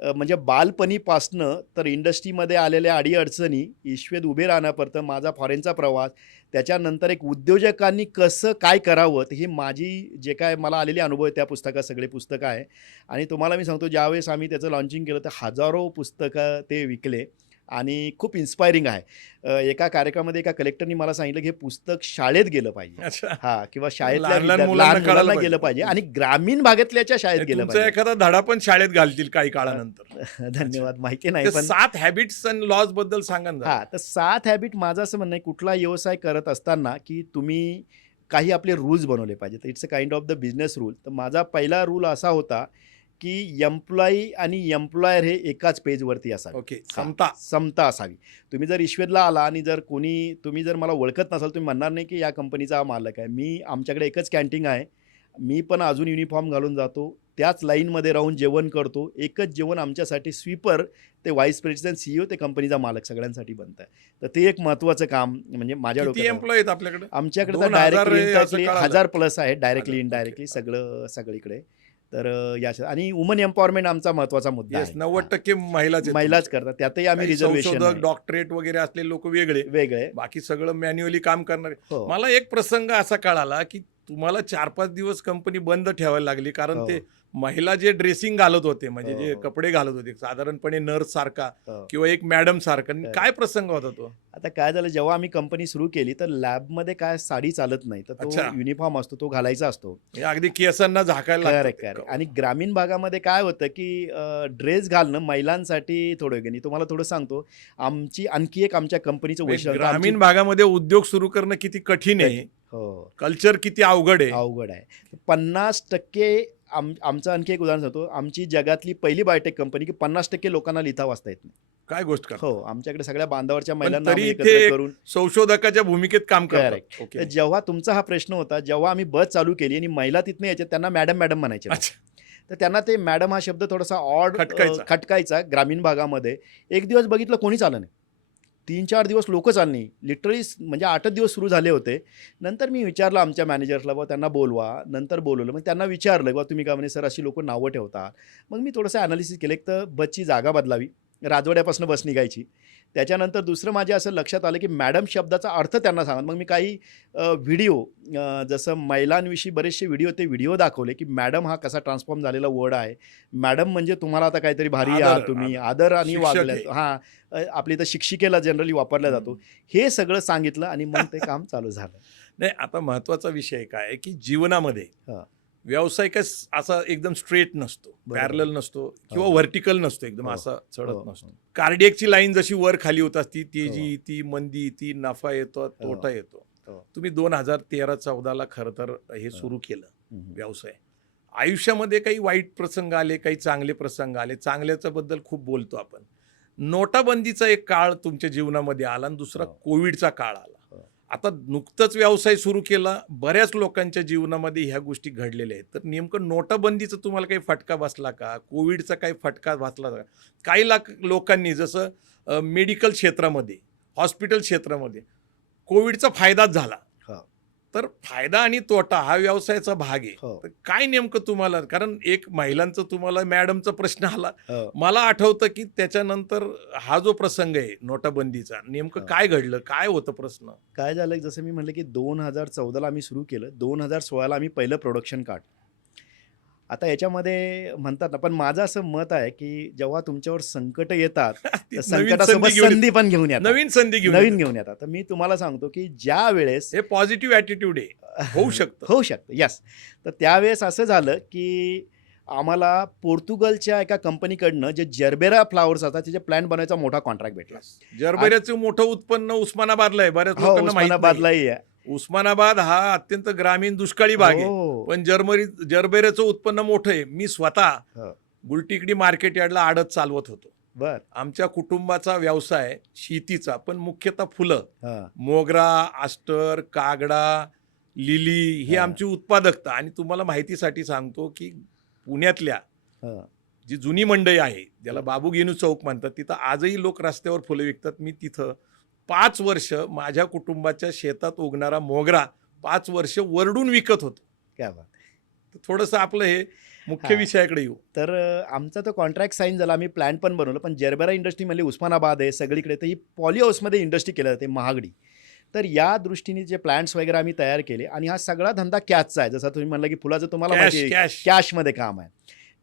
म्हणजे बालपणीपासनं तर इंडस्ट्रीमध्ये आलेल्या अडीअडचणी, ईश्वेत उभे राहण्यापर्यंत माझा फॉरेनचा प्रवास, त्याच्यानंतर एक उद्योजकांनी कसं काय करावं, तर ही माझी जे काय मला आलेले अनुभव आहे त्या पुस्तकात सगळे पुस्तकं आहे. आणि तुम्हाला मी सांगतो ज्यावेळेस आम्ही त्याचं लॉन्चिंग केलं तर हजारो पुस्तकं ते विकले आणि खूप इन्स्पायरिंग आहे. एका कार्यक्रमामध्ये एका कलेक्टरनी मला सांगितलं की हे पुस्तक शाळेत गेलं पाहिजे. अच्छा. हां, किंवा शाळेतल्या लहान लहान लहान मुलांना कळायला मुलांना गेलं पाहिजे. पाहिजे आणि ग्रामीण भागातल्याच्या शाळेत गेलं तुमचा पाहिजे. एखादा धडा पण शाळेत घालतील काही काळानंतर. धन्यवाद. माहिती नाही ते पण 7 हॅबिट्स अँड लॉज बद्दल सांगा ना जरा. हां, तर 7 हॅबिट माझं असं म्हणणं आहे कुठला व्यवसाय करत असताना की तुम्ही काही आपले रूल्स बनवले पाहिजे. तर it's a kind of the business rule. तर माझा पहिला रूल असा होता की एम्प्लॉयी आणि एम्प्लॉयर हे एकाच पेजवरती असावे. ओके. हां, समता. समता असावी. तुम्ही जर ईश्वरला आला आणि तुम्ही जर मला ओळखत नसाल, तुम्ही म्हणणार नाही की या कंपनीचा हा मालक आहे. आमच्याकडे एकच कॅन्टीन आहे. मी पण अजून युनिफॉर्म घालून जातो. त्याच लाईनमध्ये राहून जेवण करतो. एकच जेवण आमच्यासाठी स्वीपर ते व्हाईस प्रेसिडेंट, CEO ते कंपनीचा मालक सगळ्यांसाठी बनतं. तर ते एक महत्त्वाचं काम म्हणजे माझ्या किती डोक्यात आहे. एम्प्लॉय आहेत आपल्याकडे? आमच्याकडे तर 2000 डायरेक्टली आहे असं इनडायरेक्टली कळालं. 1000 प्लस आहे. Directly 1000, indirectly okay. सगळीकडे. तर आणि वुमन एम्पॉवरमेंट आमचा महत्त्वाचा मुद्दा येस, आहे. 90% महिलाच आहेत महिलाच तुमच्या. करतात. त्यातही आम्ही काही रिझर्वेशन संशोधक, डॉक्टरेट वगैरे असलेले लोक वेगळे, वेगळे. बाकी सगळं मॅन्युअली काम करणारे. हो. मला एक प्रसंग असा कळाला की तुम्हाला 4-5 दिवस कंपनी बंद ठेवायला लागली कारण हो. ते महिला जे ड्रेसिंग घालत होते, म्हणजे हो, जे हो. कपडे घालत होते साधारणपणे नर्स सारखा हो. किंवा एक मॅडम सारखा. हो. काय प्रसंग होता तो? आता काय झालं, जेव्हा आम्ही कंपनी सुरू केली तर लॅबमध्ये काय साडी चालत नाही, तर तो अच्छा. युनिफॉर्म असतो, तो घालायचा असतो. म्हणजे अगदी केसांना झाकायला करेक्ट लागतं करेक्ट. ते. आणि ग्रामीण भागामध्ये काय होतं की ड्रेस घालणं महिलांसाठी थोडं वेगळं. तुम्हाला थोडं सांगतो, आणखी एक आमच्या कंपनीचं म्हणजे वैशिष्ट्य ग्रामीण भागामध्ये उद्योग सुरू करणं किती कठीण आहे, हो, कल्चर किती अवघड आहे. अवघड आहे. 50% आमचं आणखी एक उदाहरण सांगतो. आमची जगातली पहिली बायोटेक कंपनी की 50% लोकांना लिहिता वाचता येत नाही. काय गोष्ट करता? हो, आमच्याकडे सगळ्या बांधावरच्या पण महिलांना तरी आम्ही इथे एकत्र एक करून संशोधकाच्या भूमिकेत काम करतात. Correct. ओके. तर जेव्हा तुमचा हा प्रश्न होता, जेव्हा आम्ही बस चालू केली आणि महिला तिथनं यायच्या, त्यांना मॅडम मॅडम म्हणायचे. अच्छा. तर त्यांना ते मॅडम हा शब्द थोडासा ऑड खटकायचा ग्रामीण भागामध्ये. एक दिवस बघितलं कोणीच आलं नाही. 3-4 दिवस लोकच आली नाही. लिटरली म्हणजे 8 दिवस सुरू झाले होते. नंतर मी विचारलं आमच्या मॅनेजर्सला, बाबा त्यांना बोलवा. नंतर बोलवलं. मग त्यांना विचारलं, बाबा तुम्ही का म्हणे सर अशी लोकं नावं ठेवतात. मग मी थोडंसं ॲनालिसिस केलं. एक तर बसची जागा बदलावी, राजवाड्यापासून बस निघायची. त्याच्यानंतर दुसरं माझ्या असं लक्षात आलं की मॅडम शब्दाचा अर्थ त्यांना सांगा. मग मी काही व्हिडिओ जसं महिलांविषयी बरेचसे व्हिडिओ दाखवले की मॅडम हा कसा ट्रान्सफॉर्म झालेला वर्ड आहे. मॅडम म्हणजे तुम्हाला आता काहीतरी भारी आदर, आहात तुम्ही, आदर आणि शिक्षक वागल्या. आहे. हां, आपली तर शिक्षिकेला जनरली वापरला जातो. हे सगळं सांगितलं आणि मग ते काम चालू झालं. नाही, आता महत्वाचा विषय काय आहे की जीवनामध्ये हां. व्यवसाय काय असा एकदम स्ट्रेट नसतो, बरोबर. पॅरलल नसतो किंवा हो. व्हर्टिकल नसतो, एकदम हो. असा चढत हो. नसतो. कार्डियकची लाईन जशी वर खाली होत असती, तेजी हो. ती मंदी ती, नफा येतो तोटा येतो. हो. तुम्ही 2013-14 खरं तर हे सुरू केलं हम्म. व्यवसाय. आयुष्यामध्ये काही वाईट प्रसंग आले, काही चांगले प्रसंग आले. चांगल्याच्या बद्दल खूप बोलतो आपण. नोटाबंदीचा एक काळ तुमच्या जीवनामध्ये आला आणि दुसरा हो. कोविडचा काळ आला. हो. आता नुकतंच व्यवसाय सुरू केला, बऱ्याच लोकांच्या जीवनामध्ये ह्या गोष्टी घडलेल्या आहेत. तर नेमकं नोटाबंदीचा तुम्हाला काही फटका बसला का? कोविडचा काही फटका बसला का? काही लोकांनी जसं मेडिकल क्षेत्रामध्ये, हॉस्पिटल क्षेत्रामध्ये कोविडचा फायदाच झाला. हो. तर फायदा आणि तोटा हा व्यवसायाचा भाग आहे. हो. तर काय नेमकं तुम्हाला, कारण एक महिलांचं तुम्हाला मॅडमचा प्रश्न आला, हो. मला आठवतं की त्याच्यानंतर हा जो प्रसंग आहे नोटाबंदीचा, नेमकं हो. काय घडलं, काय होतं प्रश्न? काय झालं जसं मी म्हटलं की 2014ला आम्ही सुरू केलं, 2016ला आम्ही पहिलं प्रोडक्शन काढलं. आता याच्यामध्ये म्हणतात ना, पण माझं असं मत आहे की जेव्हा तुमच्यावर संकट येतात ती तर नवीन संकटासोबत संधी घेऊन संधी पण घेऊन येतात. नवीन संधी घेऊन नवीन येतात. घेऊन येतात. तर मी तुम्हाला सांगतो की ज्या वेळेस हे पॉझिटिव्ह ॲटिट्यूड आहे, होऊ शकतं. होऊ शकतं, येस. तर त्यावेळेस असं झालं की आम्हाला पोर्तुगलच्या एका कंपनीकडनं जे जर्बेरा फ्लावर्स असतात त्याचे प्लॅन्ट बनवायचा मोठा कॉन्ट्रॅक्ट भेटला. जरबेऱ्याचं मोठं उत्पन्न उस्मानाबादला आहे, बऱ्याच हो, लोकांना माहित नाही. उस्मानाबादलाही आहे. उस्मानाबाद हा अत्यंत ग्रामीण दुष्काळी भाग आहे, हो. पण जरबेऱ्याचं उत्पन्न मोठं आहे. मी स्वतः हो. गुलटिकडी मार्केट यार्डला आडत चालवत होतो. बर. आमच्या कुटुंबाचा व्यवसाय शेतीचा, पण मुख्यतः फुलं, हा. मोगरा, आस्टर, कागडा, लिली ही हा. आमची उत्पादकता. आणि तुम्हाला माहितीसाठी सांगतो की पुण्यातल्या हा. जी जुनी मंडई आहे, ज्याला बाबू गेनू चौक म्हणतात, तिथं आजही लोक रस्त्यावर फुलं विकतात. मी तिथं 5 वर्ष माझ्या कुटुंबाच्या शेतात उगणारा मोगरा 5 वर्ष वरडून विकत होतो. क्या बात. तर थोडंसं आपलं हे मुख्य हा. विषयाकडे येऊ. तर आमचा तो कॉन्ट्रॅक्ट साईन झाला, आम्ही प्लॅन पण बनवलं. पण जर्बेरा इंडस्ट्री म्हणजे उस्मानाबाद आहे सगळीकडे, तर ही पॉली हाऊसमध्ये इंडस्ट्री केलं जाते महागडी. तर या दृष्टीने जे प्लॅन्ट्स वगैरे आम्ही तयार केले आणि हा सगळा धंदा कॅशचा आहे. जसं तुम्ही म्हणलं की फुलाचं तुम्हाला कॅश माहिती आहे, कॅश कॅशमध्ये काम आहे.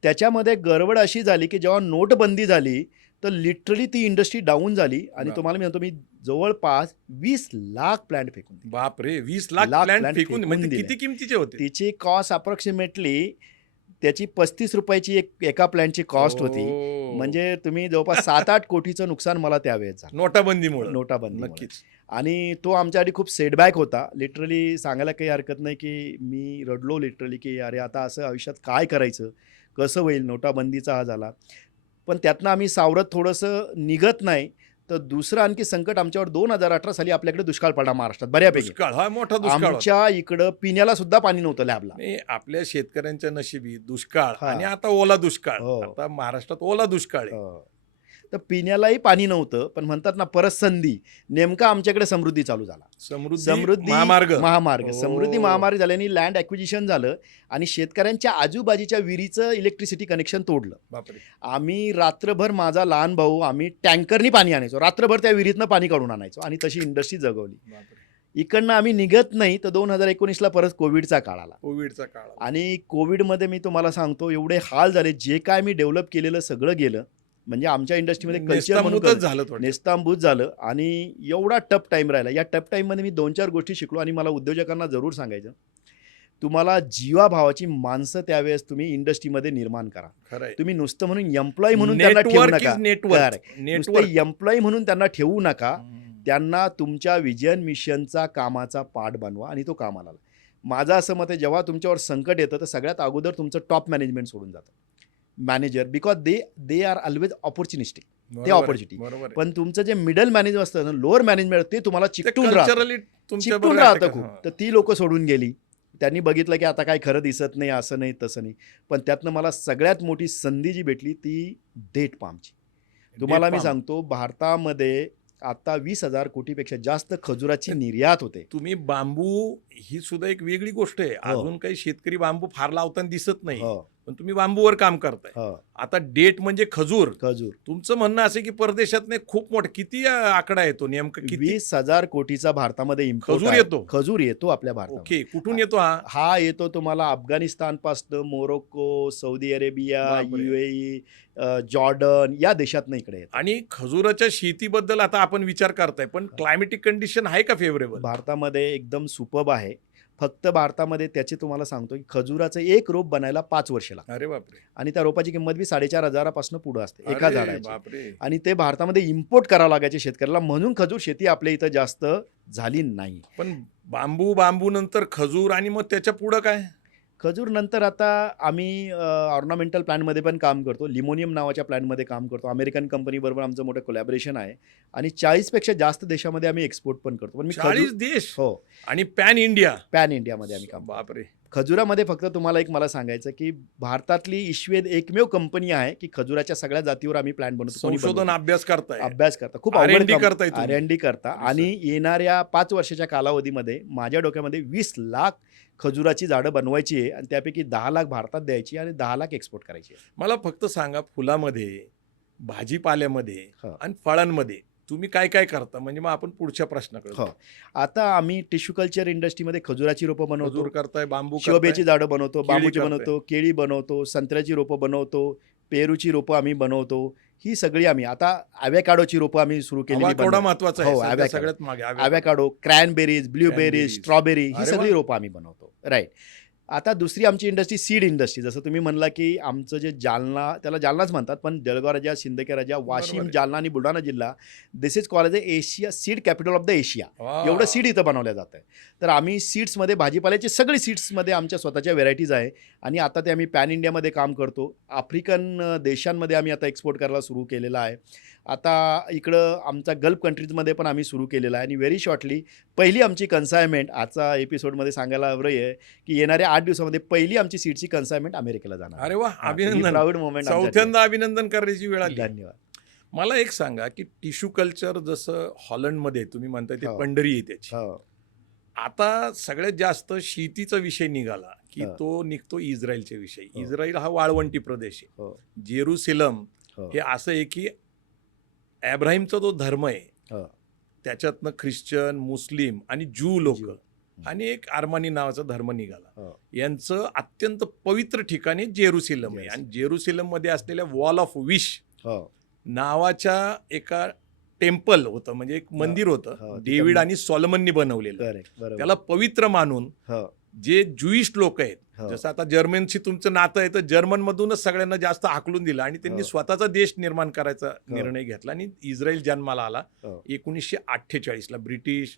त्याच्यामध्ये गडबड अशी झाली की जेव्हा नोटबंदी झाली तर लिटरली ती इंडस्ट्री डाऊन झाली आणि बाप. तुम्हाला मी म्हणतो, मी जवळपास 20 लाख प्लॅन्ट फेकून दिले. बापरे, 20 लाख लाख प्लॅन्ट plant फेकून, फेकून म्हणजे दिले. किती किमतीचे होते? तिची कॉस्ट अप्रॉक्सिमेटली त्याची 35 रुपयाची एका प्लॅनची कॉस्ट होती. ओ. म्हणजे तुम्ही जवळपास 7-8 कोटीचं नुकसान मला त्यावेळेस झालं नोटाबंदीमुळे. नोटाबंदी. नक्कीच. आणि तो आमच्यासाठी खूप सेटबॅक होता. लिटरली सांगायला काही हरकत नाही की मी रडलो लिटरली की अरे आता असं आयुष्यात काय करायचं, कसं होईल. नोटाबंदीचा हा झाला, पण त्यातनं आम्ही सावरत थोडंसं निघत नाही. तर दुसरं आणखी संकट आमच्यावर 2018 साली आपल्याकडे दुष्काळ पडला महाराष्ट्रात बऱ्यापैकी. दुष्काळ हा मोठा दुष्काळ होता. आमच्या इकडं पिण्याला सुद्धा पाणी नव्हतं लॅबला. नाही, आपल्या शेतकऱ्यांच्या नशिबी दुष्काळ हा. आणि आता ओला दुष्काळ. हो. आता महाराष्ट्रात ओला दुष्काळ आहे. तर पिण्यालाही पाणी नव्हतं, पण म्हणतात ना परत संधी. नेमका आमच्याकडे समृद्धी चालू झाला. समृद्धी महामार्ग. महामार्ग समृद्धी ओ. महामार्ग झाल्याने लँड ॲक्विजिशन झालं आणि शेतकऱ्यांच्या आजूबाजूच्या विहिरीचं इलेक्ट्रिसिटी कनेक्शन तोडलं. बापरे. आम्ही रात्रभर, माझा लहान भाऊ, आम्ही टँकरनी पाणी आणायचो, रात्रभर त्या विहिरीतनं पाणी काढून आणायचो आणि तशी इंडस्ट्री जगवली. बापरे. इकडनं आम्ही निघत नाही तर 2019ला परत कोविडचा काळ आला. कोविडचा काळ. आणि कोविडमध्ये मी तुम्हाला सांगतो एवढे हाल झाले, जे काय मी डेव्हलप केलेलं सगळं गेलं. म्हणजे आमच्या इंडस्ट्रीमध्ये कल्चर म्हणून नेस्ताभूतच झालं थोडं. नेस्तांभूत झालं आणि एवढा टफ टाईम राहिला. या टफ टाईममध्ये मी 2-4 गोष्टी शिकलो आणि मला उद्योजकांना जरूर सांगायचं, तुम्हाला जीवाभावाची माणसं त्यावेळेस तुम्ही इंडस्ट्रीमध्ये निर्माण करा. खरंय. तुम्ही नुसतं म्हणून एम्प्लॉई म्हणून त्यांना ठेवू नेटवर्क नका. Is network. Correct. नेटवर्क. नुसते एम्प्लॉई म्हणून त्यांना ठेवू नका. त्यांना तुमच्या विजन मिशनचा कामाचा पार्ट बनवा आणि तो कामाला आला. माझं असं मत आहे, जेव्हा तुमच्यावर संकट येतं तर सगळ्यात अगोदर तुमचं टॉप मॅनेजमेंट सोडून जातं. Manager, because they are always opportunistic. बरोबर आहे, opportunity. बरोबर आहे. पण तुमचं जे मिडल मॅनेजर असतं ना, लोअर मॅनेजमेंट, ते तुम्हाला ते चिकटून राहतं. culturally तुमच्या चिकटून बरोबर राहतं आहे खूप. का? तर ती लोक सोडून गेली. त्यांनी बघितलं की आता काय खरं दिसत नाही, असं नाही तसं नाही. पण त्यातनं मला सगळ्यात मोठी संधी जी भेटली ती डेट पामची. तुम्हाला Date मी palm. सांगतो, भारतामध्ये आता 20,000 कोटीपेक्षा जास्त खजूराची निर्यात होते. तुम्ही बांबू ही सुद्धा एक वेगळी गोष्ट आहे. हो. अजून काही शेतकरी बांबू फार लावताना दिसत नाही, हो, पण तुम्ही बांबूवर काम करताय. हो. आता डेट म्हणजे खजूर. खजूर तुमचं म्हणणं असं की परदेशात खूप मोठं, किती आकडा येतो नेमकं, किती 20,000 कोटीचा भारतामध्ये इम्पोर्ट खजूर येतो? खजूर येतो आपल्या भारतामध्ये. ओके, कुठून येतो हा? हा येतो तुम्हाला अफगाणिस्तान पासून, मोरोक्को, सौदी अरेबिया, बापरे. UAE, जॉर्डन या देशातनं इकडे येतो. आणि खजुराच्या शेतीबद्दल आता आपण विचार करताय, पण क्लायमेटिक कंडिशन आहे का फेवरेबल? भारतामध्ये एकदम सुपर्ब आहे. फक्त भारतामध्ये त्याचे तुम्हाला सांगतो की खजुराचं एक रोप बनायला 5 वर्ष लागतात अरे बापरे. आणि त्या रोपाची किंमत बी 4,500 पासून पुढे असते एका अरे झाडाची. बापरे. आणि ते भारतामध्ये इम्पोर्ट करावं लागायचे शेतकऱ्याला, म्हणून खजूर शेती आपल्या इथं जास्त झाली नाही. पण बांबू नंतर खजूर आणि मग त्याच्या पुढं काय? खजूर नंतर आता आम्ही ऑर्नामेंटल प्लॅनमध्ये पण काम करतो. लिमोनियम नावाच्या प्लॅनमध्ये काम करतो. अमेरिकन कंपनीबरोबर आमचं मोठं कोलॅबोरेशन आहे आणि 40पेक्षा जास्त देशामध्ये आम्ही एक्सपोर्ट पण करतो. पण मी 40 देश हो, आणि पॅन इंडिया. पॅन इंडियामध्ये आम्ही काम करतो. बापरे. खजुरामध्ये फक्त तुम्हाला एक मला सांगायचं की भारतातली ईश्वेद एकमेव कंपनी आहे की खजुराच्या सगळ्या जातीवर आम्ही प्लॅन बनवतो. कोणी संशोधन बनवत नाही. अभ्यास करताय, अभ्यास करता खूप R&D करताय तुम्ही. R&D करता Research. आणि येणाऱ्या 5 वर्षाच्या कालावधीमध्ये माझ्या डोक्यामध्ये 20 लाख खजुराची झाडं बनवायची आहे आणि त्यापैकी 10 लाख भारतात द्यायची आणि 10 लाख एक्सपोर्ट करायची आहे. मला फक्त सांगा, फुलामध्ये, भाजीपाल्यामध्ये हो. आणि फळांमध्ये तुम्ही काय काय करता, म्हणजे मग आपण पुढच्या प्रश्नाकडे हो. आता आम्ही टिश्यू कल्चर इंडस्ट्रीमध्ये खजुराची रोपं बनवतो, मजूर करताय, बांबू शिवबेची झाडं बनवतो, केळी बांबूची करताय. बनवतो, केळी बनवतो, संत्र्याची रोपं बनवतो, पेरूची रोपं आम्ही बनवतो. ही सगळी आम्ही आता ॲव्हॅकाडोची रोपं आम्ही सुरू केलेली केवढा बनवतो. महत्वाचा हो, आहे, सध्या avocado. सगळ्यात मागे avocado. ॲव्हॅकाडो, cranberries, ब्ल्यूबेरीज, Cranberries. स्ट्रॉबेरी ही अरे सगळी वा. रोपं आम्ही बनवतो. राईट. आता दुसरी आमची इंडस्ट्री सीड इंडस्ट्री. जसं तुम्ही म्हणला की आमचं जे जालना, त्याला जालनाच म्हणतात, पण जळगाव राजा, शिंदखे राजा, वाशिम, बरोबर आहे. जालना आणि बुलढाणा जिल्हा, this is called as Asia seed capital of the Asia. वा. एवढं सीड इथं बनवलं जातं. तर आम्ही सीड्समध्ये भाजीपाल्याची सगळी सीड्समध्ये आमच्या स्वतःच्या व्हेरायटीज आहे आणि आता ते आम्ही पॅन इंडियामध्ये काम करतो. आफ्रिकन देशांमध्ये आम्ही आता एक्सपोर्ट करायला सुरू केलेलं आहे. आता इकडं आमचा गल्फ कंट्रीजमध्ये पण आम्ही सुरू केलेलं आहे आणि व्हेरी शॉर्टली पहिली आमची कन्सायनमेंट आजचा एपिसोडमध्ये सांगायला हवं आहे की येणाऱ्या 8 दिवसामध्ये पहिली आमची सीडची कन्सायनमेंट अमेरिकेला जाणार. अरे वा, अभिनंदन. Proud moment. चौथ्यांदा अभिनंदन करायची वेळ आली. धन्यवाद. मला एक सांगा की टिश्यू कल्चर जसं हॉलंडमध्ये तुम्ही म्हणताय ते हो. पंढरी आहे त्याची, हो. आता सगळ्यात जास्त शेतीचा विषय निघाला की हो. तो निघतो इस्रायलच्या विषयी. हो. इस्रायल हा वाळवंटी प्रदेश आहे. हो. जेरुसलेम हो. हे असं आहे की ॲब्राहिमचा जो धर्म आहे हो. त्याच्यातनं ख्रिश्चन, मुस्लिम आणि ज्यू लोक ज्यू. आणि एक आर्मानी नावाचा धर्म निघाला. हो. यांचं अत्यंत पवित्र ठिकाणी जेरुसलेम आहे आणि जेरुसलेममध्ये असलेल्या वॉल ऑफ विश हो. नावाच्या एका टेम्पल होतं, म्हणजे एक मंदिर हो, होतं, तिथं डेव्हिड आणि सॉलोमननी बनवलेलं. करेक्ट. बरोबर. त्याला पवित्र मानून हो. जे ज्युईश लोक आहेत, हो. जसं आता जर्मनशी तुमचं नातं आहे, तर जर्मनमधूनच सगळ्यांना जास्त हाकलून दिलं आणि त्यांनी हो. स्वतःचा देश निर्माण करायचा निर्णय घेतला आणि इस्रायल जन्माला आला हो. 1948ला. ब्रिटिश,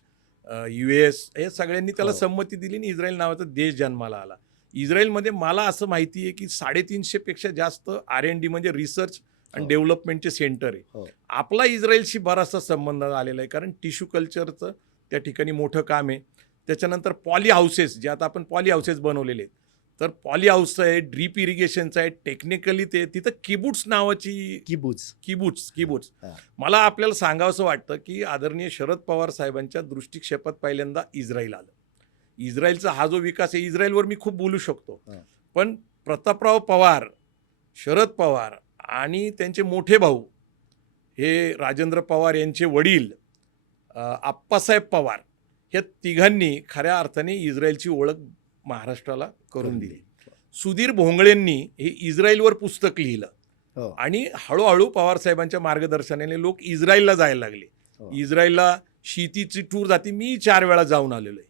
US हे सगळ्यांनी त्याला हो. संमती दिली आणि इस्रायल नावाचा देश जन्माला आला. इस्रायलमध्ये मला असं माहिती आहे की 350 पेक्षा जास्त R&D म्हणजे रिसर्च आणि हो. डेव्हलपमेंटचे सेंटर आहे. हो. आपला इस्रायलशी बराचसा संबंध आलेला आहे, कारण टिश्यू कल्चरचं त्या ठिकाणी मोठं काम आहे. त्याच्यानंतर पॉली हाऊसेस, जे आता आपण पॉली हाऊसेस बनवलेले आहेत, तर पॉली हाऊसचं आहे, ड्रीप इरिगेशनचं आहे, टेक्निकली ते तिथं किबुट्स नावाची किबुट्स हा. मला आपल्याला सांगावंसं वाटतं की आदरणीय शरद पवार साहेबांच्या दृष्टिक्षेपात पहिल्यांदा इस्रायल आलं. इस्रायलचा हा जो विकास आहे, इस्रायलवर मी खूप बोलू शकतो, हा. पण प्रतापराव पवार, शरद पवार आणि त्यांचे मोठे भाऊ हे राजेंद्र पवार यांचे वडील आप्पासाहेब पवार, ह्या तिघांनी खऱ्या अर्थाने इस्रायलची ओळख महाराष्ट्राला करून दिली. सुधीर भोंगळेंनी हे इस्रायलवर पुस्तक लिहिलं हो. आणि हळूहळू पवारसाहेबांच्या मार्गदर्शनाने लोक इस्रायलला जायला लागले. हो. इस्रायलला शेतीची टूर जाते, मी 4 वेळा जाऊन आलेलो आहे.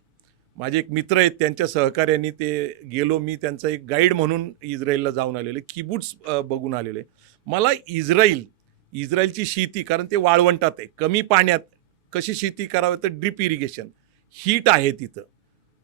माझे एक मित्र आहेत, त्यांच्या सहकार्याने ते गेलो, मी त्यांचा एक गाईड म्हणून इस्रायलला जाऊन आलेलो आहे, किबुट्स बघून आलेलो आहे. मला इस्रायलची शेती, कारण ते वाळवंटात आहे, कमी पाण्यात कशी शेती करावी, तर ड्रीप इरिगेशन, हीट आहे तिथं,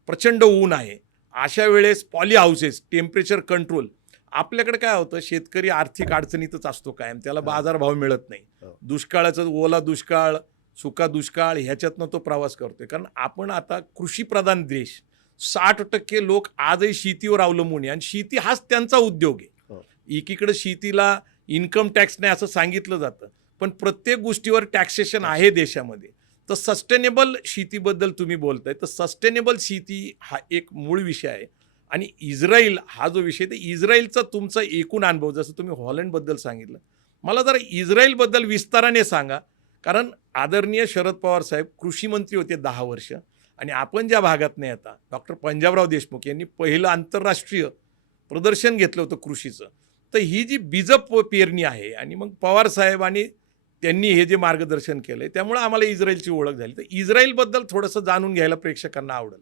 प्रचंड ऊन आहे, अशा वेळेस पॉली हाऊसेस, टेम्परेचर कंट्रोल. आपल्याकडे काय होतं, शेतकरी आर्थिक अडचणीतच असतो कायम, त्याला बाजारभाव मिळत नाही, दुष्काळाचं, ओला दुष्काळ, सुका दुष्काळ, ह्याच्यातनं तो प्रवास करतोय. कारण आपण आता कृषीप्रधान देश, 60% लोक आजही शेतीवर अवलंबून आहे आणि शेती हाच त्यांचा उद्योग आहे. एकीकडे शेतीला इन्कम टॅक्स नाही असं सांगितलं जातं, पण प्रत्येक गोष्टीवर टॅक्सेशन आहे देशामध्ये. तर सस्टेनेबल शेतीबद्दल तुम्ही बोलताय, तर सस्टेनेबल शेती हा एक मूळ विषय आहे आणि इस्रायल हा जो विषय, तर इस्रायलचा तुमचा एकूण अनुभव, जसं तुम्ही हॉलंडबद्दल सांगितलं, मला जरा इस्रायलबद्दल विस्ताराने सांगा. कारण आदरणीय शरद पवार साहेब कृषी मंत्री होते 10 वर्ष आणि आपण ज्या भागात नाही, आता डॉक्टर पंजाबराव देशमुख यांनी पहिलं आंतरराष्ट्रीय प्रदर्शन घेतलं होतं कृषीचं. तर ही जी बीज पेरणी आहे आणि मग पवार साहेब आणि त्यांनी हे जे मार्गदर्शन केलंय, त्यामुळे आम्हाला इस्रायलची ओळख झाली. तर इस्रायलबद्दल थोडंसं जाणून घ्यायला प्रेक्षकांना आवडेल.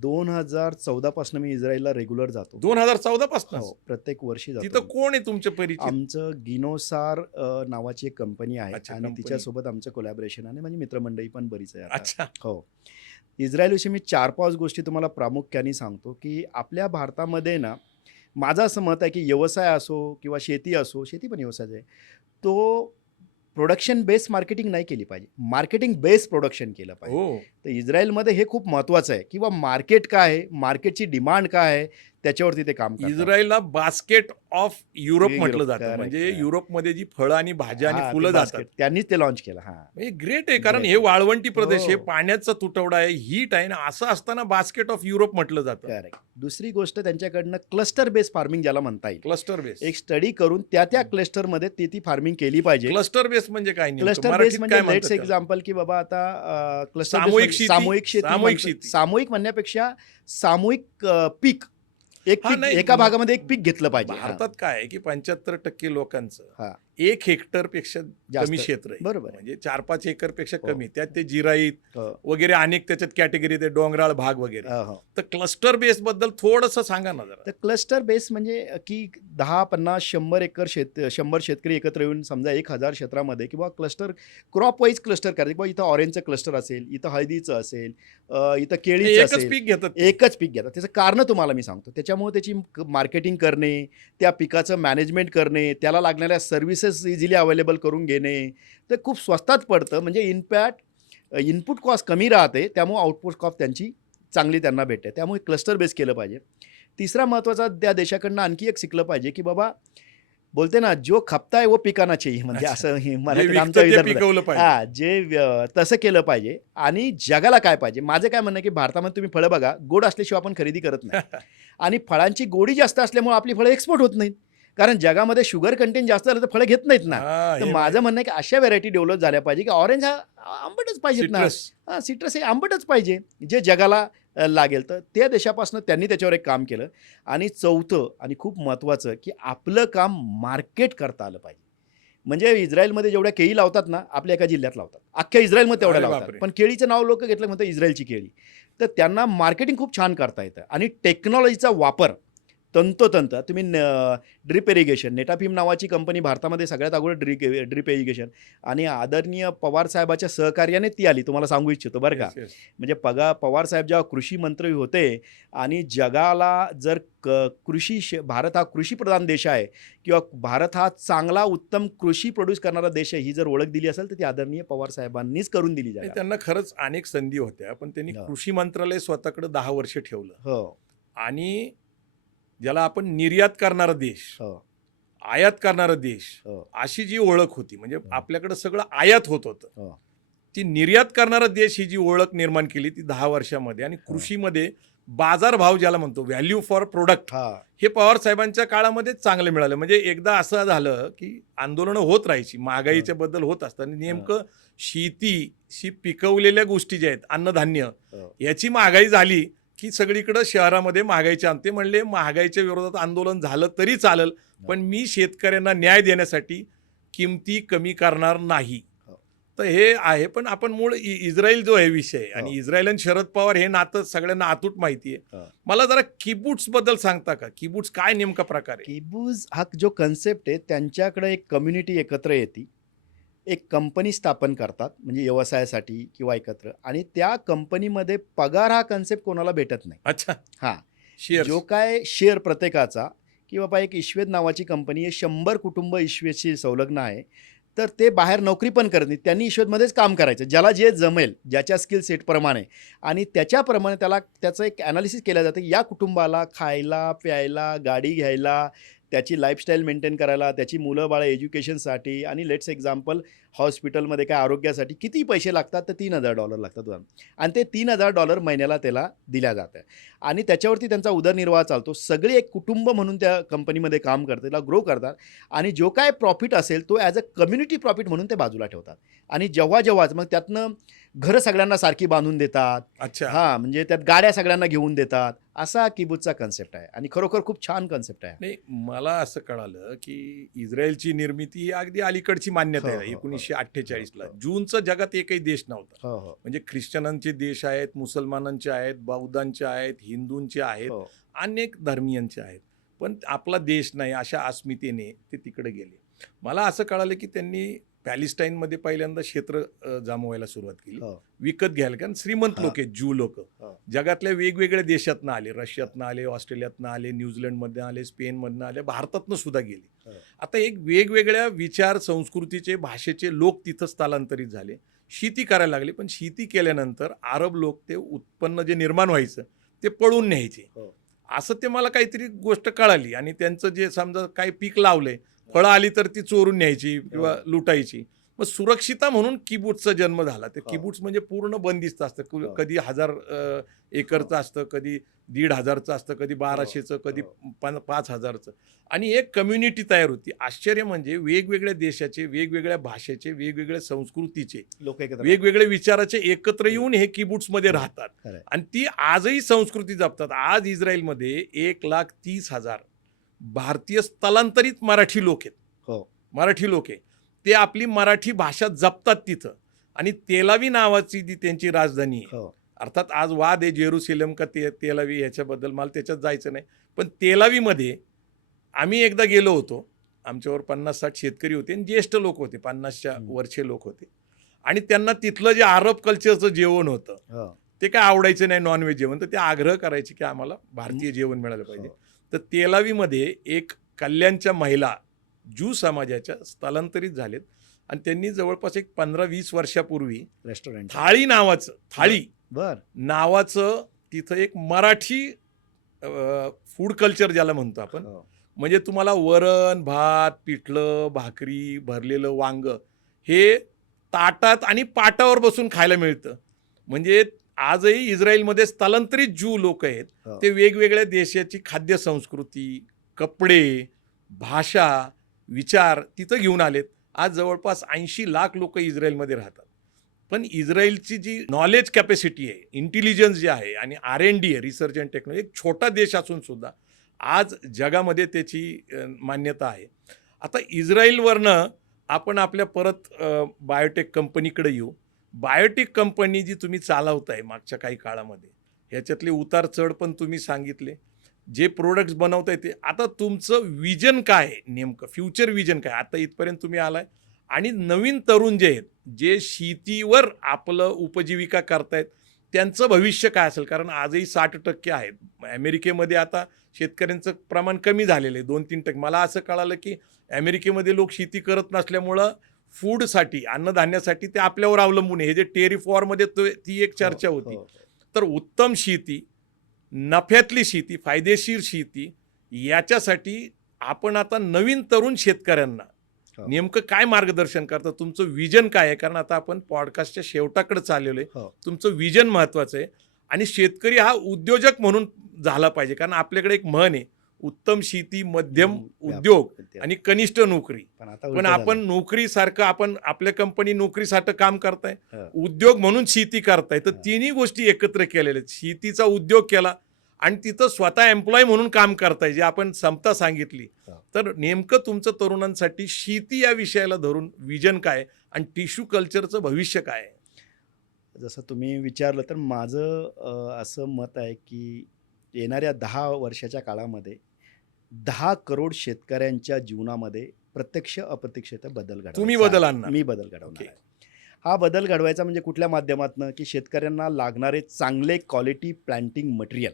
2014 पासून मी इस्रायलला रेग्युलर जातो. 2014 पासून प्रत्येक वर्षी जातो. तिथं कोण आहे तुमचे परिचित? आमचं गिनोसार नावाची एक कंपनी आहे अच्छा, आणि कंपनी. तिच्यासोबत आमचं कोलॅबरेशन आहे. माझी मित्रमंडळी पण बरीच आहे आता. अच्छा. हो. इस्रायलविषयी मी 4-5 गोष्टी तुम्हाला प्रामुख्याने सांगतो की आपल्या भारतामध्ये ना, माझं असं मत आहे की व्यवसाय असो किंवा शेती असो, शेती पण व्यवसाय आहे, तो प्रोडक्शन बेस मार्केटिंग नाही केली पाहिजे, मार्केटिंग बेस प्रोडक्शन केलं पाहिजे. हो. तर इस्रायलमध्ये हे खूप महत्त्वाचं आहे, किंवा मार्केट काय आहे, मार्केटची डिमांड काय आहे, त्याच्यावरती ते काम करतात. इस्रायलला बास्केट ऑफ युरोप युरोप, म्हटलं जातं. correct, म्हणजे correct. युरोपमध्ये जी फळं आणि भाज्या आणि हां, फुलं ते जातात. basket त्यांनीच ते लॉन्च केलं. हां, म्हणजे ग्रेट आहे, कारण Great. हे वाळवंटी प्रदेश आहे, हो. पाण्याचा तुटवडा आहे, हीट आहे ना, असं असताना बास्केट ऑफ युरोप म्हटलं जातं. करेक्ट. दुसरी गोष्ट त्यांच्याकडनं क्लस्टर बेस फार्मिंग ज्याला म्हणता येईल. Cluster base. एक स्टडी करून त्या क्लस्टरमध्ये ती फार्मिंग केली पाहिजे. क्लस्टर बेस म्हणजे काय नेमकं? क्लस्टर बेस मराठीत म्हणजे काय लेट्स म्हणतात त्याला? एक्झाम्पल की बाबा आता क्लस्टर सामूहिक शेती? सामूहिक शेती सामूहिक म्हणतात. शेती. सामूहिक म्हणण्यापेक्षा सामूहिक पीक एक हा, पीक नाही, एका भागामध्ये एक पीक घेतलं पाहिजे. हां, भारतात काय आहे की 75% लोकांचं हां. 1 हेक्टर पेक्षा जास्त. कमी क्षेत्र आहे. बरोबर आहे. म्हणजे 4-5 एकर पेक्षा हो. कमी. त्यात ते जिराईत हो, वगैरे अनेक त्याच्यात कॅटेगरी, ते डोंगराळ भाग वगैरे. हो, हो. तर क्लस्टर बेस बद्दल थोडंसं सांगा ना जरा. तर क्लस्टर बेस म्हणजे की 10, 50, 100 एकर 100 शेतकरी एकत्र येऊन समजा 1000 क्षेत्रामध्ये किंवा क्लस्टर क्रॉप वाईज क्लस्टर करायचं, किंवा इथं ऑरेंजचं क्लस्टर असेल, इथं हळदीचं असेल, इथं हे केळीचं एकच असेल, पीक घेतात ते. एकच पीक घेतात. त्याचं कारण तुम्हाला मी सांगतो. त्याच्यामुळे त्याची मार्केटिंग करणे, त्या पिकाचं मॅनेजमेंट करणे, त्याला लागणाऱ्या सर्व्हिसेस इझिली अवेलेबल करून घेणे, ते खूप स्वस्तात पडतं. म्हणजे इनपुट कॉस्ट कमी राहते, त्यामुळे आउटपुट कॉस्ट त्यांची चांगली त्यांना भेटते. त्यामुळे क्लस्टर बेस केलं पाहिजे. तिसरा महत्त्वाचा त्या देशाकडनं आणखी एक शिकलं पाहिजे, की बाबा बोलते ना, जो खपता है वो पिकाना चाहिए. म्हणजे अच्छा. असं हे जे मराठीत विकतं आमच्या ते विदर्भात पिकवलं पाहिजे. हां, तसं केलं पाहिजे. आणि जगाला काय पाहिजे, माझं काय म्हणणं आहे, की भारतामध्ये तुम्ही फळं बघा, गोड असल्याशिवाय आपण खरेदी करत नाही. आणि फळांची गोडी जास्त असल्यामुळे आपली फळं एक्सपोर्ट होत नाहीत. कारण जगामध्ये शुगर कंटेंट जास्त झालं तर फळं घेत नाहीत ना. हां, तर हे माझं म्हणणं आहे की अशा व्हरायटी डेव्हलप झाल्या पाहिजे, की ऑरेंज हा आंबटच पाहिजेत ना. सिट्रस. हां, सिट्रस हे आंबटच पाहिजे, जे जगाला लागेल. तर त्या देशापासून त्यांनी त्याच्यावर एक काम केलं. आणि चौथं आणि खूप महत्त्वाचं, की आपलं काम मार्केट करता आलं पाहिजे. म्हणजे इस्रायलमध्ये जेवढ्या केळी लावतात ना, आपल्या एका जिल्ह्यात लावतात. अख्ख्या इस्रायलमध्ये तेवढ्या अरे लावतात. बापरे. पण केळीचं नाव लोकं घेतलं म्हणतात इस्रायलची केळी. तर त्यांना मार्केटिंग खूप छान करता येतं. आणि टेक्नॉलॉजीचा वापर तंतोतंत तुम्ही ड्रिप इरिगेशन, नेटाफिम नावाची कंपनी भारतामध्ये सगळ्यात अगोदर ड्रिप इरिगेशन, आणि आदरणीय पवार साहेबाच्या सहकार्याने ती आली, तुम्हाला सांगू इच्छितो बरं का. Yes, yes. म्हणजे पवार साहेब जेव्हा कृषी मंत्री होते, आणि जगाला जर भारत हा कृषीप्रधान देश आहे, किंवा भारत हा चांगला उत्तम कृषी प्रोड्यूस करणारा देश आहे, ही जर ओळख दिली असेल तर ती आदरणीय पवार साहेबांनीच करून दिली नाही, जगाला. त्यांना खरंच अनेक संधी होत्या, पण त्यांनी हो. कृषी मंत्रालय स्वतःकडे 10 वर्ष ठेवलं. हो, आणि ज्याला आपण निर्यात करणारा देश, हो, आयात करणारा देश, हो, अशी जी ओळख होती, म्हणजे आपल्याकडे सगळं आयात होत होतं, हो. ती निर्यात करणारा देश ही जी ओळख निर्माण केली ती 10 वर्षामध्ये. आणि कृषीमध्ये बाजारभाव ज्याला म्हणतो, व्हॅल्यू फॉर प्रोडक्ट, हां, हे पवार साहेबांच्या काळामध्ये चांगलं मिळालं. म्हणजे एकदा असं झालं की आंदोलनं होत राहायची, महागाईच्या बद्दल होत असतात, आणि नेमकं शेती पिकवलेल्या गोष्टी ज्या आहेत, अन्नधान्य, हो. याची महागाई झाली की सगळीकडे शहरामध्ये महागाईचे आणते. म्हणले महागाईच्या विरोधात आंदोलन झालं तरी चालेल, पण मी शेतकऱ्यांना न्याय देण्यासाठी किमती कमी करणार नाही. हो. तर हे आहे. पण आपण मूळ इस्रायल जो आहे विषय, आणि हो. इस्रायल आणि शरद पवार हे नातं सगळ्यांना अतूट माहिती आहे. हो. मला जरा किबुट्स बद्दल सांगता का? किबुट्स काय नेमका प्रकार आहे? किबूज हा जो कन्सेप्ट आहे, त्यांच्याकडे एक कम्युनिटी एकत्र येते, एक कंपनी स्थापन करतात, म्हणजे व्यवसायासाठी किंवा एकत्र, आणि त्या कंपनीमध्ये पगार हा कन्सेप्ट कोणाला भेटत नाही. अच्छा. हां, शेअर. जो काय शेअर प्रत्येकाचा, की बाबा एक ईश्वेद नावाची कंपनी आहे, 100 कुटुंब ईश्वेदशी संलग्न आहे. तर ते बाहेर नोकरी पण करत नाहीत, त्यांनी ईश्वेदमध्येच काम करायचं, ज्याला जे जमेल, ज्याच्या स्किल सेटप्रमाणे, आणि त्याच्याप्रमाणे त्याचं एक ॲनालिसिस केलं जातं. या कुटुंबाला खायला, प्यायला, गाडी घ्यायला, त्याची लाईफस्टाईल मेंटेन करायला, त्याची मुलं बाळं एज्युकेशनसाठी, आणि लेट्स एक्झाम्पल हॉस्पिटलमध्ये काय आरोग्यासाठी किती पैसे लागतात, तर $3000 लागतात. आणि ते $3000 महिन्याला त्याला दिल्या जातं, आणि त्याच्यावरती त्यांचा उदरनिर्वाह चालतो. सगळे एक कुटुंब म्हणून त्या कंपनीमध्ये काम करतात, त्याला ग्रो करतात, आणि जो काय प्रॉफिट असेल तो ॲज अ कम्युनिटी प्रॉफिट म्हणून ते बाजूला ठेवतात. आणि जेव्हाच मग त्यातनं घरं सगळ्यांना सारखी बांधून देतात. अच्छा. हां, म्हणजे त्यात गाड्या सगळ्यांना घेऊन देतात. असा किबुतचा कन्सेप्ट आहे, आणि खरोखर खूप छान कन्सेप्ट आहे. नाही, मला असं कळालं की इस्रायलची निर्मिती ही अगदी अलीकडची मान्यता हो, आहे. हो, हो. 1948ला हो, हो. जूनचा जगात एकही देश नव्हता. हो, हो, म्हणजे ख्रिश्चनांचे देश आहेत, मुसलमानांचे आहेत, बौद्धांचे आहेत, हिंदूंचे आहेत, हो. अनेक धर्मीयांचे आहेत. पण आपला देश नाही अशा अस्मितेने ते तिकडे गेले. मला असं कळालं की त्यांनी पॅलेस्टाईनमध्ये पहिल्यांदा क्षेत्र जमवायला सुरुवात केली, हो. विकत घ्यायला. कारण श्रीमंत हा. लोक आहेत, ज्यू लोक हो. जगातल्या वेगवेगळ्या देशातनं आले, रशियातनं आले, ऑस्ट्रेलियातनं आले, न्यूझीलंडमधनं आले, स्पेनमधनं आले, भारतातनं सुद्धा गेले. हो. आता एक वेगवेगळ्या विचार संस्कृतीचे भाषेचे लोक तिथं स्थलांतरित झाले, शेती करायला लागले. पण शेती केल्यानंतर अरब लोक ते उत्पन्न जे निर्माण व्हायचं ते पळून न्यायचे. हो. असं ते मला काहीतरी गोष्ट कळाली. आणि त्यांचं जे समजा काही पीक लावलंय, फळं आली तर ती चोरून न्यायची किंवा लुटायची. मग सुरक्षिता म्हणून किबुट्सचा जन्म झाला. ते हो. किबुट्स म्हणजे पूर्ण बंदिस्त असतं. हो. कधी 1000 एकरचं असतं, कधी 1500चं असतं, कधी 1200चं, कधी हो. 5000चं. आणि एक कम्युनिटी तयार होती. आश्चर्य म्हणजे वेगवेगळ्या देशाचे, वेगवेगळ्या भाषेचे, वेगवेगळ्या संस्कृतीचे, लोक एकत्र वेगवेगळ्या विचाराचे एकत्र येऊन हे किबुट्समध्ये राहतात. खरंय. आणि ती आजही संस्कृती जपतात. आज इस्रायलमध्ये 1,30,000 भारतीय स्थलांतरित मराठी लोक आहेत. हो. मराठी लोक आहे. ते आपली मराठी भाषा जपतात तिथं. आणि तेलावी नावाची जी त्यांची राजधानी आहे. हो. अर्थात आज वाद आहे जेरुसलेम का तेलावी, ह्याच्याबद्दल मला त्याच्यात जायचं नाही. पण तेलावीमध्ये आम्ही एकदा गेलो होतो. आमच्यावर 50-60 शेतकरी होते आणि ज्येष्ठ लोक होते, 50च्या वरचे लोक होते. आणि त्यांना तिथलं जे अरब कल्चरचं जेवण होतं हो. ते काय आवडायचं नाही, नॉनव्हेज जेवण. तर ते आग्रह करायचे की आम्हाला भारतीय जेवण मिळालं पाहिजे. हो. तर तेलावीमध्ये एक कल्याणच्या महिला ज्यू समाजाच्या स्थलांतरित झालेत. आणि त्यांनी जवळपास एक 15-20 वर्षापूर्वी रेस्टॉरंट थाळी बर नावाचं तिथं एक मराठी फूड कल्चर ज्याला म्हणतो आपण. हो. म्हणजे तुम्हाला वरण भात, पिठलं, भाकरी, भरलेलं वांग हे ताटात आणि पाटावर बसून खायला मिळतं. म्हणजे आजही इस्रायलमध्ये स्थलांतरित ज्यू लोक आहेत. हो. ते वेगवेगळ्या देशाची खाद्य संस्कृती, कपडे, भाषा, विचार तिथं घेऊन आलेत. आज जवळपास 80 लाख लोक इस्रायलमध्ये राहतात. पण इस्रायलची जी नॉलेज कॅपॅसिटी आहे, इंटेलिजन्स जे आहे आणि R&D आहे, रिसर्च अँड टेक्नॉलॉजी, एक छोटा देश असून सुद्धा आज जगामध्ये त्याची मान्यता आहे. आता इस्रायलवरनं आपण आपल्या परत बायोटेक कंपनीकडे येऊ. बायोटेक कंपनी जी तुम्ही चालवताय मागच्या काही काळामध्ये, ह्याच्यातले उतार चढ पण तुम्ही सांगितले. जे प्रोडक्ट्स बनवताय ते, आता तुमचं विजन काय आहे नेमकं, फ्युचर विजन काय? आता इथपर्यंत तुम्ही आलाय आणि नवीन तरुण जे आहेत, जे शेतीवर आपलं उपजीविका करतायत, त्यांचं भविष्य काय असेल? कारण आजही 60% आहेत. अमेरिकेमध्ये आता शेतकऱ्यांचं प्रमाण कमी झालेलं आहे, 2-3%. मला असं कळालं की अमेरिकेमध्ये लोक शेती करत नसल्यामुळं फूडसाठी, अन्नधान्यासाठी ते आपल्यावर अवलंबून आहे. हे जे टेरिफ वॉरमध्ये ती एक चर्चा होती. हो. तर उत्तम शेती, नफ्यातली शेती, फायदेशीर शेती, याच्यासाठी आपण आता नवीन तरुण शेतकऱ्यांना हो. नेमकं काय मार्गदर्शन करता? तुमचं विजन काय आहे? कारण आता आपण पॉडकास्टच्या शेवटाकडे चाललेलो आहे. हो. तुमचं विजन महत्त्वाचं आहे. आणि शेतकरी हा उद्योजक म्हणून झाला पाहिजे. कारण आपल्याकडे एक म्हण आहे, उत्तम शेती, मध्यम उद्योग आणि कनिष्ठ नोकरी. पण आपण नोकरीसारखं, आपण आपल्या कंपनी नोकरीसाठी काम करताय, उद्योग म्हणून शेती करताय. तर तिन्ही गोष्टी एकत्र केलेल्या आहेत. शेतीचा उद्योग केला आणि तिथं स्वतः एम्प्लॉय म्हणून काम करताय, जे आपण समता सांगितली. तर नेमकं तुमचं तरुणांसाठी शेती या विषयाला धरून विजन काय आणि टिश्यू कल्चरचं भविष्य काय आहे? जसं तुम्ही विचारलं तर माझं असं मत आहे की येणाऱ्या 10 वर्षाच्या काळामध्ये 10 करोड शेतकऱ्यांच्या जीवनामध्ये प्रत्यक्ष अप्रत्यक्षरित्या बदल घडवायचा. तुम्ही बदल आणणार? मी बदल घडवणार आहे. हा बदल घडवायचा म्हणजे कुठल्या माध्यमातून की शेतकऱ्यांना लागणारे चांगले क्वालिटी प्लांटिंग मटेरियल.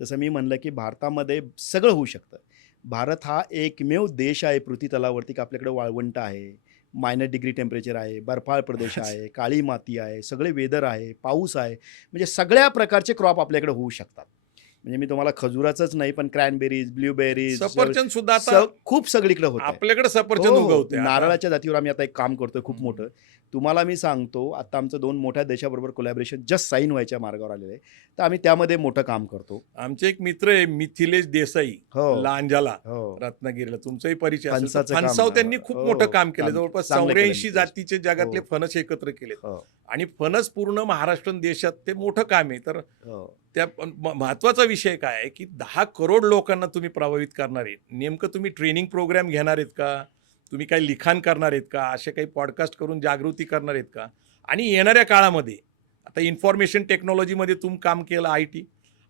जसं मी म्हणलं की भारतामध्ये सगळं होऊ शकतं. भारत हा एकमेव देश आहे पृथ्वीतलावरती की आपल्याकडे वाळवंट आहे, -डिग्री टेम्परेचर आहे, बर्फाळ प्रदेश आहे, काळी माती आहे, सगळे वेदर आहे, पाऊस आहे. म्हणजे सगळ्या प्रकारचे क्रॉप आपल्याकडे होऊ शकतात. म्हणजे मी तुम्हाला खजुराचंच नाही पण क्रॅनबेरीज, ब्ल्यूबेरीज, सफरचंद सुद्धा आता खूप सगळीकडे होतं. आपल्याकडे सफरचंद उगवते. नारळाच्या जातीवर आम्ही आता एक काम करतोय खूप मोठं. तुम्हाला मी सांगतो, आता आमचं 2 मोठ्या देशाबरोबर कोलॅबरेशन जस्ट साईन व्हायच्या मार्गावर आलेलं आहे. तर आम्ही त्यामध्ये मोठं काम करतो. आमचे एक मित्र आहे मिथिलेश देसाई, लांजाला, रत्नागिरीला, तुमचाही परिचय असेल. फणसाव त्यांनी खूप मोठं काम केलं. जवळपास 84 जातीचे जगातले फणस एकत्र केलेत. आणि फणस पूर्ण महाराष्ट्र देशात ते मोठं काम आहे. तर त्या महत्वाचा विषय काय आहे की 10 करोड लोकांना तुम्ही प्रभावित करणार आहेत. नेमकं तुम्ही ट्रेनिंग प्रोग्राम घेणार आहेत का? तुम्ही काही लिखाण करणार आहेत का? असे काही पॉडकास्ट करून जागृती करणार आहेत का? आणि येणाऱ्या काळामध्ये आता इन्फॉर्मेशन टेक्नॉलॉजीमध्ये तुम्ही काम केलं, IT,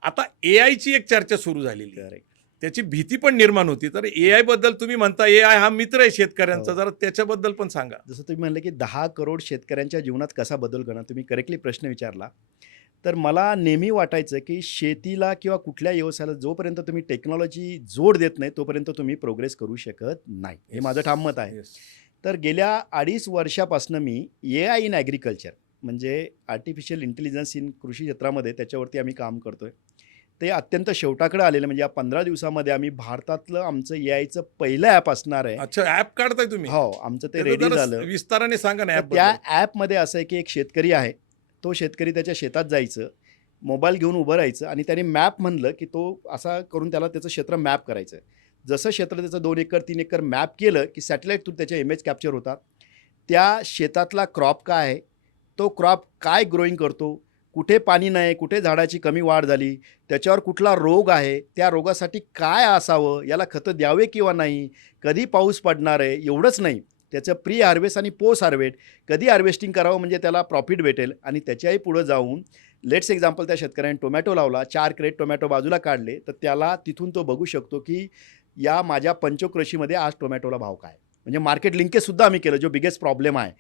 आता AI ची एक चर्चा सुरू झालेली आहे. त्याची भीती पण निर्माण होती. तर AI बद्दल तुम्ही म्हणता AI हा मित्र आहे शेतकऱ्यांचा, हो. जरा त्याच्याबद्दल पण सांगा. जसं तुम्ही म्हणले की 10 करोड शेतकऱ्यांच्या जीवनात कसा बदल करणार, तुम्ही करेक्टली प्रश्न विचारला. तर मला नेहमी वाटायचं की शेतीला किंवा कुठल्या व्यवसायाला जोपर्यंत तुम्ही टेक्नॉलॉजी जोड देत नाही तोपर्यंत तुम्ही प्रोग्रेस करू शकत नाही, हे माझं ठाम मत आहे. Yes. तर गेल्या 2.5 वर्षापासून मी AI इन ॲग्रिकल्चर म्हणजे आर्टिफिशियल इंटेलिजन्स इन कृषी क्षेत्रामध्ये त्याच्यावरती आम्ही काम करतोय. ते अत्यंत शेवटाकडे आलेलं म्हणजे या 15 दिवसामध्ये आम्ही भारतातलं आमचं AIचं पहिलं ॲप असणार आहे. अच्छा, ऍप काढताय तुम्ही? हो, आमचं ते त्याचं रेडी जरा झालं. विस्ताराने सांगा ना तर ऍप त्या बद्दल. ॲपमध्ये असं आहे की एक शेतकरी आहे. तो शेतकरी त्याच्या शेतात जायचं, मोबाईल घेऊन उभं राहायचं आणि त्याने मॅप म्हणलं की तो असा करून त्याला त्याचं क्षेत्र मॅप करायचं. जसं क्षेत्र त्याचं 2 एकर 3 एकर मॅप केलं की सॅटेलाईट थ्रू त्याच्या इमेज कॅप्चर होतात. त्या शेतातला क्रॉप काय आहे, तो क्रॉप काय ग्रोईंग करतो, कुठे पाणी नाही, कुठे झाडाची कमी वाढ झाली, त्याच्यावर कुठला रोग आहे, त्या रोगासाठी काय असावं, याला खतं द्यावे किंवा नाही, कधी पाऊस पडणार आहे, एवढंच नाही, त्याचं प्री हार्वेस्ट आणि पोस्ट हार्वेस्ट कधी हार्वेस्टिंग करावं म्हणजे त्याला प्रॉफिट भेटेल. आणि त्याच्याही पुढं जाऊन लेट्स एक्झाम्पल त्या शेतकऱ्याने टोमॅटो लावला, 4 क्रेट टोमॅटो बाजूला काढले, तर त्याला तिथून तो बघू शकतो की या माझ्या पंचक्रोशीमध्ये आज टोमॅटोला भाव काय, म्हणजे मार्केट लिंकेजसुद्धा आम्ही केलं, जो बिगेस्ट प्रॉब्लेम आहे.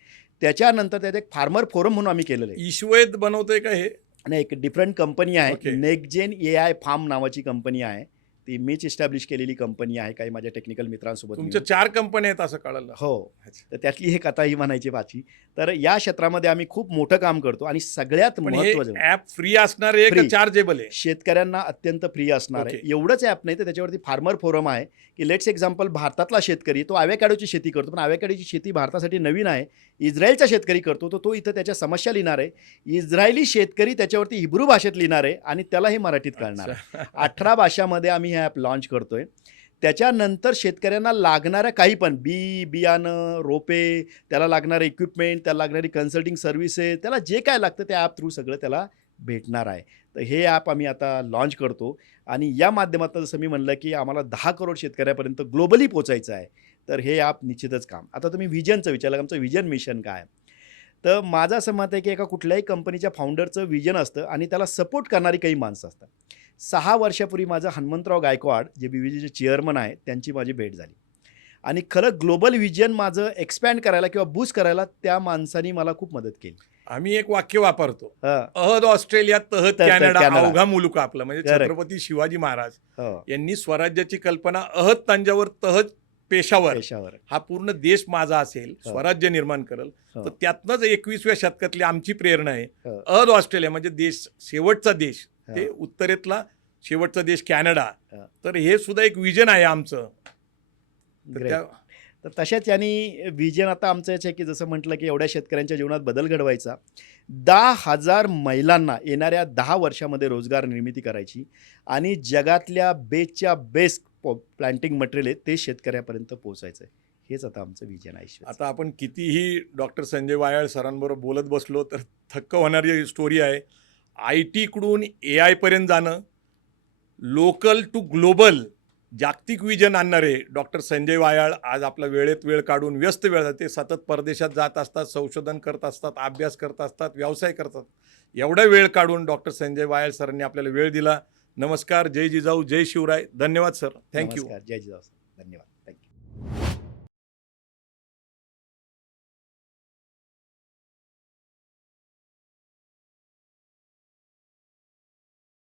त्याच्यानंतर त्यात एक फार्मर फोरम म्हणून आम्ही केलेलं आहे. ईश्वेत बनवतोय का हे? आणि एक डिफरंट कंपनी आहे, Okay. नेक्स्टजेन AI फार्म नावाची कंपनी आहे. ती मीच इस्टॅब्लिश केलेली कंपनी आहे, काही माझ्या टेक्निकल मित्रांसोबत तुमच्या मिळून. 4 कंपन्या आहेत असं कळलं. हो. तर त्यातली एक आता ही म्हणायची बाची. तर या क्षेत्रामध्ये आम्ही खूप मोठं काम करतो आणि सगळ्यात पण हे महत्त्वाचं ऍप फ्री असणार आहे का Free. चार्जेबल आहे? शेतकऱ्यांना अत्यंत फ्री असणार आहे. Okay. एवढंच ॲप नाही तर त्याच्यावरती फार्मर फोरम आहे की लेट्स एक्झाम्पल भारतातला शेतकरी तो ॲव्होकॅडोची शेती करतो, पण ॲव्होकॅडोची शेती भारतासाठी नवीन आहे. इस्रायलचा शेतकरी करतो, तर तो इथं त्याच्या समस्या लिहिणार आहे. इस्रायली शेतकरी त्याच्यावरती हिब्रू भाषेत लिहिणार आहे आणि त्याला हे मराठीत कळणार आहे. 18 भाषामध्ये आम्ही हे ॲप लॉन्च करतोय. त्याच्यानंतर शेतकऱ्यांना लागणाऱ्या काही पण बियाणं, रोपे, त्याला लागणारं इक्विपमेंट, त्याला लागणारी कन्सल्टिंग सर्व्हिसेस, त्याला जे काय लागतं त्या ॲप थ्रू सगळं त्याला भेटणार आहे. तर हे ॲप आम्ही आता लॉन्च करतो आणि या माध्यमातून जसं मी म्हणलं की आम्हाला 10 करोड शेतकऱ्यापर्यंत ग्लोबली पोचायचं आहे. तर हे ॲप निश्चितच काम. आता तुम्ही व्हिजनचं विचारलं, आमचं व्हिजन मिशन काय आहे? तर माझं असं मत आहे की एका कुठल्याही कंपनीच्या फाउंडरचं व्हिजन असतं आणि त्याला सपोर्ट करणारी काही माणसं असतात. 6 वर्षापूर्वी माझं हनुमंतराव गायकवाड जे BVGचे चेअरमन आहे, त्यांची माझी भेट झाली आणि खरं ग्लोबल व्हिजन माझं एक्सपॅन्ड करायला किंवा बूस्ट करायला त्या माणसाने मला खूप मदत केली. आम्ही एक वाक्य वापरतो, हं, अहद ऑस्ट्रेलिया तहत तर कॅनडा, कॅनडा. अवघा मुलुक आपला. म्हणजे Correct. छत्रपती शिवाजी महाराज हो, यांनी स्वराज्याची कल्पना अहद तांजावर तहद पेशावर, पेशावर. हा पूर्ण देश माझा असेल, हो. स्वराज्य निर्माण करेल. हो. तर त्यातनंच 21व्या शतकातली आमची प्रेरणा आहे. हो. अहद ऑस्ट्रेलिया म्हणजे देश, शेवटचा देश, हो. ते उत्तरेतला शेवटचा देश कॅनडा. हो. तर हे सुद्धा एक विजन आहे आमचं. तर Great. त्या- तर तशाच यांनी व्हिजन आता आमचं याचं आहे की जसं म्हटलं की एवढ्या शेतकऱ्यांच्या जीवनात बदल घडवायचा, 10,000 महिलांना येणाऱ्या 10 वर्षामध्ये रोजगार निर्मिती करायची आणि जगातल्या बेस्टच्या बेस्ट प्लांटिंग मटेरियल आहे ते शेतकऱ्यापर्यंत पोहोचायचं आहे. हेच आता आमचं व्हिजन आहे. आता आपण कितीही डॉक्टर संजय वायाळ सरांबरोबर बोलत बसलो तर थक्क होणारी स्टोरी आहे. IT कडून AI पर्यंत जाणं, लोकल टू ग्लोबल जागतिक विजन आणणारे डॉक्टर संजय वायाळ आज आपला वेळेत वेळ काढून व्यस्त वेळ, ते सतत परदेशात जात असतात, संशोधन करत असतात, अभ्यास करत असतात, व्यवसाय करतात. एवढा वेळ काढून डॉक्टर संजय वायाळ सरांनी आपल्याला वेळ दिला. नमस्कार, जय जिजाऊ, जय शिवराय. धन्यवाद सर. थँक्यू. नमस्कार, जय जिजाऊ. धन्यवाद. थँक्यू.